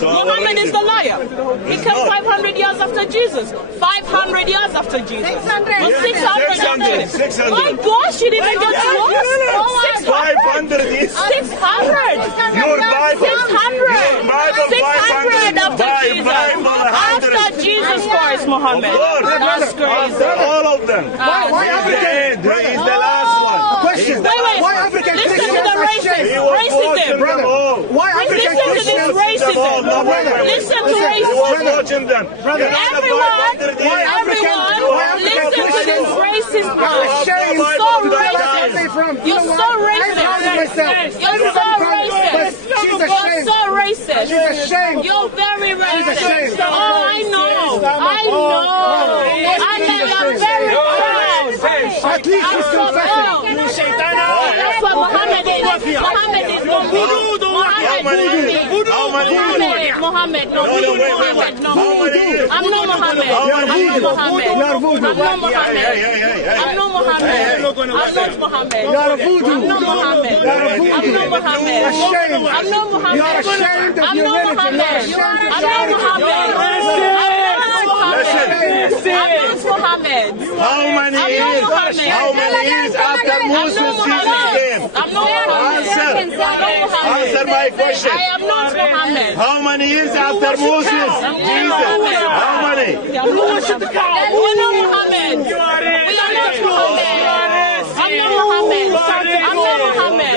Muhammad is the liar. He came 500 years after Jesus. 500 years after Jesus. 600. 600. My gosh, you didn't get close. 500 is 600. Your Bible. 600 after Jesus. After Jesus Christ, Muhammad. That's crazy. All of them. He's the last one. Question. Why African Listen to the racism. Why African Christians? Listen to this racism. Listen to racism. Everyone, listen to this racist man. You're so racist. You're so racist. You're so racist. You're very racist. Oh, I know. And I'm very proud. At least she's confessing. That's what Muhammad is. Muhammad is Muhammad. No, Muhammad. No. I'm not Muhammad. I'm not Muhammad. I'm not Muhammad. I'm not Muhammad. I'm not Muhammad. You're a voodoo. I'm not Muhammad. I'm not Muhammad. I'm not Muhammad. You're ashamed of I'm your not religion. Muhammad. I'm not Muhammad. How many years after Moses Jesus came? I'm not Muhammad. Answer my question. I am not Muhammad. How many years after Moses Jesus? How many? We're not Muhammad. We are not Muhammad. I'm not Muhammad. I'm not Muhammad. I'm not Muhammad.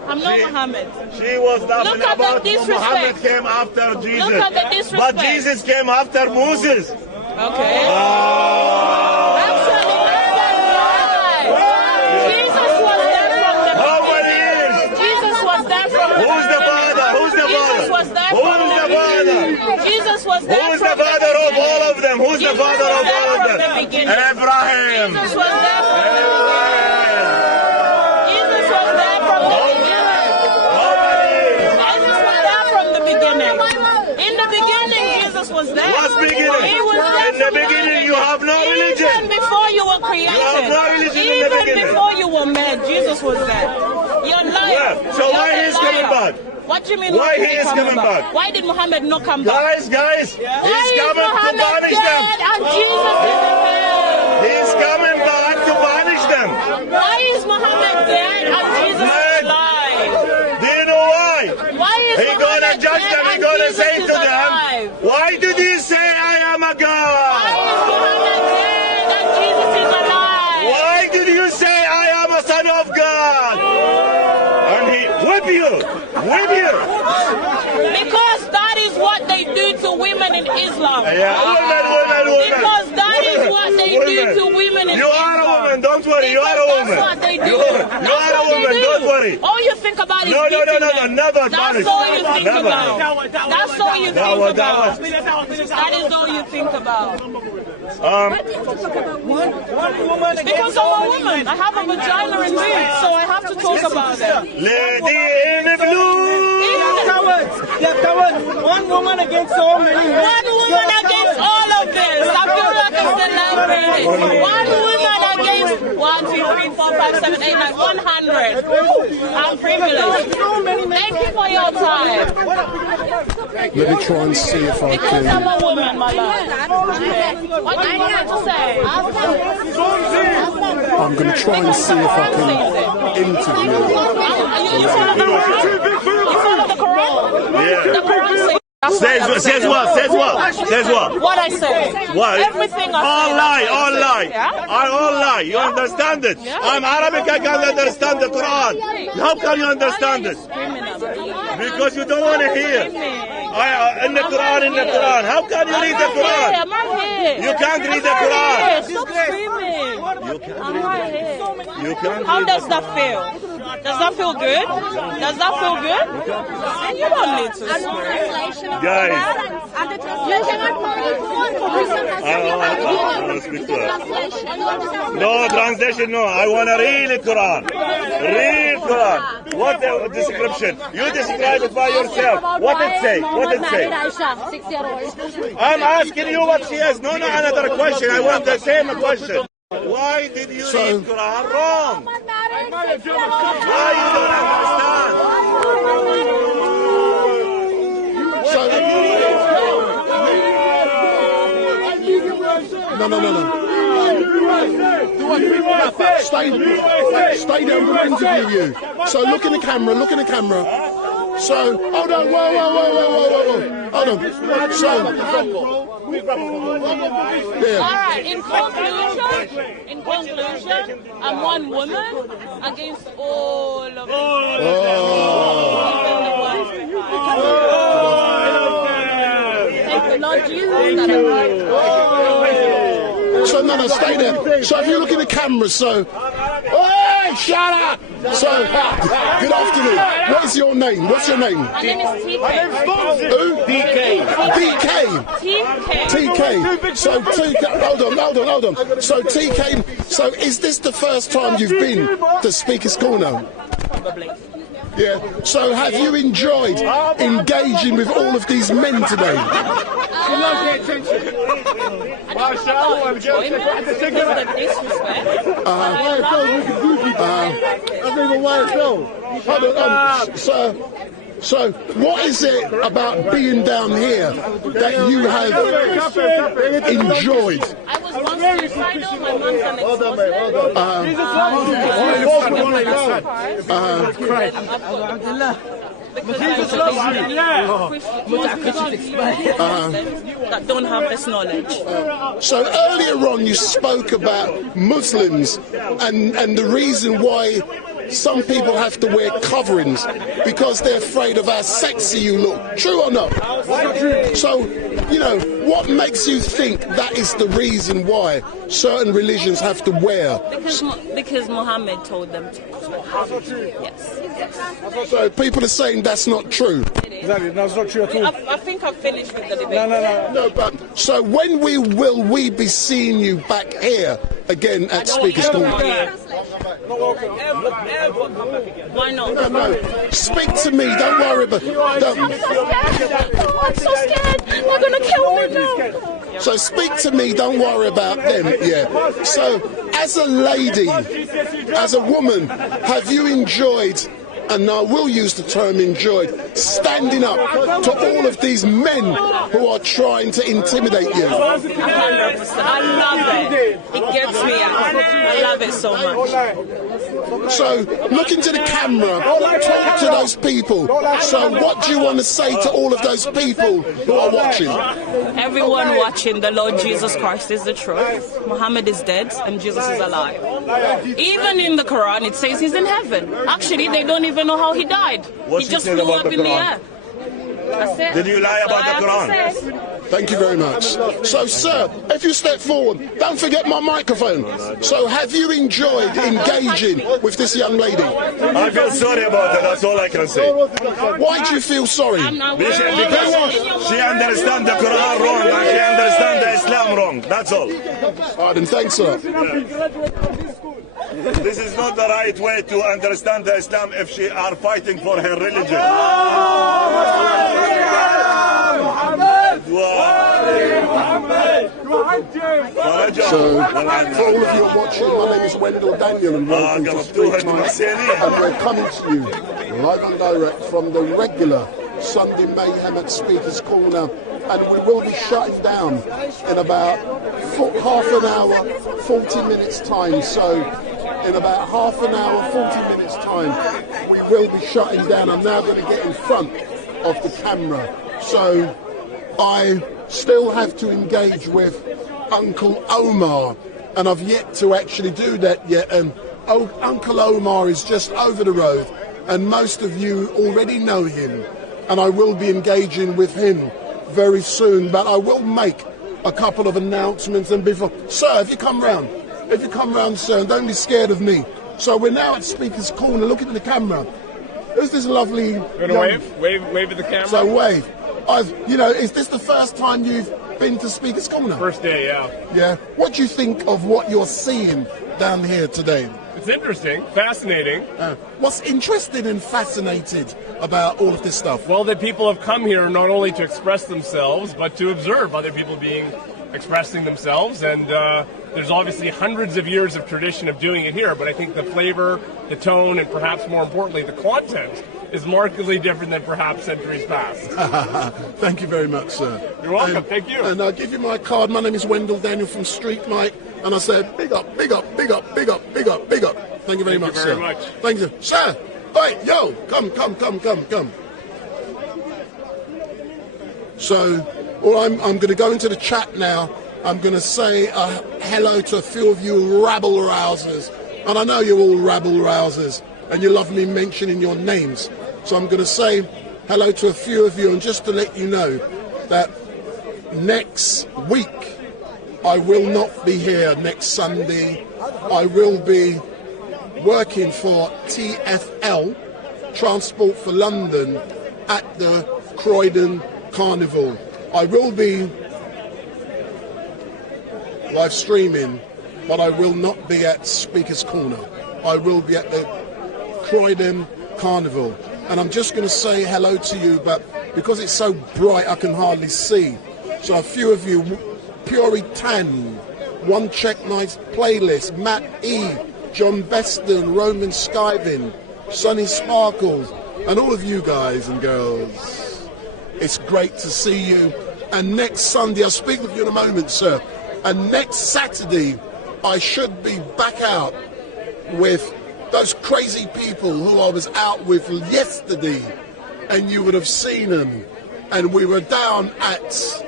I'm not Muhammad. She was talking Look at the about disrespect. Muhammad came after Jesus. Look at the disrespect. But Jesus came after Moses. Okay. Actually, that's right. Jesus was there from the beginning. How many years? Jesus was there from the Who's the father? Who's the father? Jesus was there Who's from the father? Jesus was there Who's from the father of beginning. all of them? Who's the father of all of them? Abraham. Jesus was there from the beginning. Jesus was there from the beginning. Jesus was there from the beginning. In the beginning, Jesus was there. What's beginning? He was there In the from beginning, you have no religion. Even before you were created. You have no religion in the Even beginning. before you were made, Jesus was there. You're lying. Yeah. So why he is coming back? What do you mean? Why he is coming back? Why did Muhammad not come back? Guys, Why he's is coming to Muhammad punish them. dead and Jesus is alive? He's coming back to punish them. Why is Muhammad dead and Jesus is alive? Do you know why? Why is He's gonna Muhammad judge dead them. and He's gonna Jesus say is to them, alive? why did you say I am a God? Why did you say I am a son of God? And he whip you. Because that is what they do to women in Islam. Women. Because that is what they do to women in Islam. You are a woman, don't worry. You are a woman. That's what they do. You are a woman, don't worry. All you think about is No, beating never. That's all you think Never. about. That's all you think about. That is all you think about. Because I'm a woman. I have a vagina and boobs, so I have to talk about it. Lady in the blue. They're cowards. One woman against so many. One woman against all of this. I feel like a celebrity. One woman against 1, 2, 3, 4, 5, 7, 8, 9, 100. I'm privileged. Thank you for your time. Let me try and see if I Because I'm can. a woman, my love. What do you want me to say? I'm going to try and see if I can interview. You follow the Quran? Yeah. The Quran says. Says what? What I say. What? Everything I say. All lie. Yeah? All lie. You understand it? Yeah. I'm Arabic, I can't understand the Quran. How can you understand it? Because you don't want to hear. In the Quran. How can you read the Quran? I'm right here. You can't read the Quran. Stop screaming. I'm right here. You can't How read does the that feel? Does that feel good? Does that feel good? And you don't need to scream. Guys. You cannot No translation, no. I want a real Quran. Real Quran. What the description? You describe it by yourself. What it say? What it say? Aisha, 6-year-old. I'm asking you what she is. No, another question. I want the same question. Why did you read Quran wrong? Why you don't No. Stay there, we'll interview you. So look in the camera. So, hold on, whoa. Hold on. So, yeah. All right, in conclusion, I'm one woman against all of So no, stay there. So if you look in the camera, so, hey, shut up. So, good afternoon. What is your name? What's your name? My name is TK. Who? TK. So TK. Hold on. So TK. So is this the first time you've been to Speaker's Corner? Probably. Yeah. So have you enjoyed engaging with all of these men today? So what is it about being down here that you have enjoyed? I was once suicidal, my mom's an that don't have this knowledge. So earlier on you spoke about Muslims and the reason why some people have to wear coverings because they're afraid of how sexy you look. True or not? So, you know, what makes you think that is the reason why certain religions have to wear? Because Muhammad told them to. Yes. So people are saying that's not true. Exactly, that's not true at all. I think I've finished with the debate. No, but so when will we be seeing you back here again at Speaker's Corner? Why not? No. Speak to me. Don't worry about. I'm so scared. They're gonna kill me now. So speak to me. Don't worry about them. Yeah. So as a lady, as a woman, have you enjoyed? And I will use the term enjoyed, standing up to all of these men who are trying to intimidate you? 100%. I love it. It gets me out. I love it so much. So, look into the camera, talk to those people. So, what do you want to say to all of those people who are watching? Everyone watching, the Lord Jesus Christ is the truth. Muhammad is dead and Jesus is alive. Even in the Quran, it says he's in heaven. Actually, they don't even know how he died. What He just said flew about up the in the Quran? air. That's it. Did you lie about the Quran? Thank you very much. So, sir, if you step forward, don't forget my microphone. So, have you enjoyed engaging with this young lady? I feel sorry about her, that's all I can say. Why do you feel sorry? Because she understands the Quran wrong and she understands the Islam wrong, that's all. All right, then, thanks, sir. This is not the right way to understand the Islam if she are fighting for her religion. So, for all of you watching, my name is Wendell Daniel and welcome to Street Night. And we're coming to you live and direct from the regular Sunday Mayhem at Speaker's Corner. And we will be shutting down in about half an hour, 40 minutes time. So, in about half an hour, 40 minutes time, we will be shutting down. I'm now going to get in front of the camera. So, I still have to engage with Uncle Omar, and I've yet to actually do that yet. And Uncle Omar is just over the road, and most of you already know him, and I will be engaging with him very soon. But I will make a couple of announcements. And before, sir, if you come round, sir, and don't be scared of me. So we're now at Speaker's Corner. Look into the camera. Who's this lovely? Gonna wave at the camera. So wave. Is this the first time you've been to Speaker's Corner? First day, yeah. Yeah. What do you think of what you're seeing down here today? It's interesting, fascinating. What's interesting and fascinated about all of this stuff? Well, that people have come here not only to express themselves, but to observe other people expressing themselves. And there's obviously hundreds of years of tradition of doing it here, but I think the flavor, the tone, and perhaps more importantly, the content is markedly different than perhaps centuries past. Thank you very much, sir. You're welcome. Thank you. And I'll give you my card. My name is Wendell Daniel from StreetMic, and I said, big up, big up, big up, big up, big up, big up. Thank you very much, sir. Thank you, sir. Hey, yo, come. So, I'm going to go into the chat now. I'm going to say hello to a few of you rabble-rousers. And I know you're all rabble-rousers, and you love me mentioning your names. So I'm going to say hello to a few of you, and just to let you know that next week, I will not be here next Sunday. I will be working for TfL, Transport for London, at the Croydon Carnival. I will be live streaming, but I will not be at Speaker's Corner. I will be at the Croydon Carnival. And I'm just going to say hello to you, but because it's so bright I can hardly see. So a few of you, Puritan, One Check Night Playlist, Matt E, John Beston, Roman Skyvin, Sonny Sparkles, and all of you guys and girls. It's great to see you. And next Sunday, I'll speak with you in a moment, sir. And next Saturday, I should be back out with those crazy people who I was out with yesterday, and you would have seen them. And we were down at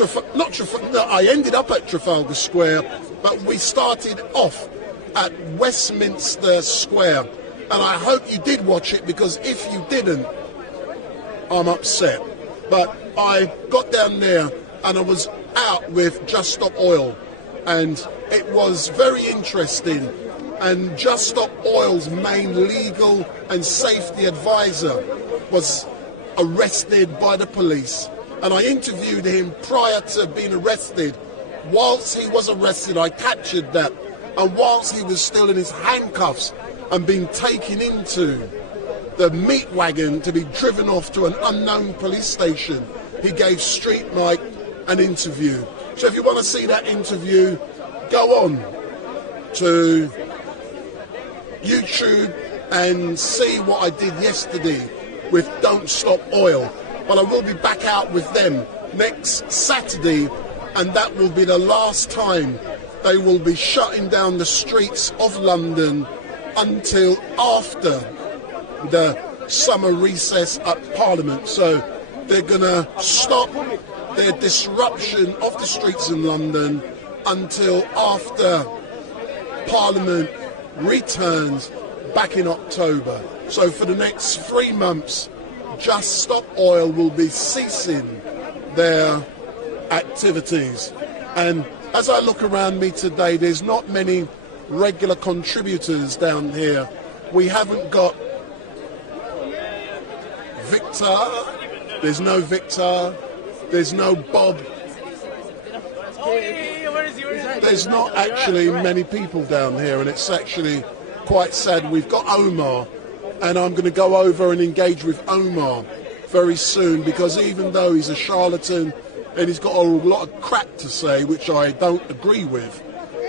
I ended up at Trafalgar Square, but we started off at Westminster Square. And I hope you did watch it, because if you didn't, I'm upset. But I got down there and I was out with Just Stop Oil, and it was very interesting. And Just Stop Oil's main legal and safety advisor was arrested by the police, and I interviewed him prior to being arrested. Whilst he was arrested, I captured that, and whilst he was still in his handcuffs and being taken into the meat wagon to be driven off to an unknown police station, he gave StreetMic an interview. So if you want to see that interview, go on to YouTube and see what I did yesterday with Don't Stop Oil. But I will be back out with them next Saturday, and that will be the last time they will be shutting down the streets of London until after the summer recess at Parliament. So they're going to stop their disruption of the streets in London until after Parliament returns back in October. So for the next 3 months, Just Stop Oil will be ceasing their activities. And as I look around me today, there's not many regular contributors down here. We haven't got Victor, there's no Victor, there's no Bob. There's not actually many people down here, and it's actually quite sad. We've got Omar, and I'm going to go over and engage with Omar very soon, because even though he's a charlatan and he's got a lot of crap to say, which I don't agree with,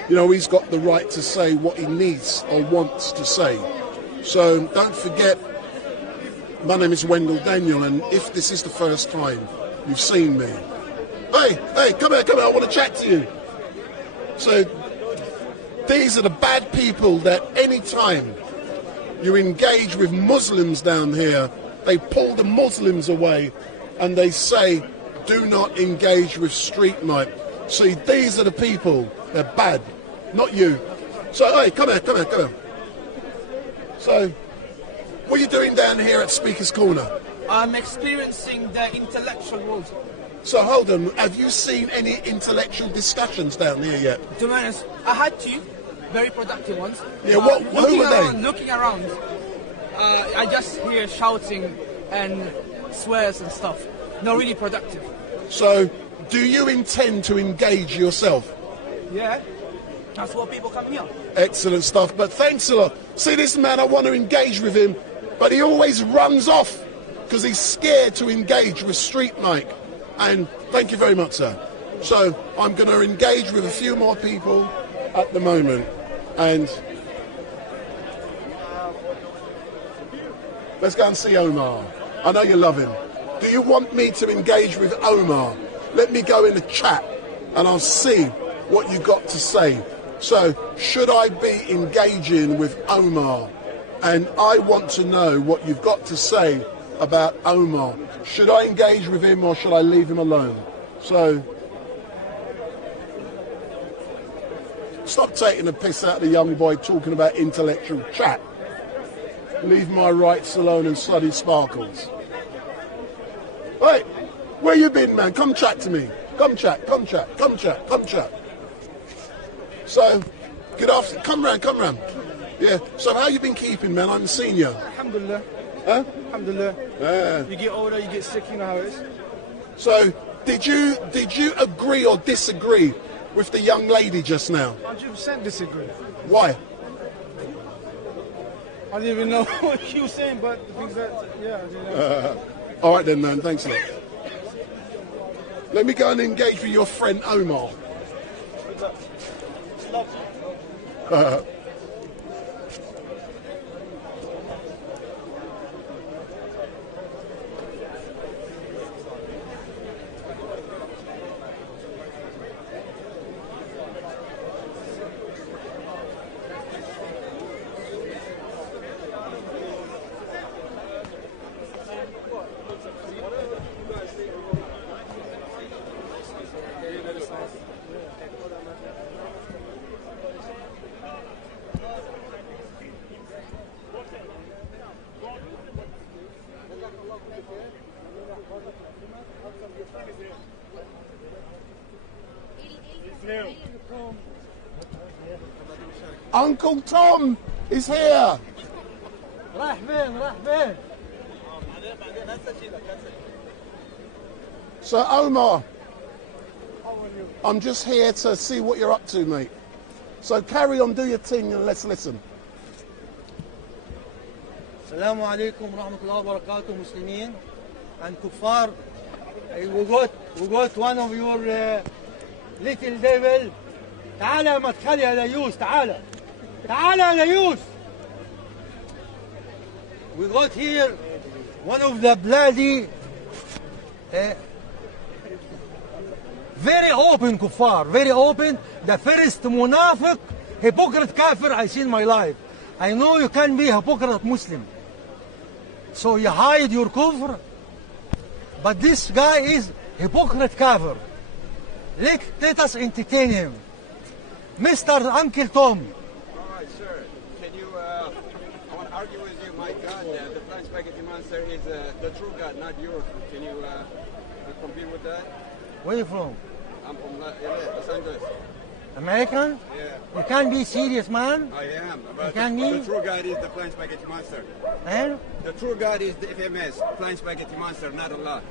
you know, he's got the right to say what he needs or wants to say. So don't forget, my name is Wendell Daniel, and if this is the first time you've seen me, hey, come here, I want to chat to you. So these are the bad people that any time you engage with Muslims down here, they pull the Muslims away and they say, do not engage with StreetMic. See, these are the people, they're bad, not you. So, hey, come here. So, what are you doing down here at Speaker's Corner? I'm experiencing the intellectual world. So hold on, have you seen any intellectual discussions down here yet? To be honest, I had two very productive ones. Yeah, who were they? Looking around, I just hear shouting and swears and stuff. Not really productive. So, do you intend to engage yourself? Yeah, that's what people come here. Excellent stuff, but thanks a lot. See, this man, I want to engage with him, but he always runs off because he's scared to engage with StreetMic. And thank you very much, sir. So I'm going to engage with a few more people at the moment, and let's go and see Omar. I know you love him. Do you want me to engage with Omar? Let me go in the chat and I'll see what you got to say. So should I be engaging with Omar? And I want to know what you've got to say about Omar. Should I engage with him or should I leave him alone? So stop taking the piss out of the young boy talking about intellectual chat. Leave my rights alone and study sparkles. Hey, where you been, man? Come chat to me. Come chat. So, good afternoon. Come round. Yeah. So how you been keeping, man? I haven't seen you. Alhamdulillah. Huh? Alhamdulillah. Yeah. You get older, you get sick, you know how it is. So, did you agree or disagree with the young lady just now? 100% disagree. Why? I don't even know what she was saying, but the things that, yeah. I don't know. All right then, man. Thanks a lot. Let me go and engage with your friend Omar. Uncle Tom is here. راح فين So Omar, I'm just here to see what you're up to, mate. So carry on, do your thing, and let's listen. السلام عليكم ورحمة الله وبركاته مسلمين and kuffar. We got one of your little devil. تعال يا مدخلي يا ديوس تعال يا ديوس. We got here one of the bloody very open kuffar, very open, the first munafiq, hypocrite kafir I see in my life. I know you can be a hypocrite Muslim, so you hide your kufr, but this guy is hypocrite kafir. Let us entertain him. Mr. Uncle Tom. Alright, sir. Can you, I want to argue with you. My God, the flying spaghetti monster is the true God, not yours. Can you compete with that? Where are you from? I'm from Los Angeles. American? Yeah. You can't be serious, man. I am. But You can be? the true God is the flying spaghetti monster. And? The true God is the FMS, flying spaghetti monster, not Allah.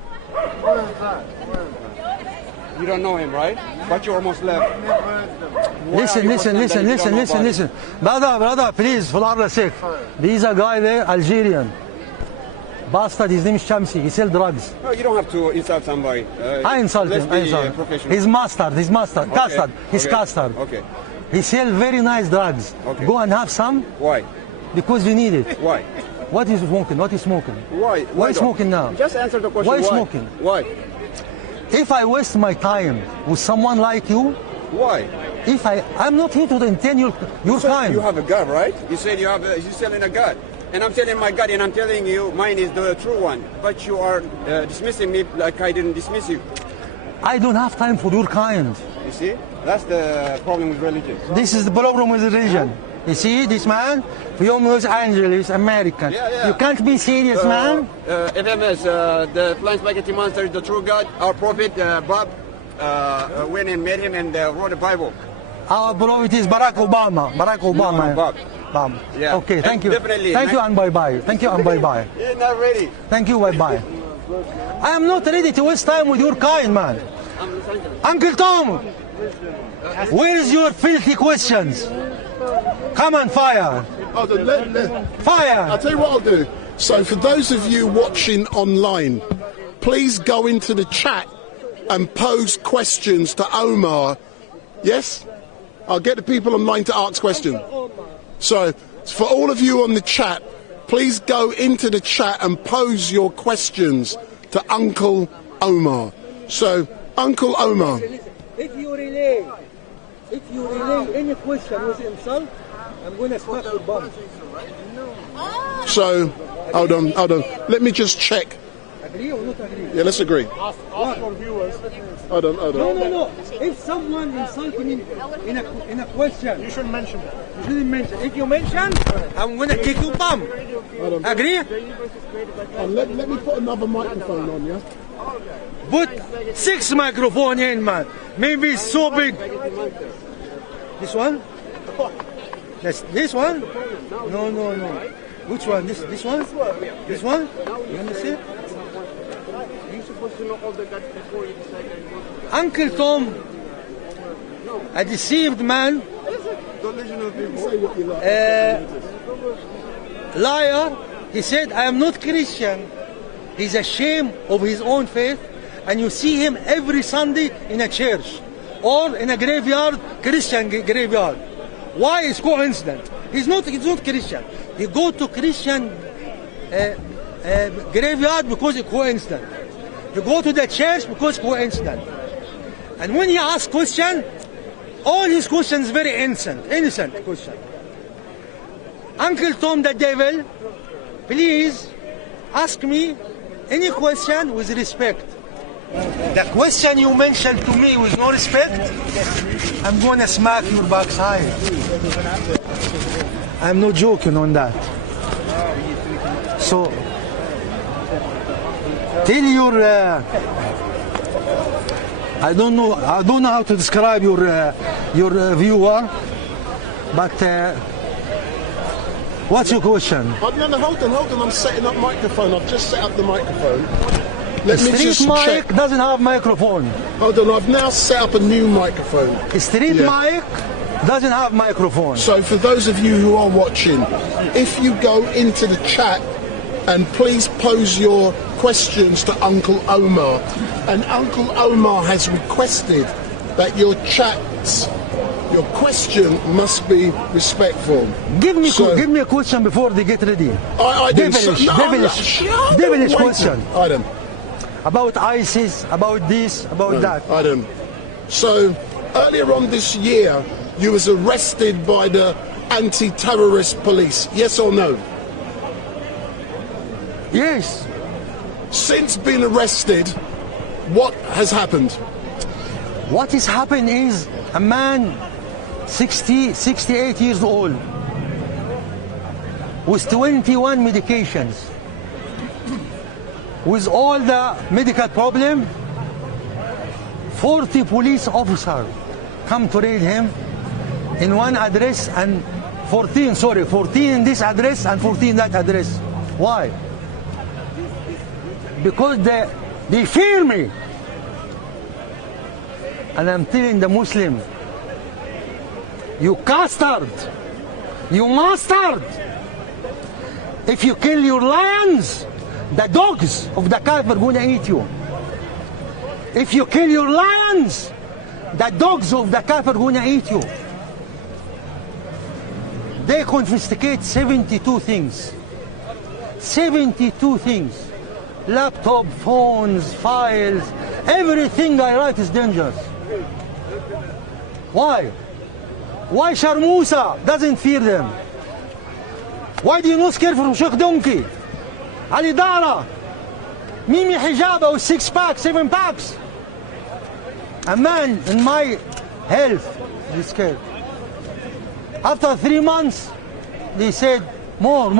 Where is that? Where is that? You don't know him, right? But you almost left. Listen. Brother, please, for Allah's sake. There is a guy there, Algerian. Bastard, his name is Shamsi. He sells drugs. No, you don't have to insult somebody. I insult him. Professional. He's mustard. Okay. Custard. He's Okay. custard. Okay. He sells very nice drugs. Okay. Go and have some. Why? Because you need it. Why? What is smoking? What is smoking? Why? Why smoking now? Just answer the question. Why smoking? Why? If I waste my time with someone like you, why? If I'm not here to entertain your time. You have a God, right? You said you're selling a God. And I'm selling my God, and I'm telling you mine is the true one. But you are dismissing me like I didn't dismiss you. I don't have time for your kind. You see? That's the problem with religion. This is the problem with religion. You see, this man from Los Angeles, American. Yeah. You can't be serious, man. FMS, the flying spaghetti monster is the true God. Our prophet, Bob, went and met him and wrote the Bible. Our prophet is Barack Obama. No, Bob. Yeah. Okay, thank you. Definitely. Thank you and bye-bye. Thank you and bye-bye. You're not ready. Thank you, bye-bye. I am not ready to waste time with your kind, man. Uncle Tom, where is your filthy questions? Come on, fire. Fire. I'll tell you what I'll do. So for those of you watching online, please go into the chat and pose questions to Omar. Yes? I'll get the people online to ask questions. So for all of you on the chat, please go into the chat and pose your questions to Uncle Omar. So, Uncle Omar. If you relay any question with insult, I'm going to smack your bum. So, hold on. Let me just check. Agree or not agree? Yeah, let's agree. Ask for viewers. Hold on. No. If someone insults me in a question, you shouldn't mention that. You shouldn't mention. If you mention, I'm going to kick your bum. Agree? Let me put another microphone on, yeah? Put 6 microphones in, man. Maybe it's so big. This one? This one? No. Which one? This one? This one? You understand? You're supposed to know all the gods before you decide. Uncle Tom, a deceived man, liar. He said, I am not Christian. He's ashamed of his own faith, and you see him every Sunday in a church or in a graveyard, Christian graveyard. Why is coincidence? He's not Christian. He go to Christian graveyard because it's coincidence. He go to the church because it's coincidence. And when he asks question, all his questions very innocent question. Uncle Tom the devil, please ask me any question with respect. The question you mentioned to me with no respect, I'm going to smack your backside. I'm not joking on that. So, tell your, I don't know how to describe your viewer, but what's your question? Hold on, I'm setting up microphone. I've just set up the microphone. Let me just StreetMic check. doesn't have microphone. Hold on, I've now set up a new microphone. StreetMic doesn't have microphone. So for those of you who are watching, if you go into the chat and please pose your questions to Uncle Omar, and Uncle Omar has requested that your chats Your question must be respectful. Give me a question before they get ready. I didn't. Devilish question. Adam. About ISIS, about this, about that. Adam. So, earlier on this year, you was arrested by the anti-terrorist police. Yes or no? Yes. Since being arrested, what has happened? What has happened is a man 68 years old with 21 medications, with all the medical problem, 40 police officers come to raid him in one address and 14 in this address and 14 in that address. Why? Because they fear me. And I'm telling the Muslim, you custard, you mustard, if you kill your lions, the dogs of the kafir gonna eat you. If you kill your lions, the dogs of the kafir gonna eat you. They confiscate 72 things. 72 things. Laptop, phones, files, everything I write is dangerous. Why? Why Sharmusa doesn't fear them? Why do you not scare from Sheikh Donkey? Ali Dara, Mimi Hijaba with 6 packs, 7 packs. A man in my health is scared. After 3 months, they said more.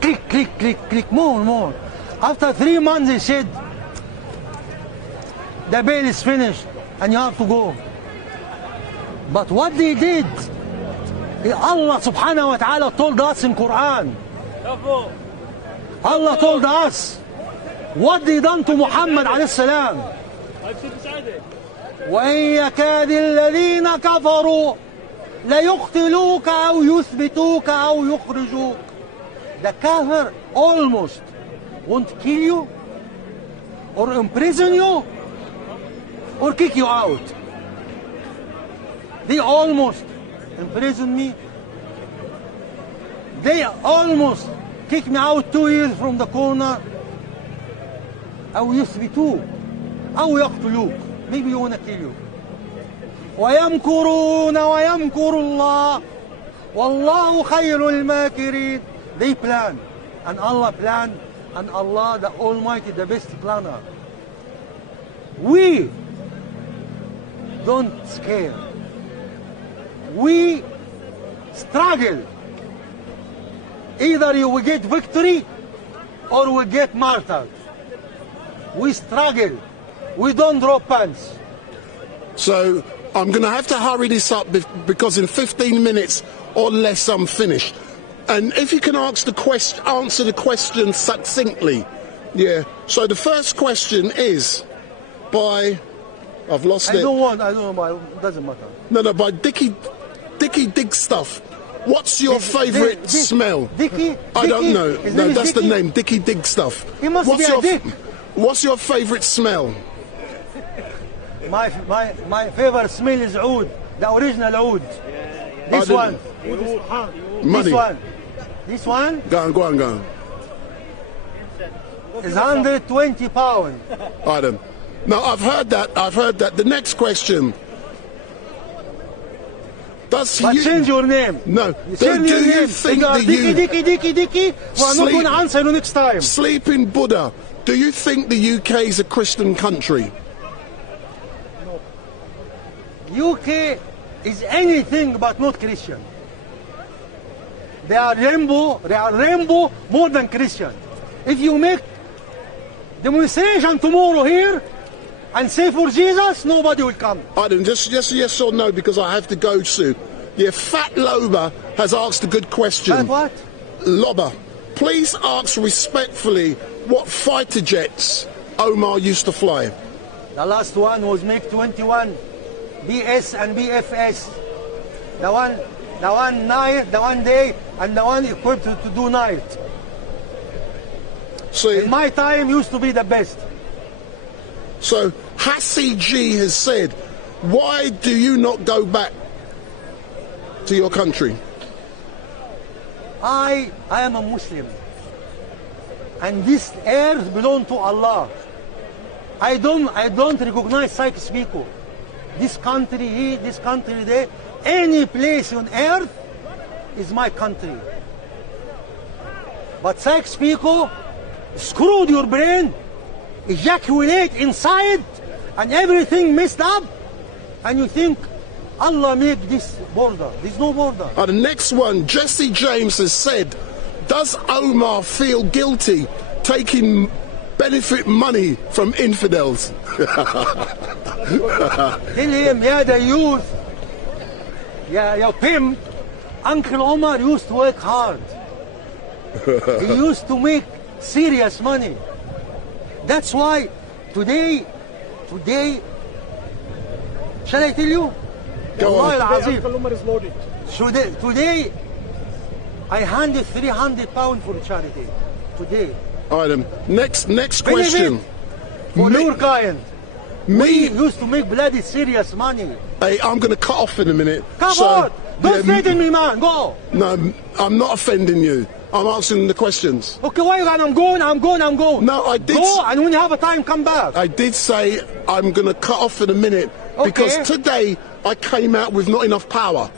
Click, more. After 3 months, they said the bail is finished and you have to go. But what they did, Allah subhanahu wa ta'ala told us in Quran. Allah told us what they done to Muhammad alayhi salam. وَإِنْ يَكَادِ الَّذِينَ كَفَرُوا لَيُقْتِلُوكَ أَوْ يُثْبِتُوكَ أَوْ يُخْرِجُوكَ. The kafir almost won't kill you or imprison you or kick you out. They almost imprisoned me. They almost kicked me out 2 years from the corner. أو يثبتوك أو يقتلوك. Maybe you want to kill you. ويمكرون ويمكر الله والله خير الماكرين. They plan and Allah plan, and Allah the Almighty the best planner. We don't scare. We struggle. Either you will get victory or we get martyred. We struggle. We don't drop pants. So I'm going to have to hurry this up because in 15 minutes or less I'm finished. And if you can answer the question succinctly. Yeah. So the first question is by... I've lost it. I don't know, it doesn't matter. No, by Dickie Dig Stuff. What's your favourite smell? Dickie? I don't know. No, that's Dickie? the name. Dickie Dig Stuff. It must be a dick. What's your favourite smell? My favorite smell is oud, the original oud. This one. Money. This one. Go on. Is 120 pounds. Adam. No, I've heard that. The next question. Change your name. No. Do you think Dicky? Well, I'm not going to answer you next time. Sleeping Buddha. Do you think the UK is a Christian country? UK is anything but not Christian. They are rainbow more than Christian. If you make demonstration tomorrow here and say for Jesus, nobody will come. Adam, just yes or no, because I have to go soon. Yeah, Fat Loba has asked a good question. Fat what? Loba, please ask respectfully what fighter jets Omar used to fly. The last one was MiG-21, BS and BFS. The one night, the one day, and the one equipped to do night. See, in my time used to be the best. So Hassi G has said, why do you not go back to your country? I am a Muslim, and this earth belongs to Allah. I don't recognize Sykes Biko. This country here, this country there, any place on earth is my country. But Sykes Biko screwed your brain, ejaculate inside, and everything messed up, and you think Allah made this border. There's no border. The next one, Jesse James has said, does Omar feel guilty taking benefit money from infidels? Tell him, yeah, the youth, yeah, pimp, Uncle Omar used to work hard. He used to make serious money. That's why today, shall I tell you? Go on. Uncle Omar is loaded. Today, I handed £300 for charity. Today. All right, then. Next question. For your client. We used to make bloody serious money. Hey, I'm going to cut off in a minute. Come on! Don't threaten me, man. Go! No, I'm not offending you. I'm answering the questions. Okay, why you going? I'm going. No, I did. Go, and when you have a time, come back. I did say I'm going to cut off in a minute because today I came out with not enough power.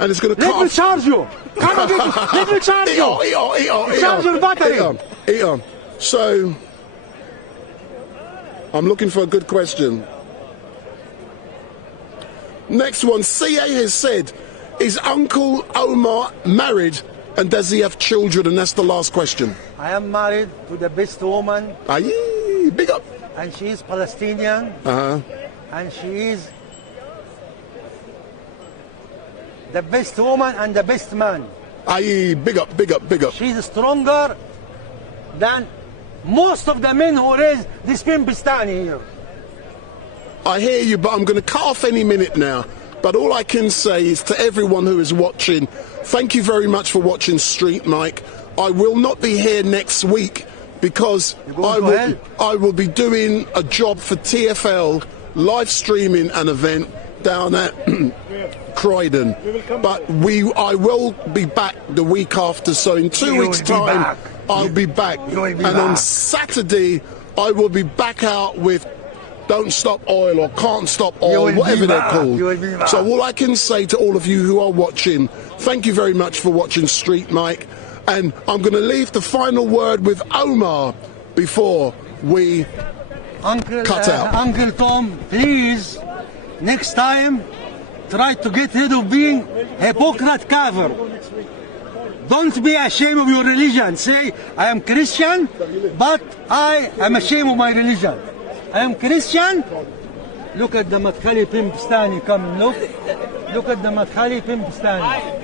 And it's going to cut off. Let me charge you. Come on, let me charge you. Charge your battery. Eat on. So, I'm looking for a good question. Next one, CA has said, is Uncle Omar married and does he have children? And that's the last question. I am married to the best woman. Aye, big up. And she is Palestinian. And she is the best woman and the best man. Aye, big up. She's stronger than most of the men who raised this Pimpistani here. I hear you, but I'm going to cut off any minute now. But all I can say is to everyone who is watching, thank you very much for watching Street Mic. I will not be here next week because I will be doing a job for TFL, live streaming an event down at Croydon. But I will be back the week after, so in 2 weeks' time I'll be back. And on Saturday I will be back out with Don't Stop Oil or Can't Stop Oil, whatever they're called. So all I can say to all of you who are watching, thank you very much for watching Street Mic, and I'm going to leave the final word with Omar before we cut out. Uncle Tom, please, next time, try to get rid of being hypocrite kafir. Don't be ashamed of your religion. Say, I am Christian, but I am ashamed of my religion. I am Christian. Look at the Madkhali Pimpistani coming. Look at the Madkhali Pimpistani.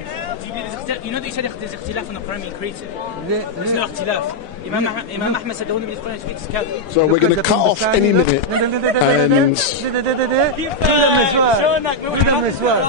You know that you said there's ikhtilaf on the Quran being created. There's no ikhtilaf. Imam Ahmed said the only Quran is created. So we're going to cut off any minute. And